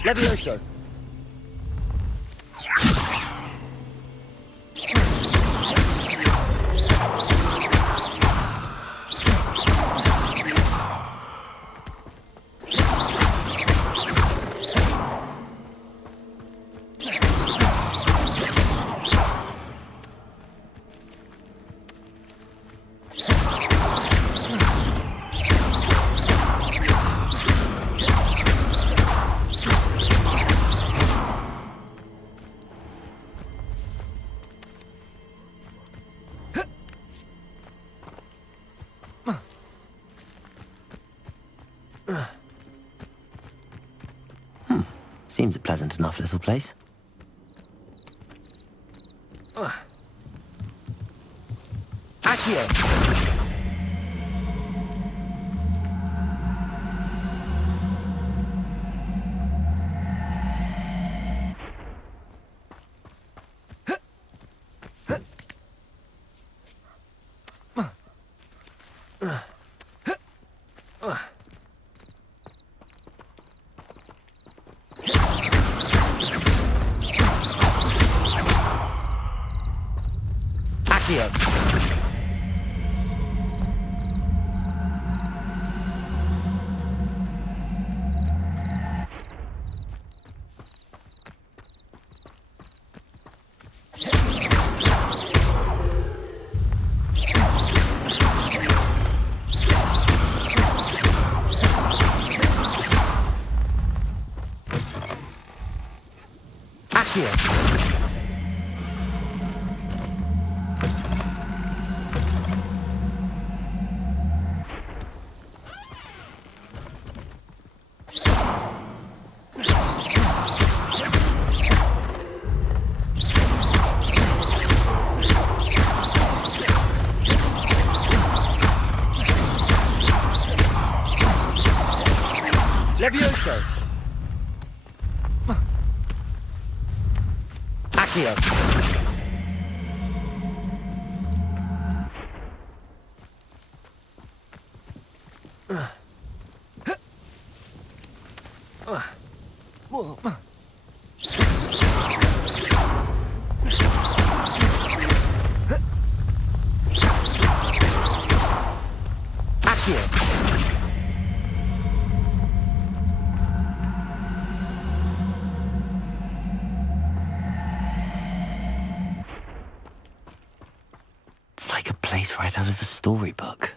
Levioso! Seems a pleasant enough little place. Accio! Levioso! Accio! It's like a place right out of a storybook.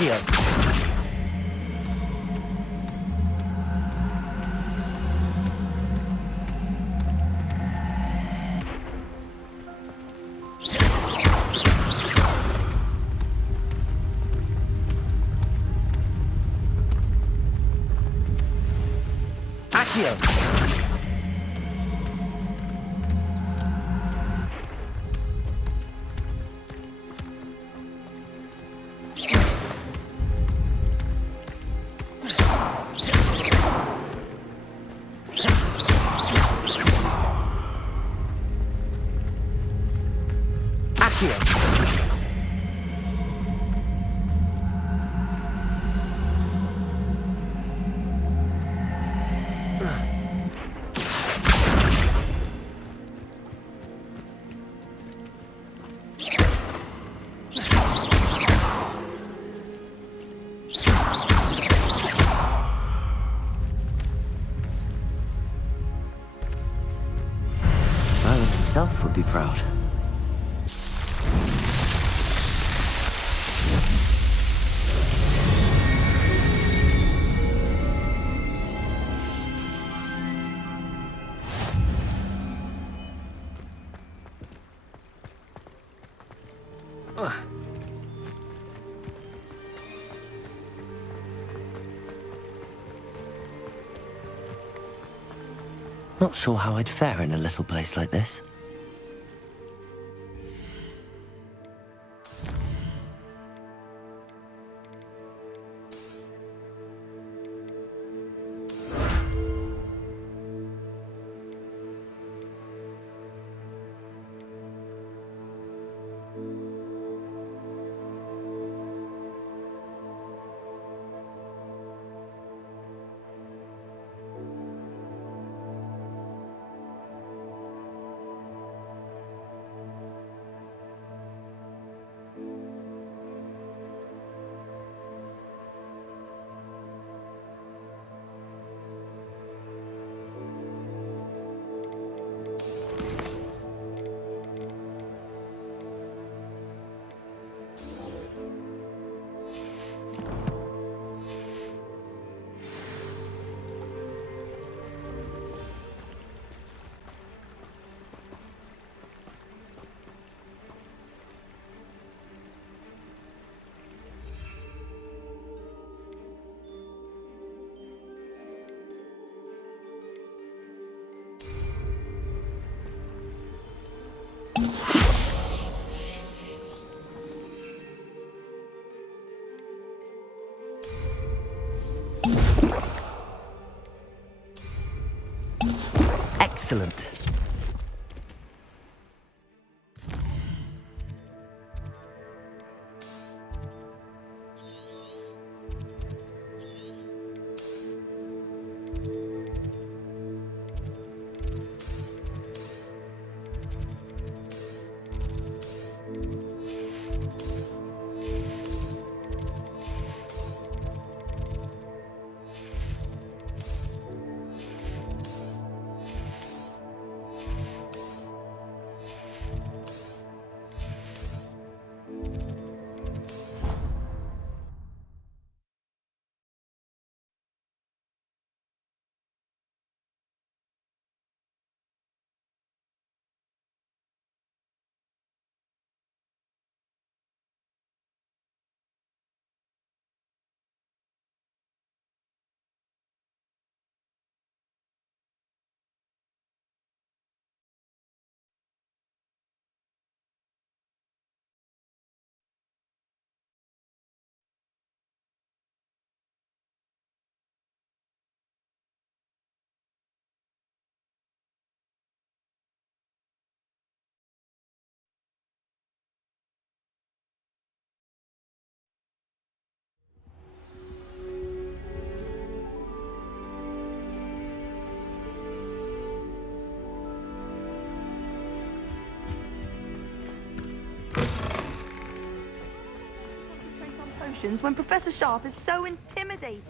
Accio. Accio. Merlin himself would be proud. Not sure how I'd fare in a little place like this. Excellent. When Professor Sharp is so intimidating.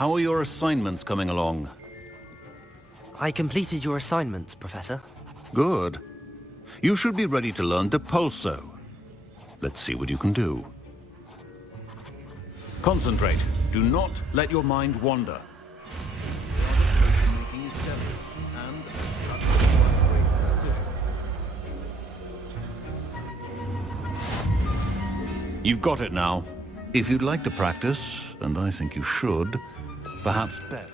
How are your assignments coming along? I completed your assignments, Professor. Good. You should be ready to learn Depulso. Let's see what you can do. Concentrate. Do not let your mind wander. You've got it now. If you'd like to practice, and I think you should, perhaps bet.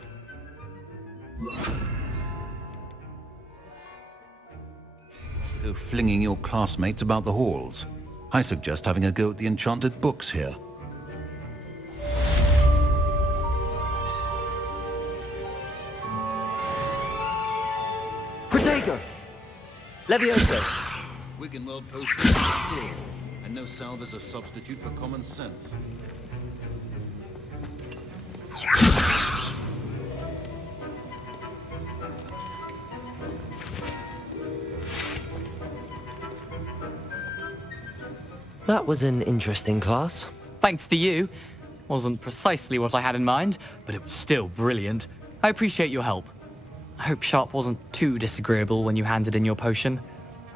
Go flinging your classmates about the halls. I suggest having a go at the enchanted books here. Protego! Levioso! Wiggenweld potion is pure, and no salve is a substitute for common sense. That was an interesting class. Thanks to you. Wasn't precisely what I had in mind, but it was still brilliant. I appreciate your help. I hope Sharp wasn't too disagreeable when you handed in your potion.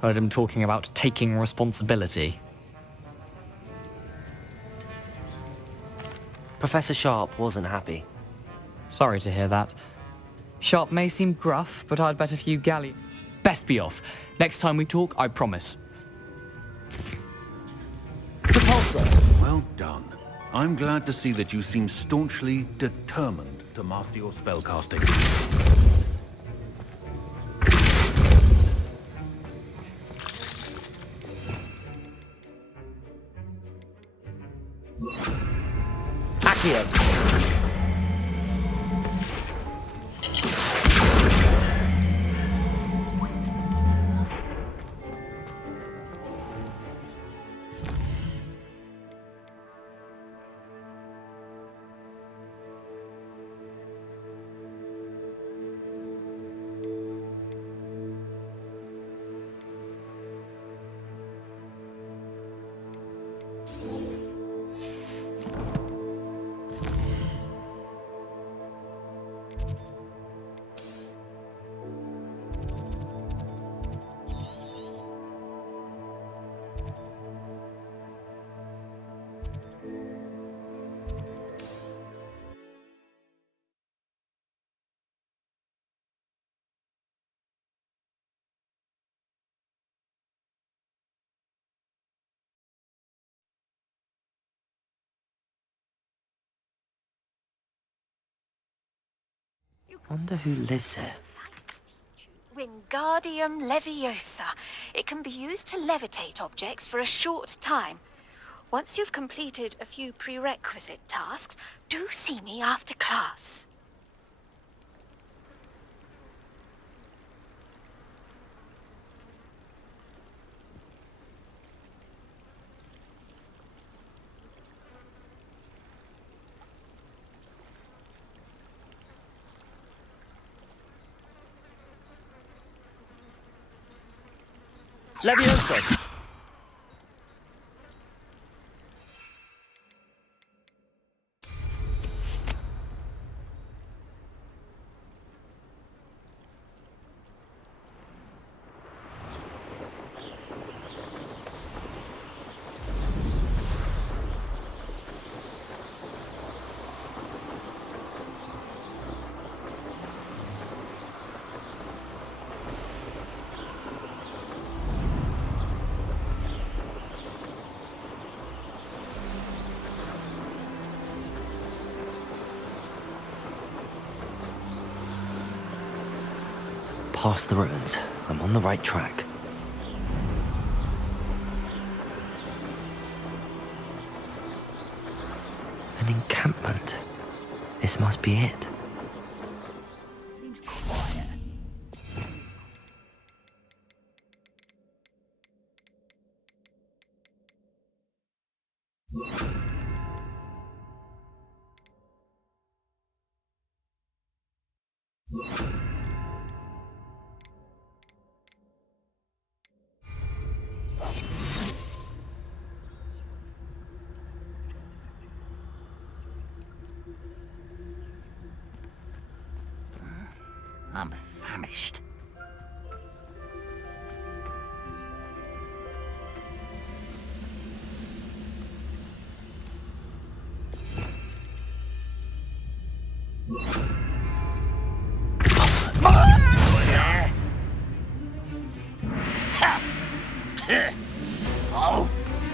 Heard him talking about taking responsibility. Professor Sharp wasn't happy. Sorry to hear that. Sharp may seem gruff, but I'd bet a few galleons. Best be off. Next time we talk, I promise. Well done. I'm glad to see that you seem staunchly determined to master your spellcasting. Accio! Wonder who lives here. Wingardium Leviosa. It can be used to levitate objects for a short time. Once you've completed a few prerequisite tasks, do see me after class. Levioso! Past the ruins. I'm on the right track. An encampment. This must be it. I'm famished.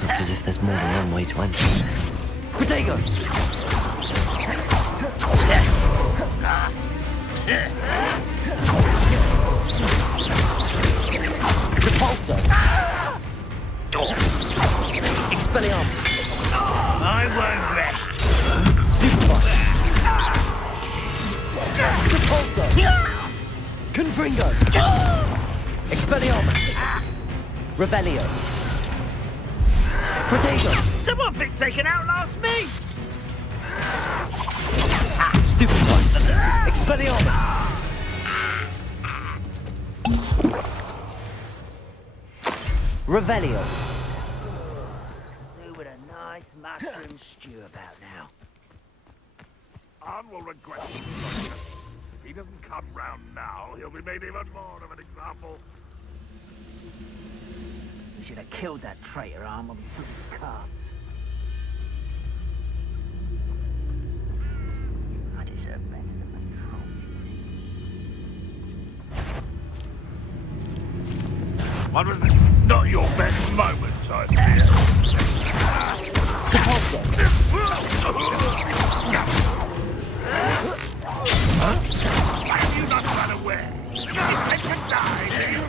Looks as if there's more than one way to enter. Protego! Repulsor! Expelliarmus! I won't rest. Stupefy! Repulsor! Confringo! Expelliarmus! Revelio! Protego! Someone think they can outlast me? Stupefy! Expelliarmus! Revelio! Who would a nice mushroom stew about now? Anne will regret it. If he doesn't come round now, he'll be made even more of an example. We should have killed that traitor, Anne, when we took his cards. I deserve better than my troll. What was that? Not your best moment, I fear. Why have you not run away? You intend to die, do you?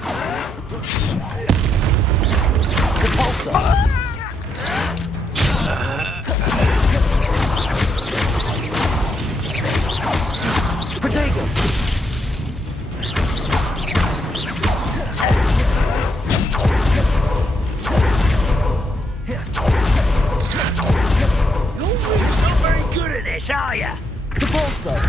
Protego! You're not very good at this, are you? Repulsor!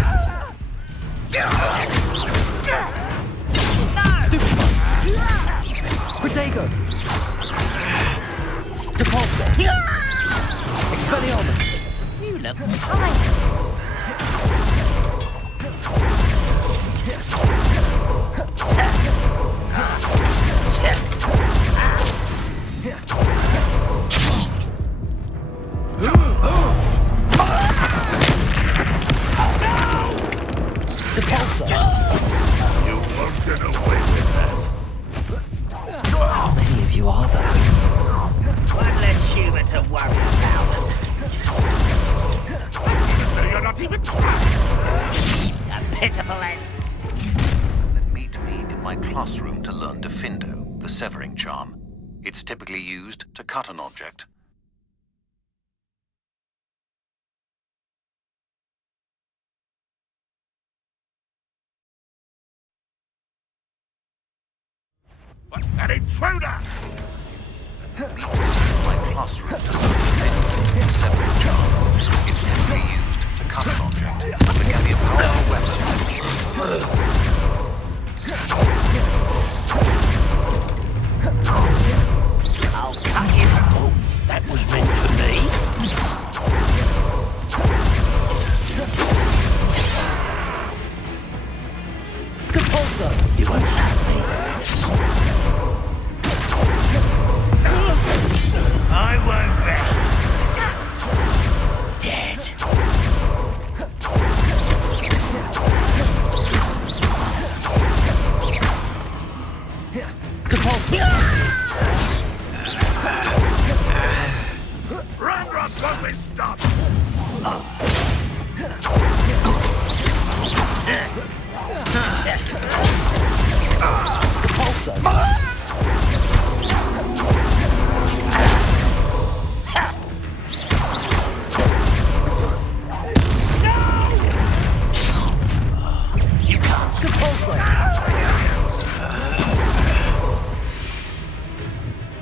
Protego! Repulsor! Expelliarmus! You look tired. You won't get away with that. How many of you are there? One less human to worry about. You're not even trying. A pitiful end. Then meet me in my classroom to learn Defindo, the severing charm. It's typically used to cut an object. An intruder! Meet me in my classroom to learn Defindo, the severing charm. It's typically used to cut an object, but can be a powerful weapon. I'll cut you. Oh, that was meant for me. Repulsor! You won't stop me. I won't rest. Dead. Ramrod won't be stopped!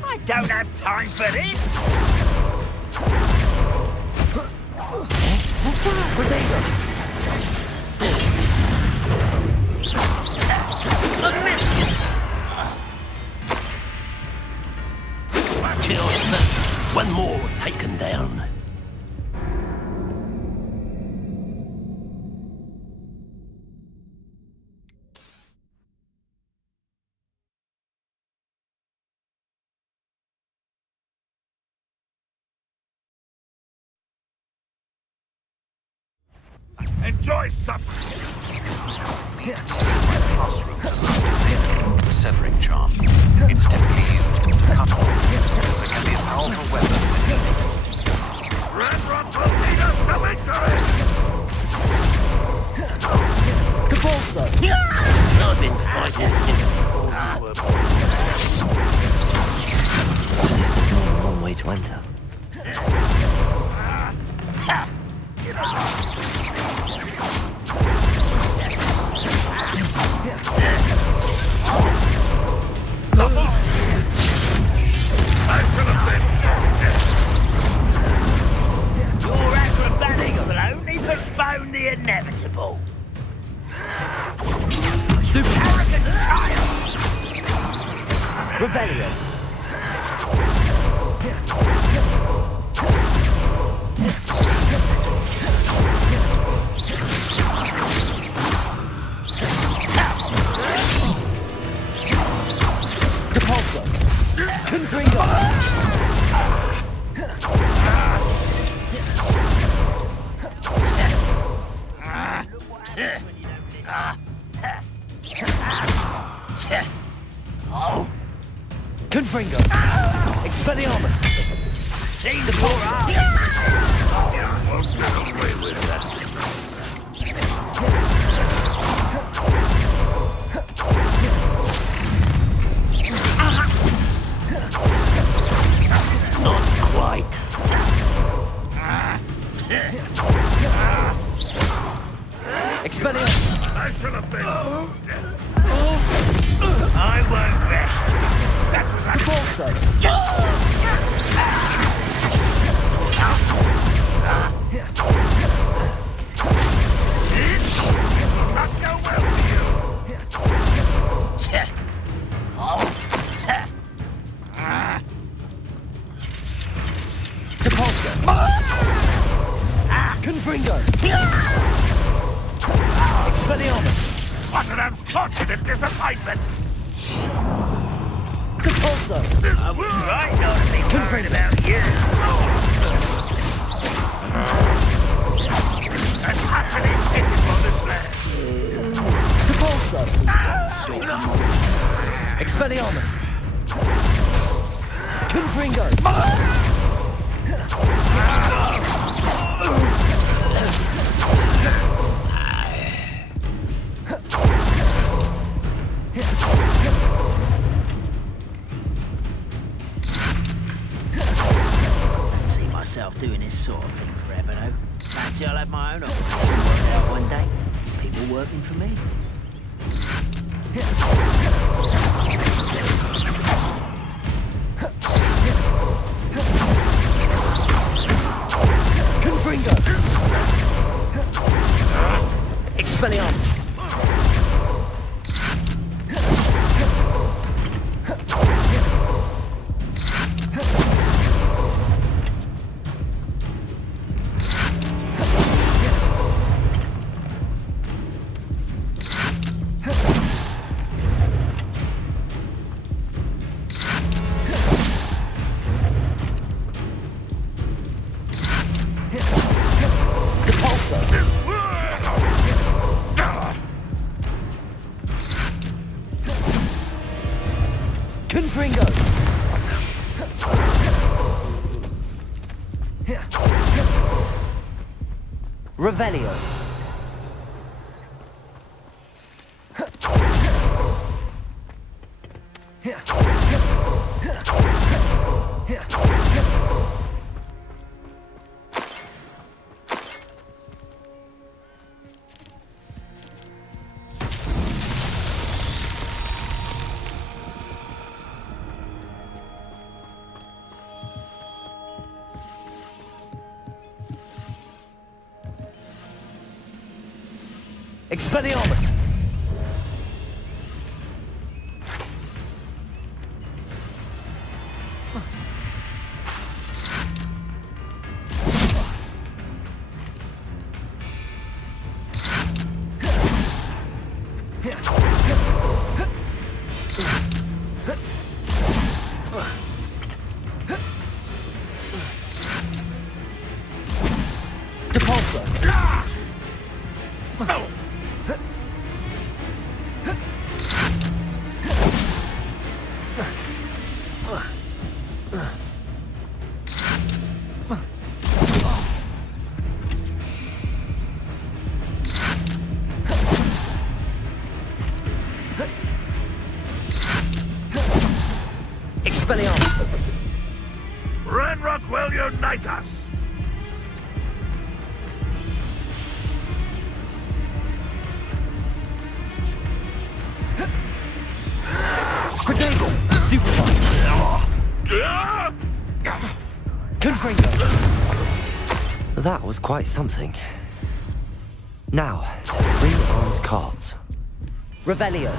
I don't have time for this. One more taken down. enjoy some. My classroom the severing charm. It's typically used to cut an object, but can be a powerful weapon when needed. Red Rock will lead us to victory! Capalso! I've been fighting since before you were born. There's more than one way to enter. Your acrobatics will only postpone the inevitable. You arrogant child! Rebellion. Depulso. Confringo. Confringo. Expelliarmus. Seems the poor Won't get away with that. Not quite. Expelliarmus. I should have been. I won't rest. That was a Capalso. Not go well for you. Depulso. Confringo. Expelliarmus. What an unfortunate disappointment! Depulso. I was right not to be worried about you. That's happening on this land. Depulso. Expelliarmus. Confringo. See myself doing this sort of thing forever, though. Fancy I'll have my own operation worked out one day. People working for me. Confringo. Expelliarmus. Confringo. Revelio. Expelliarmus. Depulso. Expelliarmus! Ranrock will unite us! Protego! Stupefy! Confringo! That was quite something. Now, to free Arm's cards. Revelio!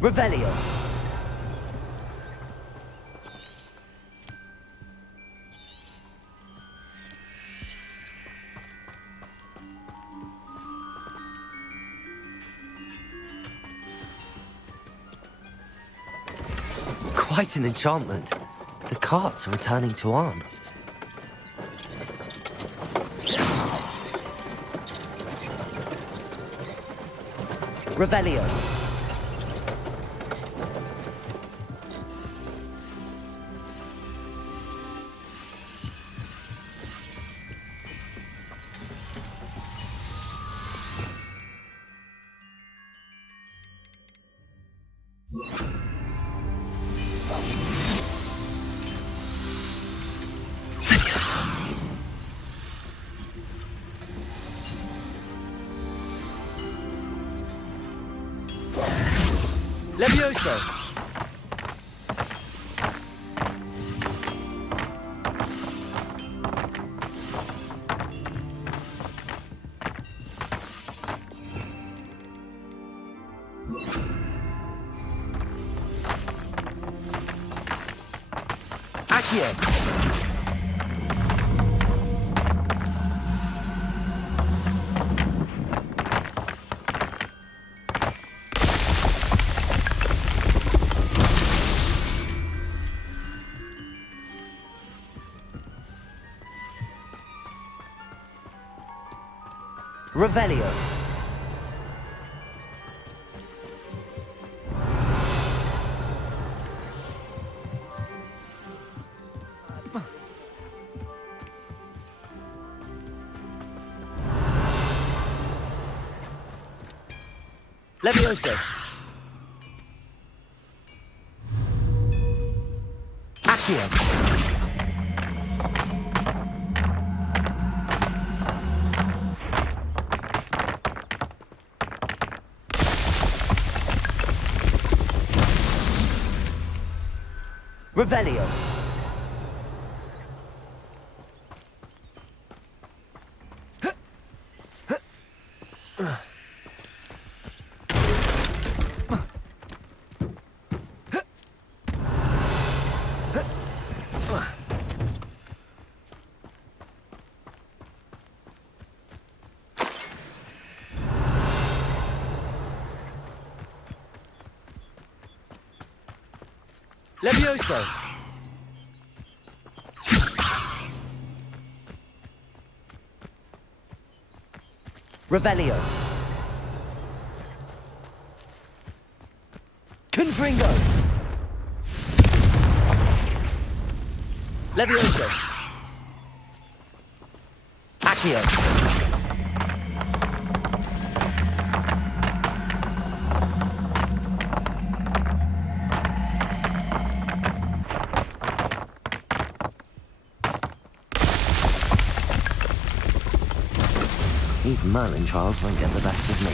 Revelio! Quite an enchantment. The carts are returning to Arn. Revelio. Levioso! Accio! Revelio. Levioso. Accio. Revelio. Levioso. Revelio. Confringo. Levioso. Accio. These Merlin trials won't get the best of me.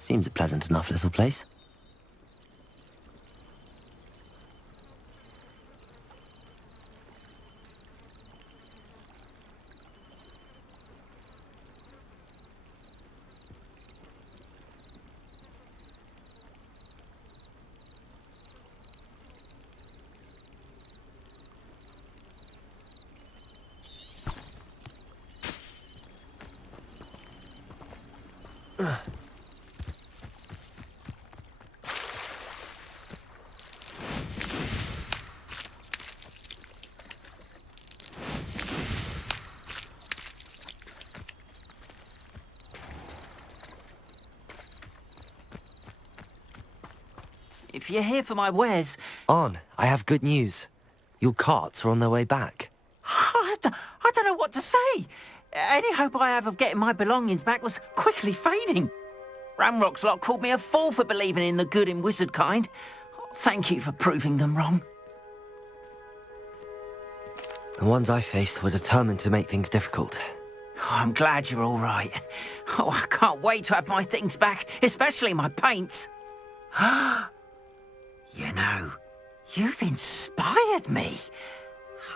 Seems a pleasant enough little place. If you're here for my wares... On, I have good news. Your carts are on their way back. I don't know what to say. Any hope I have of getting my belongings back was quickly fading. Ramrock's lot called me a fool for believing in the good in wizard kind. Thank you for proving them wrong. The ones I faced were determined to make things difficult. Oh, I'm glad you're all right. Oh, I can't wait to have my things back, especially my paints. You know, you've inspired me.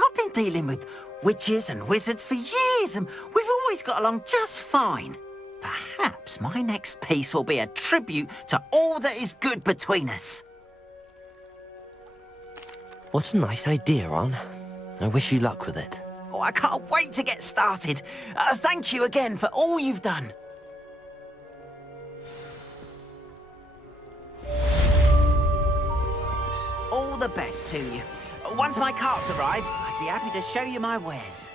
I've been dealing with witches and wizards for years, and we've always got along just fine. Perhaps my next piece will be a tribute to all that is good between us. What a nice idea, On. I wish you luck with it. Oh, I can't wait to get started. Thank you again for all you've done. All the best to you. Once my carts arrive, I'd be happy to show you my wares.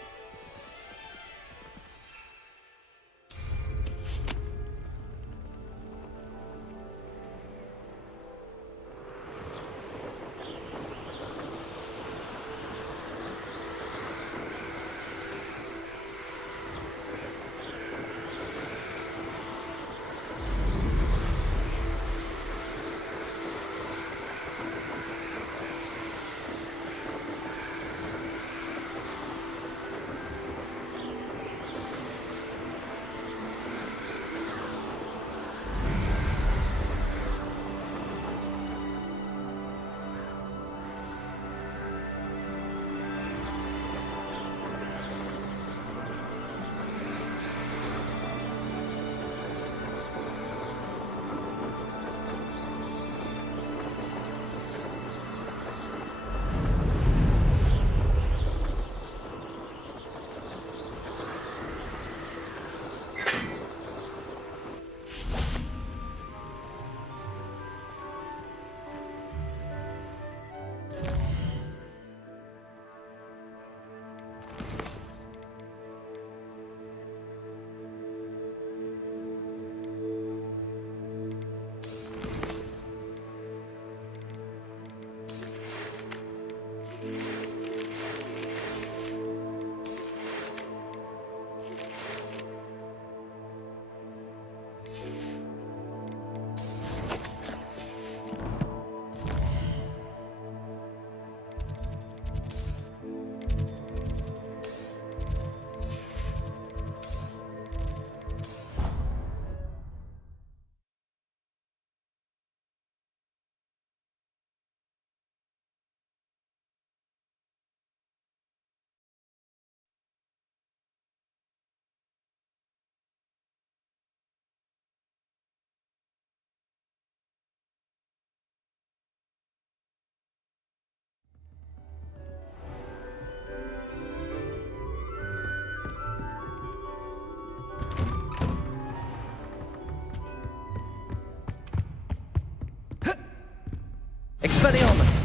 Expelliarmus!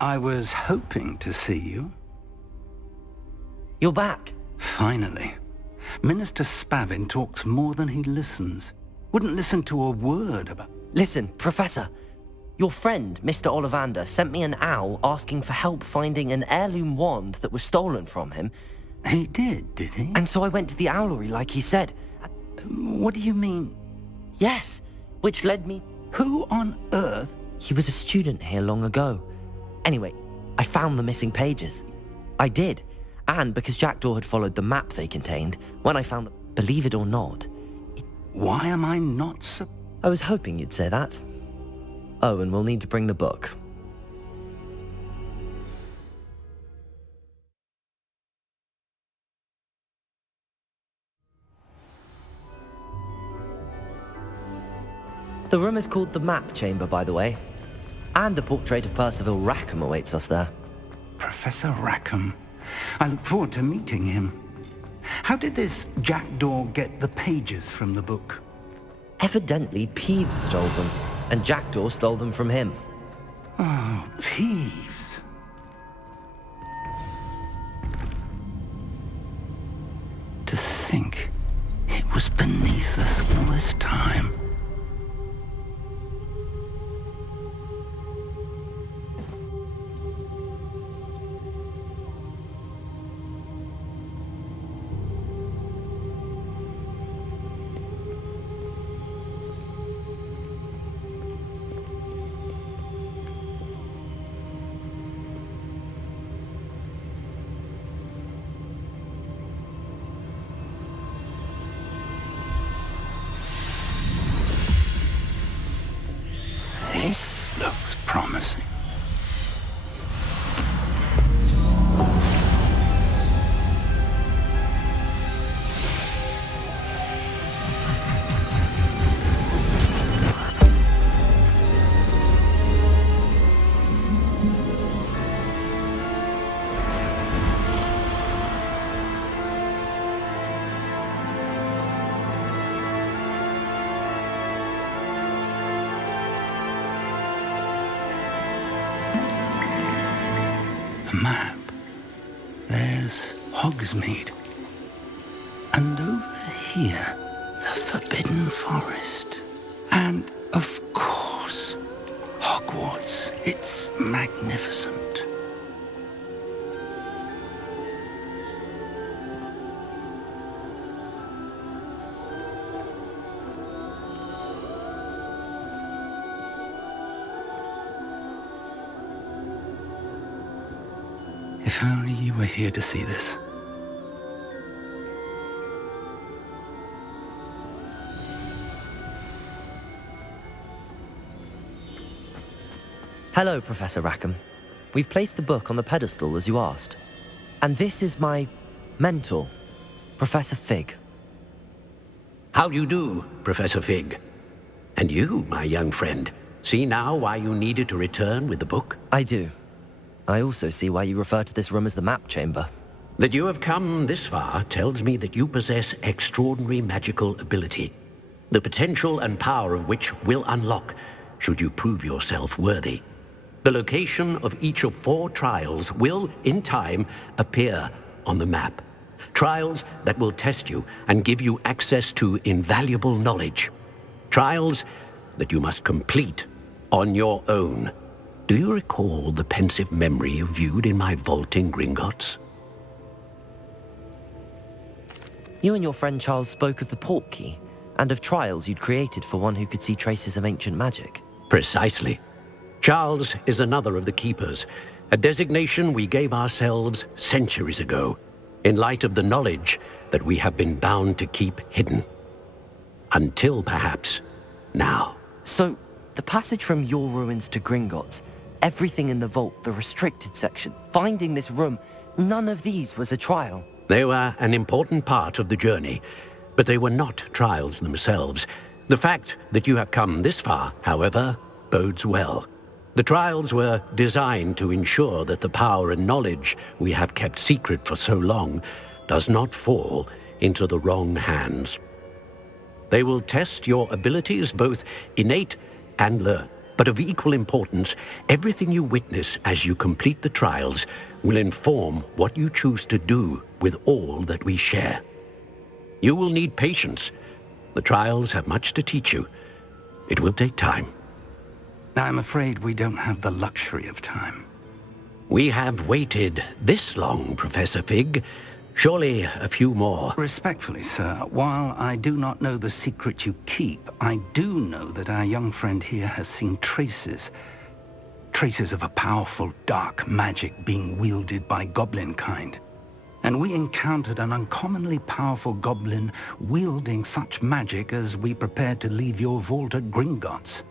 I was hoping to see you. You're back. Finally. Minister Spavin talks more than he listens. Wouldn't listen to a word about... Listen, Professor. Your friend, Mr. Ollivander, sent me an owl asking for help finding an heirloom wand that was stolen from him. He did he? And so I went to the owlery like he said. What do you mean? Yes, which led me... Who on earth? He was a student here long ago. Anyway, I found the missing pages. I did. And because Jackdaw had followed the map they contained, when I found the... believe it or not, Why am I not I was hoping you'd say that. Oh, and we'll need to bring the book. The room is called the Map Chamber, by the way. And a portrait of Percival Rackham awaits us there. Professor Rackham? I look forward to meeting him. How did this jackdaw get the pages from the book? Evidently, Peeves stole them, and Jackdaw stole them from him. Oh, Peeves. To think it was beneath us all this time. This looks promising. Map. There's Hogsmeade. And over here, the Forbidden Forest. And, of course, Hogwarts. It's magnificent. If only you were here to see this. Hello, Professor Rackham. We've placed the book on the pedestal as you asked. And this is my mentor, Professor Fig. How do you do, Professor Fig? And you, my young friend, see now why you needed to return with the book? I do. I also see why you refer to this room as the Map Chamber. That you have come this far tells me that you possess extraordinary magical ability, the potential and power of which will unlock should you prove yourself worthy. The location of each of 4 trials will, in time, appear on the map. Trials that will test you and give you access to invaluable knowledge. Trials that you must complete on your own. Do you recall the pensive memory you viewed in my vault in Gringotts? You and your friend Charles spoke of the Portkey, and of trials you'd created for one who could see traces of ancient magic. Precisely. Charles is another of the Keepers, a designation we gave ourselves centuries ago, in light of the knowledge that we have been bound to keep hidden. Until, perhaps, now. So, the passage from your ruins to Gringotts, everything in the vault, the restricted section, finding this room, none of these was a trial. They were an important part of the journey, but they were not trials themselves. The fact that you have come this far, however, bodes well. The trials were designed to ensure that the power and knowledge we have kept secret for so long does not fall into the wrong hands. They will test your abilities, both innate and learned. But of equal importance, everything you witness as you complete the trials will inform what you choose to do with all that we share. You will need patience. The trials have much to teach you. It will take time. I'm afraid we don't have the luxury of time. We have waited this long, Professor Fig. Surely a few more. Respectfully, sir, while I do not know the secret you keep, I do know that our young friend here has seen traces of a powerful dark magic being wielded by goblin kind. and we encountered an uncommonly powerful goblin wielding such magic as we prepared to leave your vault at Gringotts.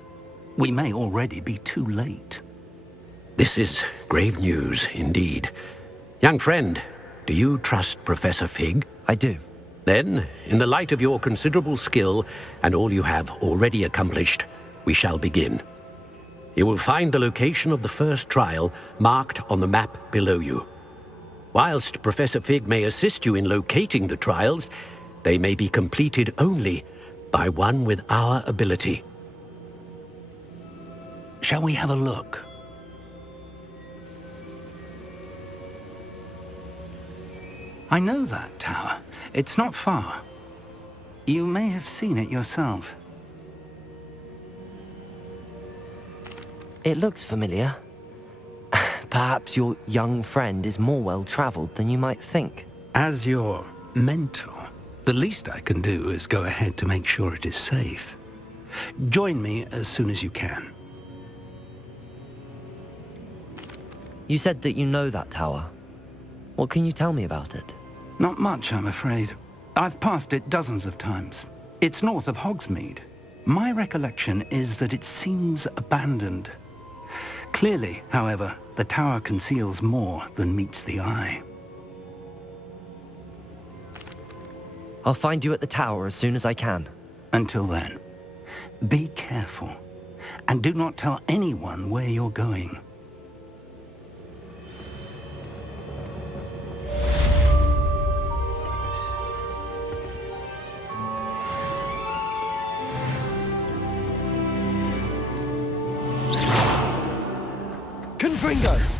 We may already be too late. This is grave news indeed. Young friend, do you trust Professor Fig? I do. Then, in the light of your considerable skill and all you have already accomplished, we shall begin. You will find the location of the first trial marked on the map below you. Whilst Professor Fig may assist you in locating the trials, they may be completed only by one with our ability. Shall we have a look? I know that tower. It's not far. You may have seen it yourself. It looks familiar. Perhaps your young friend is more well-traveled than you might think. As your mentor, the least I can do is go ahead to make sure it is safe. Join me as soon as you can. You said that you know that tower. What can you tell me about it? Not much, I'm afraid. I've passed it dozens of times. It's north of Hogsmeade. My recollection is that it seems abandoned. Clearly, however, the tower conceals more than meets the eye. I'll find you at the tower as soon as I can. Until then, be careful, and do not tell anyone where you're going. Confringo!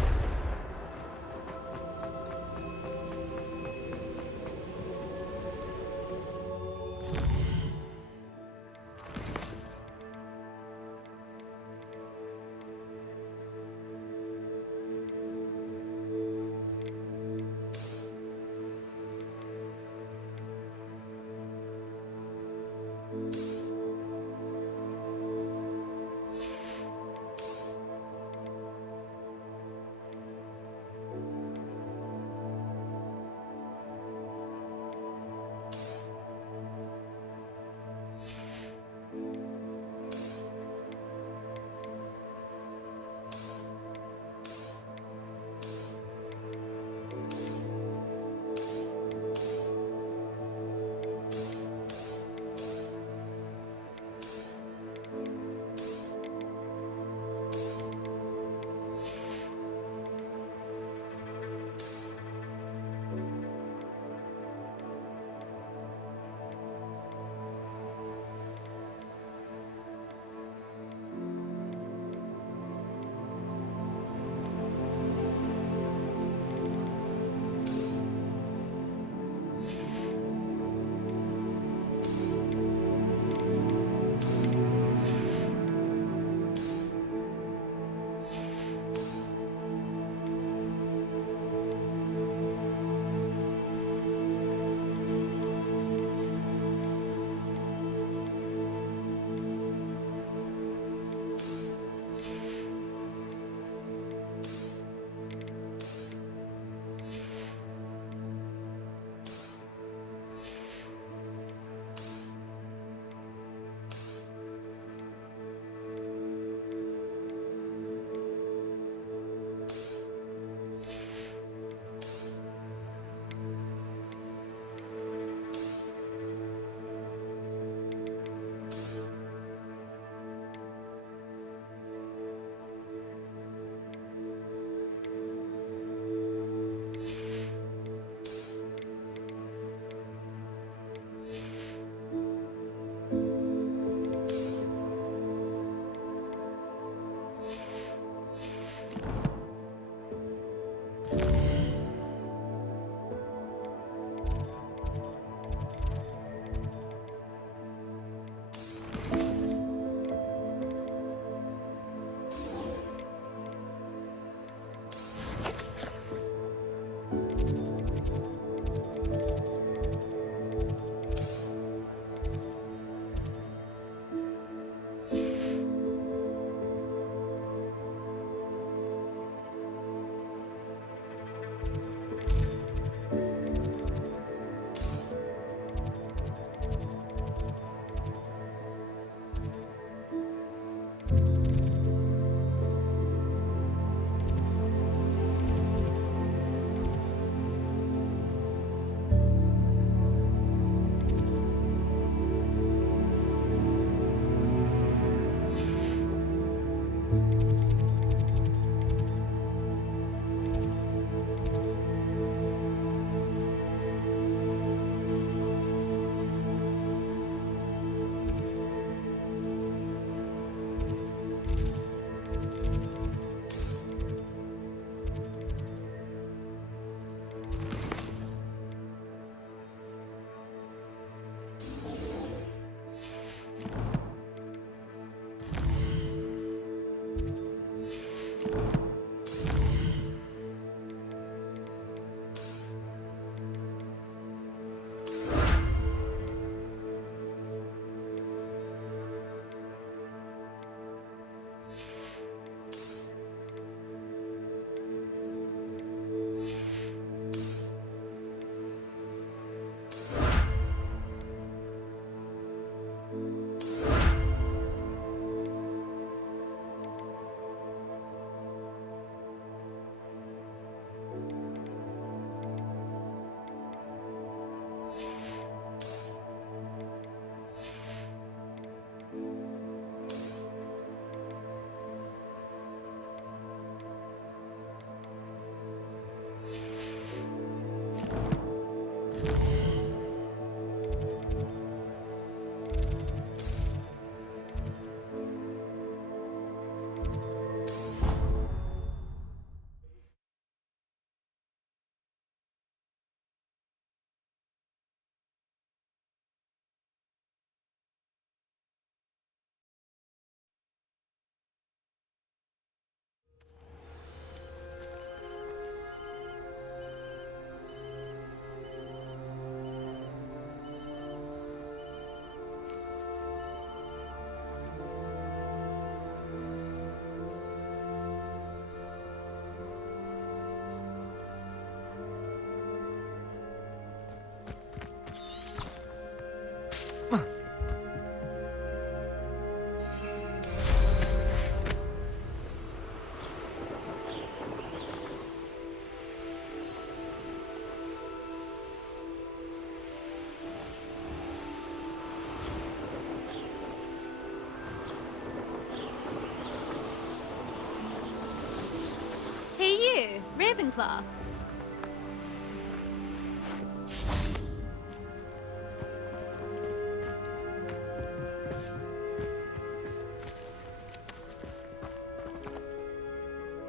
Ravenclaw.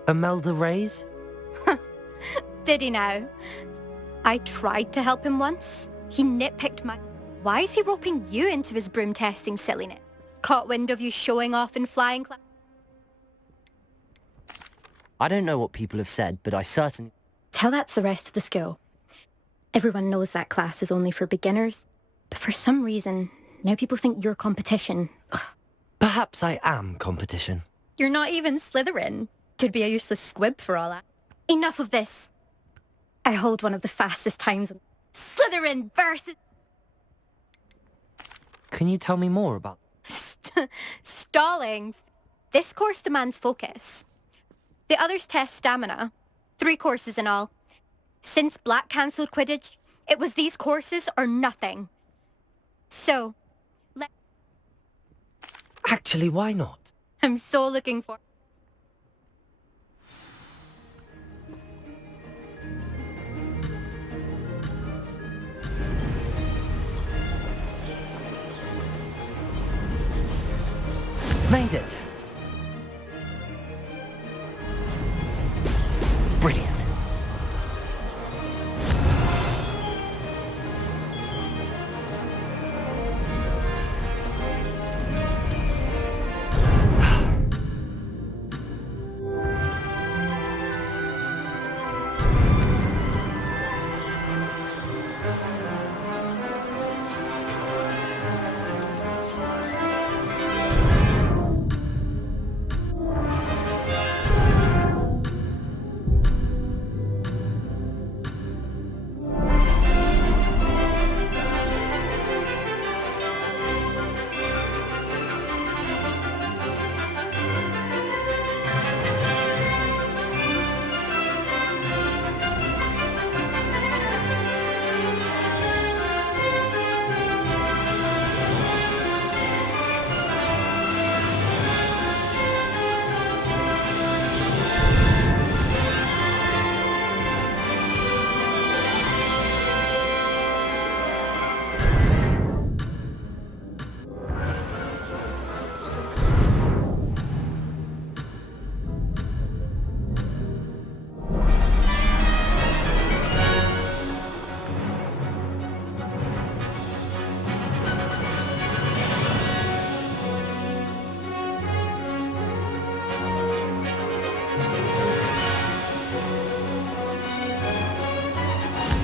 Imelda Reyes? Did he now? I tried to help him once. He nitpicked my... Why is he roping you into his broom testing silliness? Caught wind of you showing off in flying class? I don't know what people have said, but I certainly... Tell that to the rest of the school. Everyone knows that class is only for beginners. But for some reason, now people think you're competition. Ugh. Perhaps I am competition. You're not even Slytherin. Could be a useless squib for all that. Enough of this. I hold one of the fastest times. Slytherin versus... Can you tell me more about... Stalling. This course demands focus. The others test stamina. 3 courses in all. Since Black cancelled Quidditch, it was these courses or nothing. So, Actually, why not? I'm so looking for... Made it! Brilliant.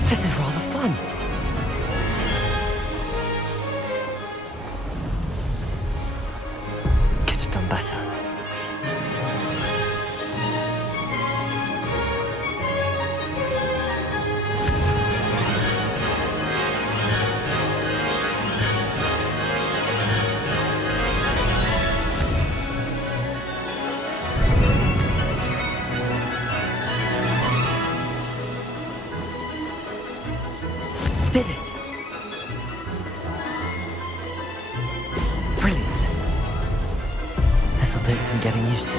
This is rather fun. Could have done better. Did it! Brilliant. This'll take some getting used to.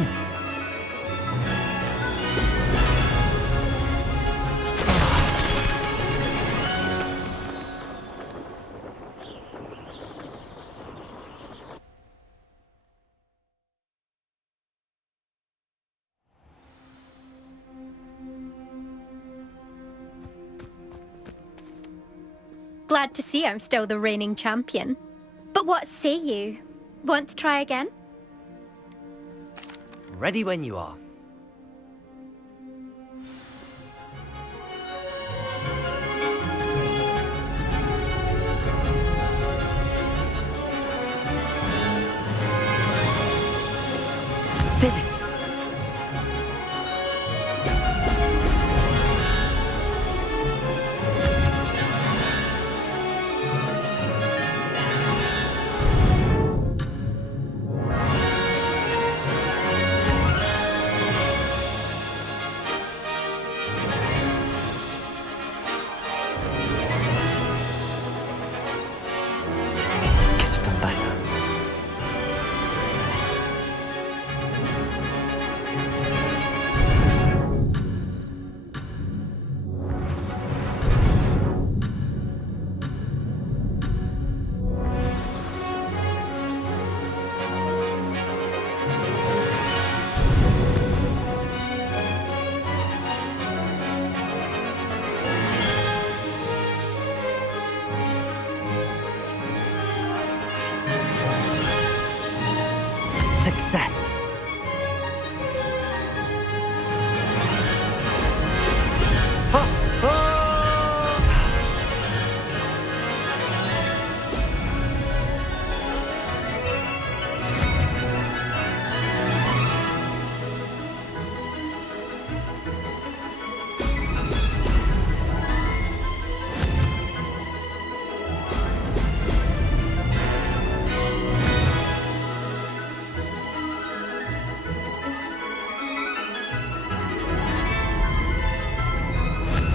fun. Glad to see I'm still the reigning champion. But what say you? Want to try again? Ready when you are. Did it! Could have done better. Success.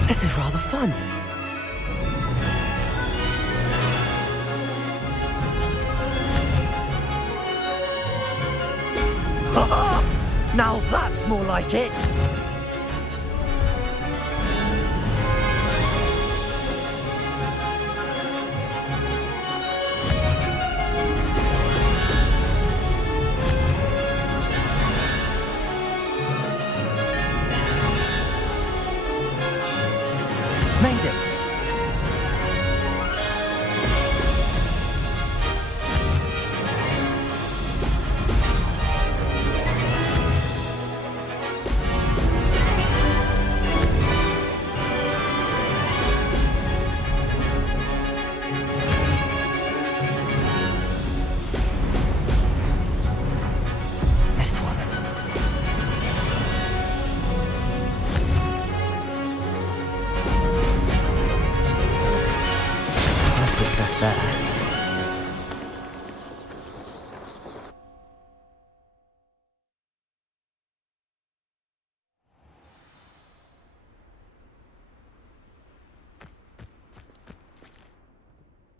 This is rather fun. Now that's more like it. Made it. Missed one. No success there.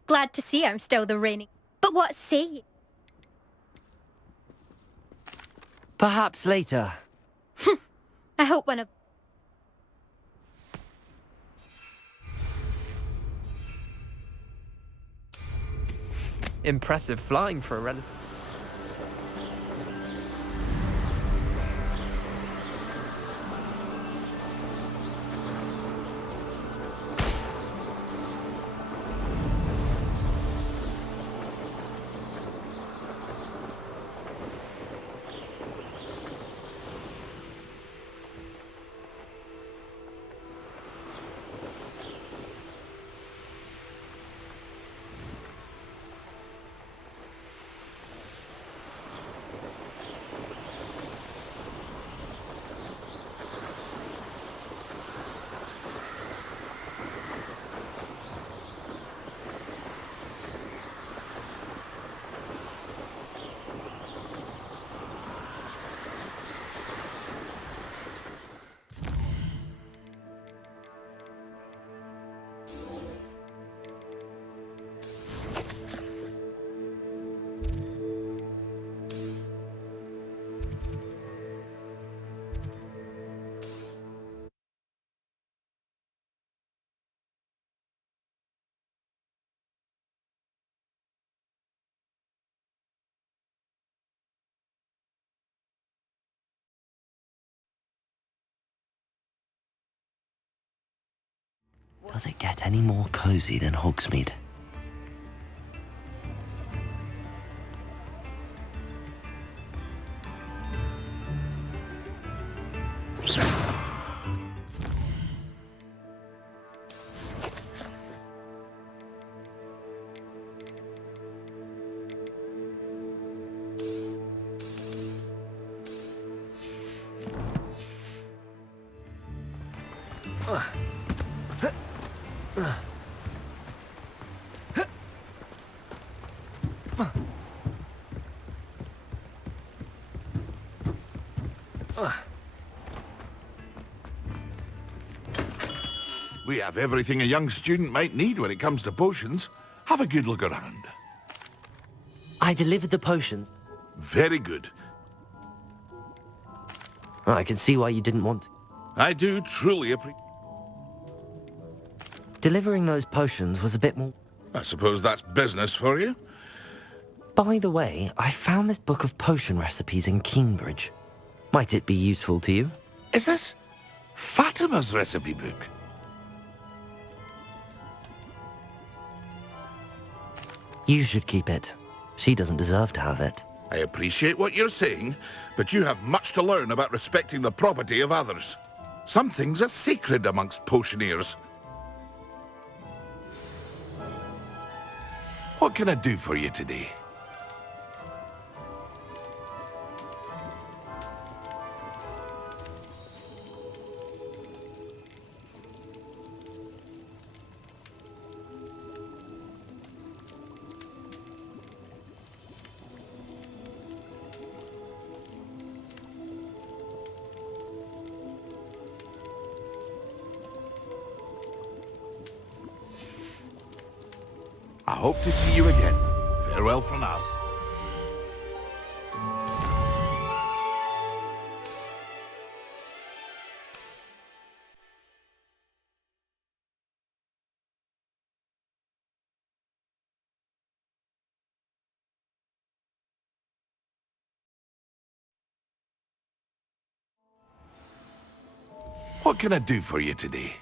Glad to see I'm still the reigning. But what say you? Perhaps later. I hope one of... Impressive flying for a relative. Does it get any more cozy than Hogsmeade? We have everything a young student might need when it comes to potions. Have a good look around. I delivered the potions. Very good. Oh, I can see why you didn't want to. I do truly appreciate... Delivering those potions was a bit more... I suppose that's business for you. By the way, I found this book of potion recipes in Cambridge. Might it be useful to you? Is this Fatima's recipe book? You should keep it. She doesn't deserve to have it. I appreciate what you're saying, but you have much to learn about respecting the property of others. Some things are sacred amongst potioneers. What can I do for you today? I hope to see you again. Farewell for now. What can I do for you today?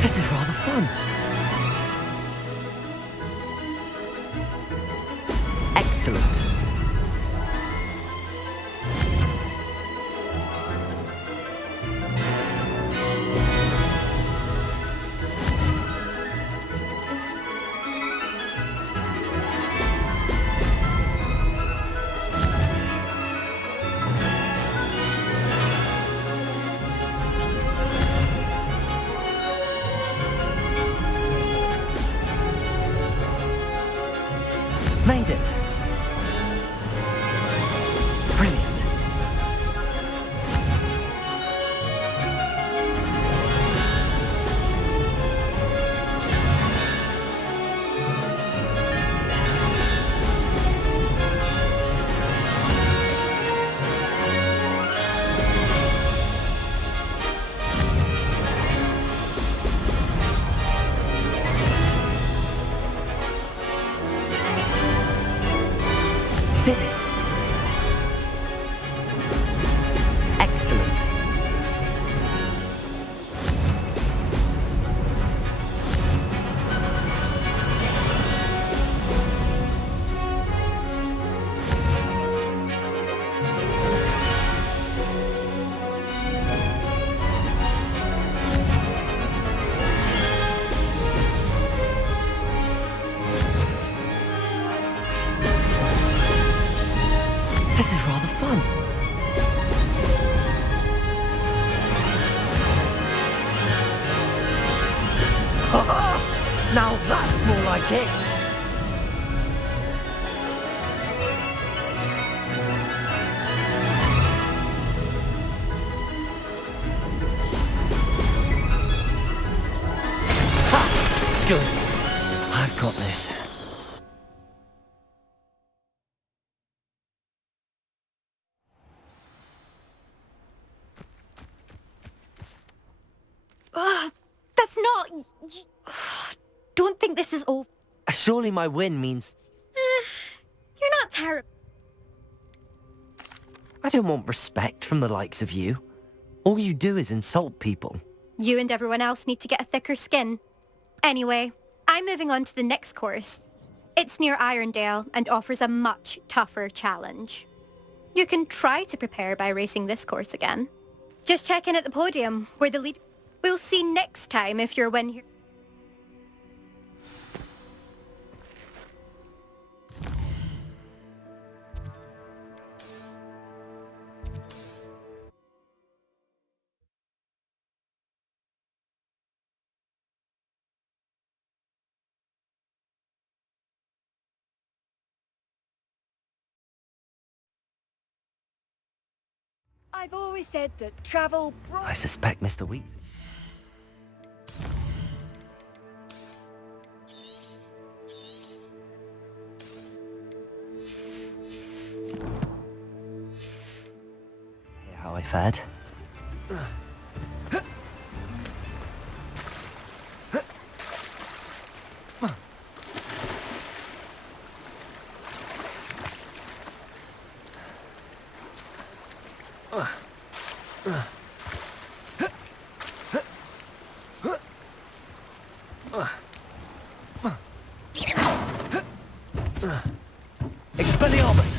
This is rather fun. Excellent. Made it. Brilliant. That's more like it. Ha! Good. I've got this. That's not... Don't think this is over. Surely my win means... You're not terrible. I don't want respect from the likes of you. All you do is insult people. You and everyone else need to get a thicker skin. Anyway, I'm moving on to the next course. It's near Irondale and offers a much tougher challenge. You can try to prepare by racing this course again. Just check in at the podium, where the lead... We'll see next time if your win here... I've always said that travel brought... I suspect Mr. Wheat. Hear how I fared? Expelliarmus!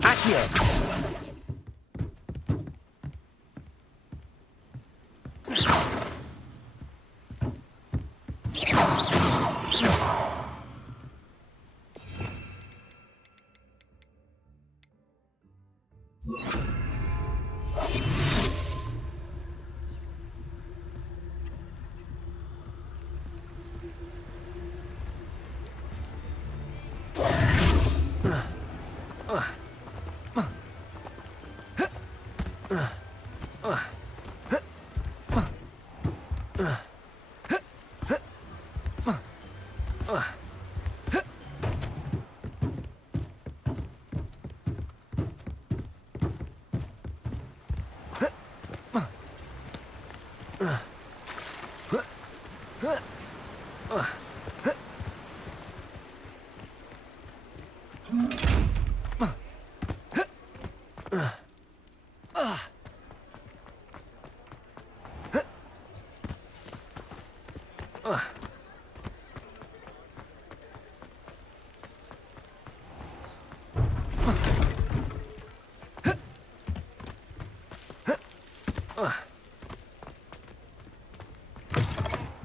Accio!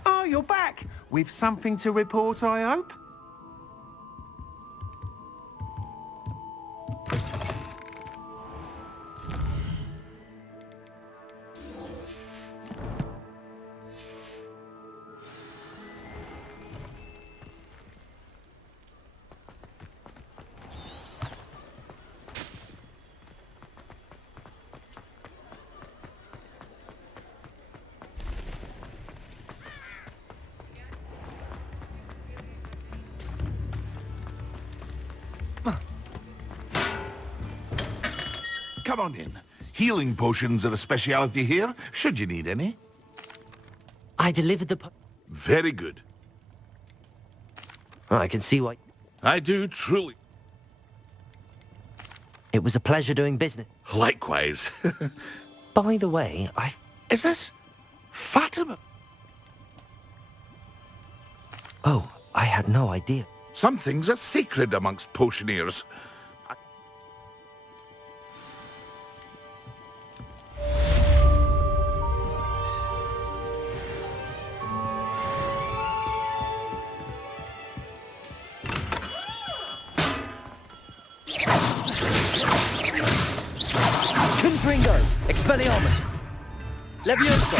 Oh, you're back! With something to report, I hope? Come on in. Healing potions are a speciality here, should you need any. I delivered the... Very good. Oh, I can see why... I do, truly. It was a pleasure doing business. Likewise. By the way, Is this... Fatima? Oh, I had no idea. Some things are sacred amongst potioneers. Confringo! Expelliarmus! Levioso!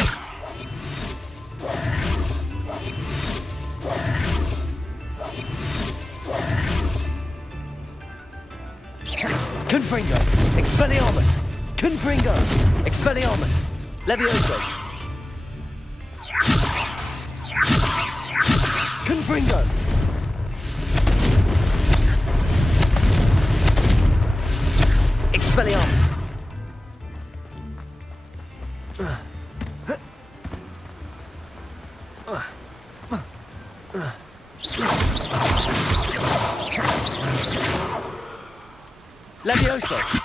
Confringo! Expelliarmus! Confringo! Expelliarmus! Levioso! Confringo! Expelliarmus! Levioso!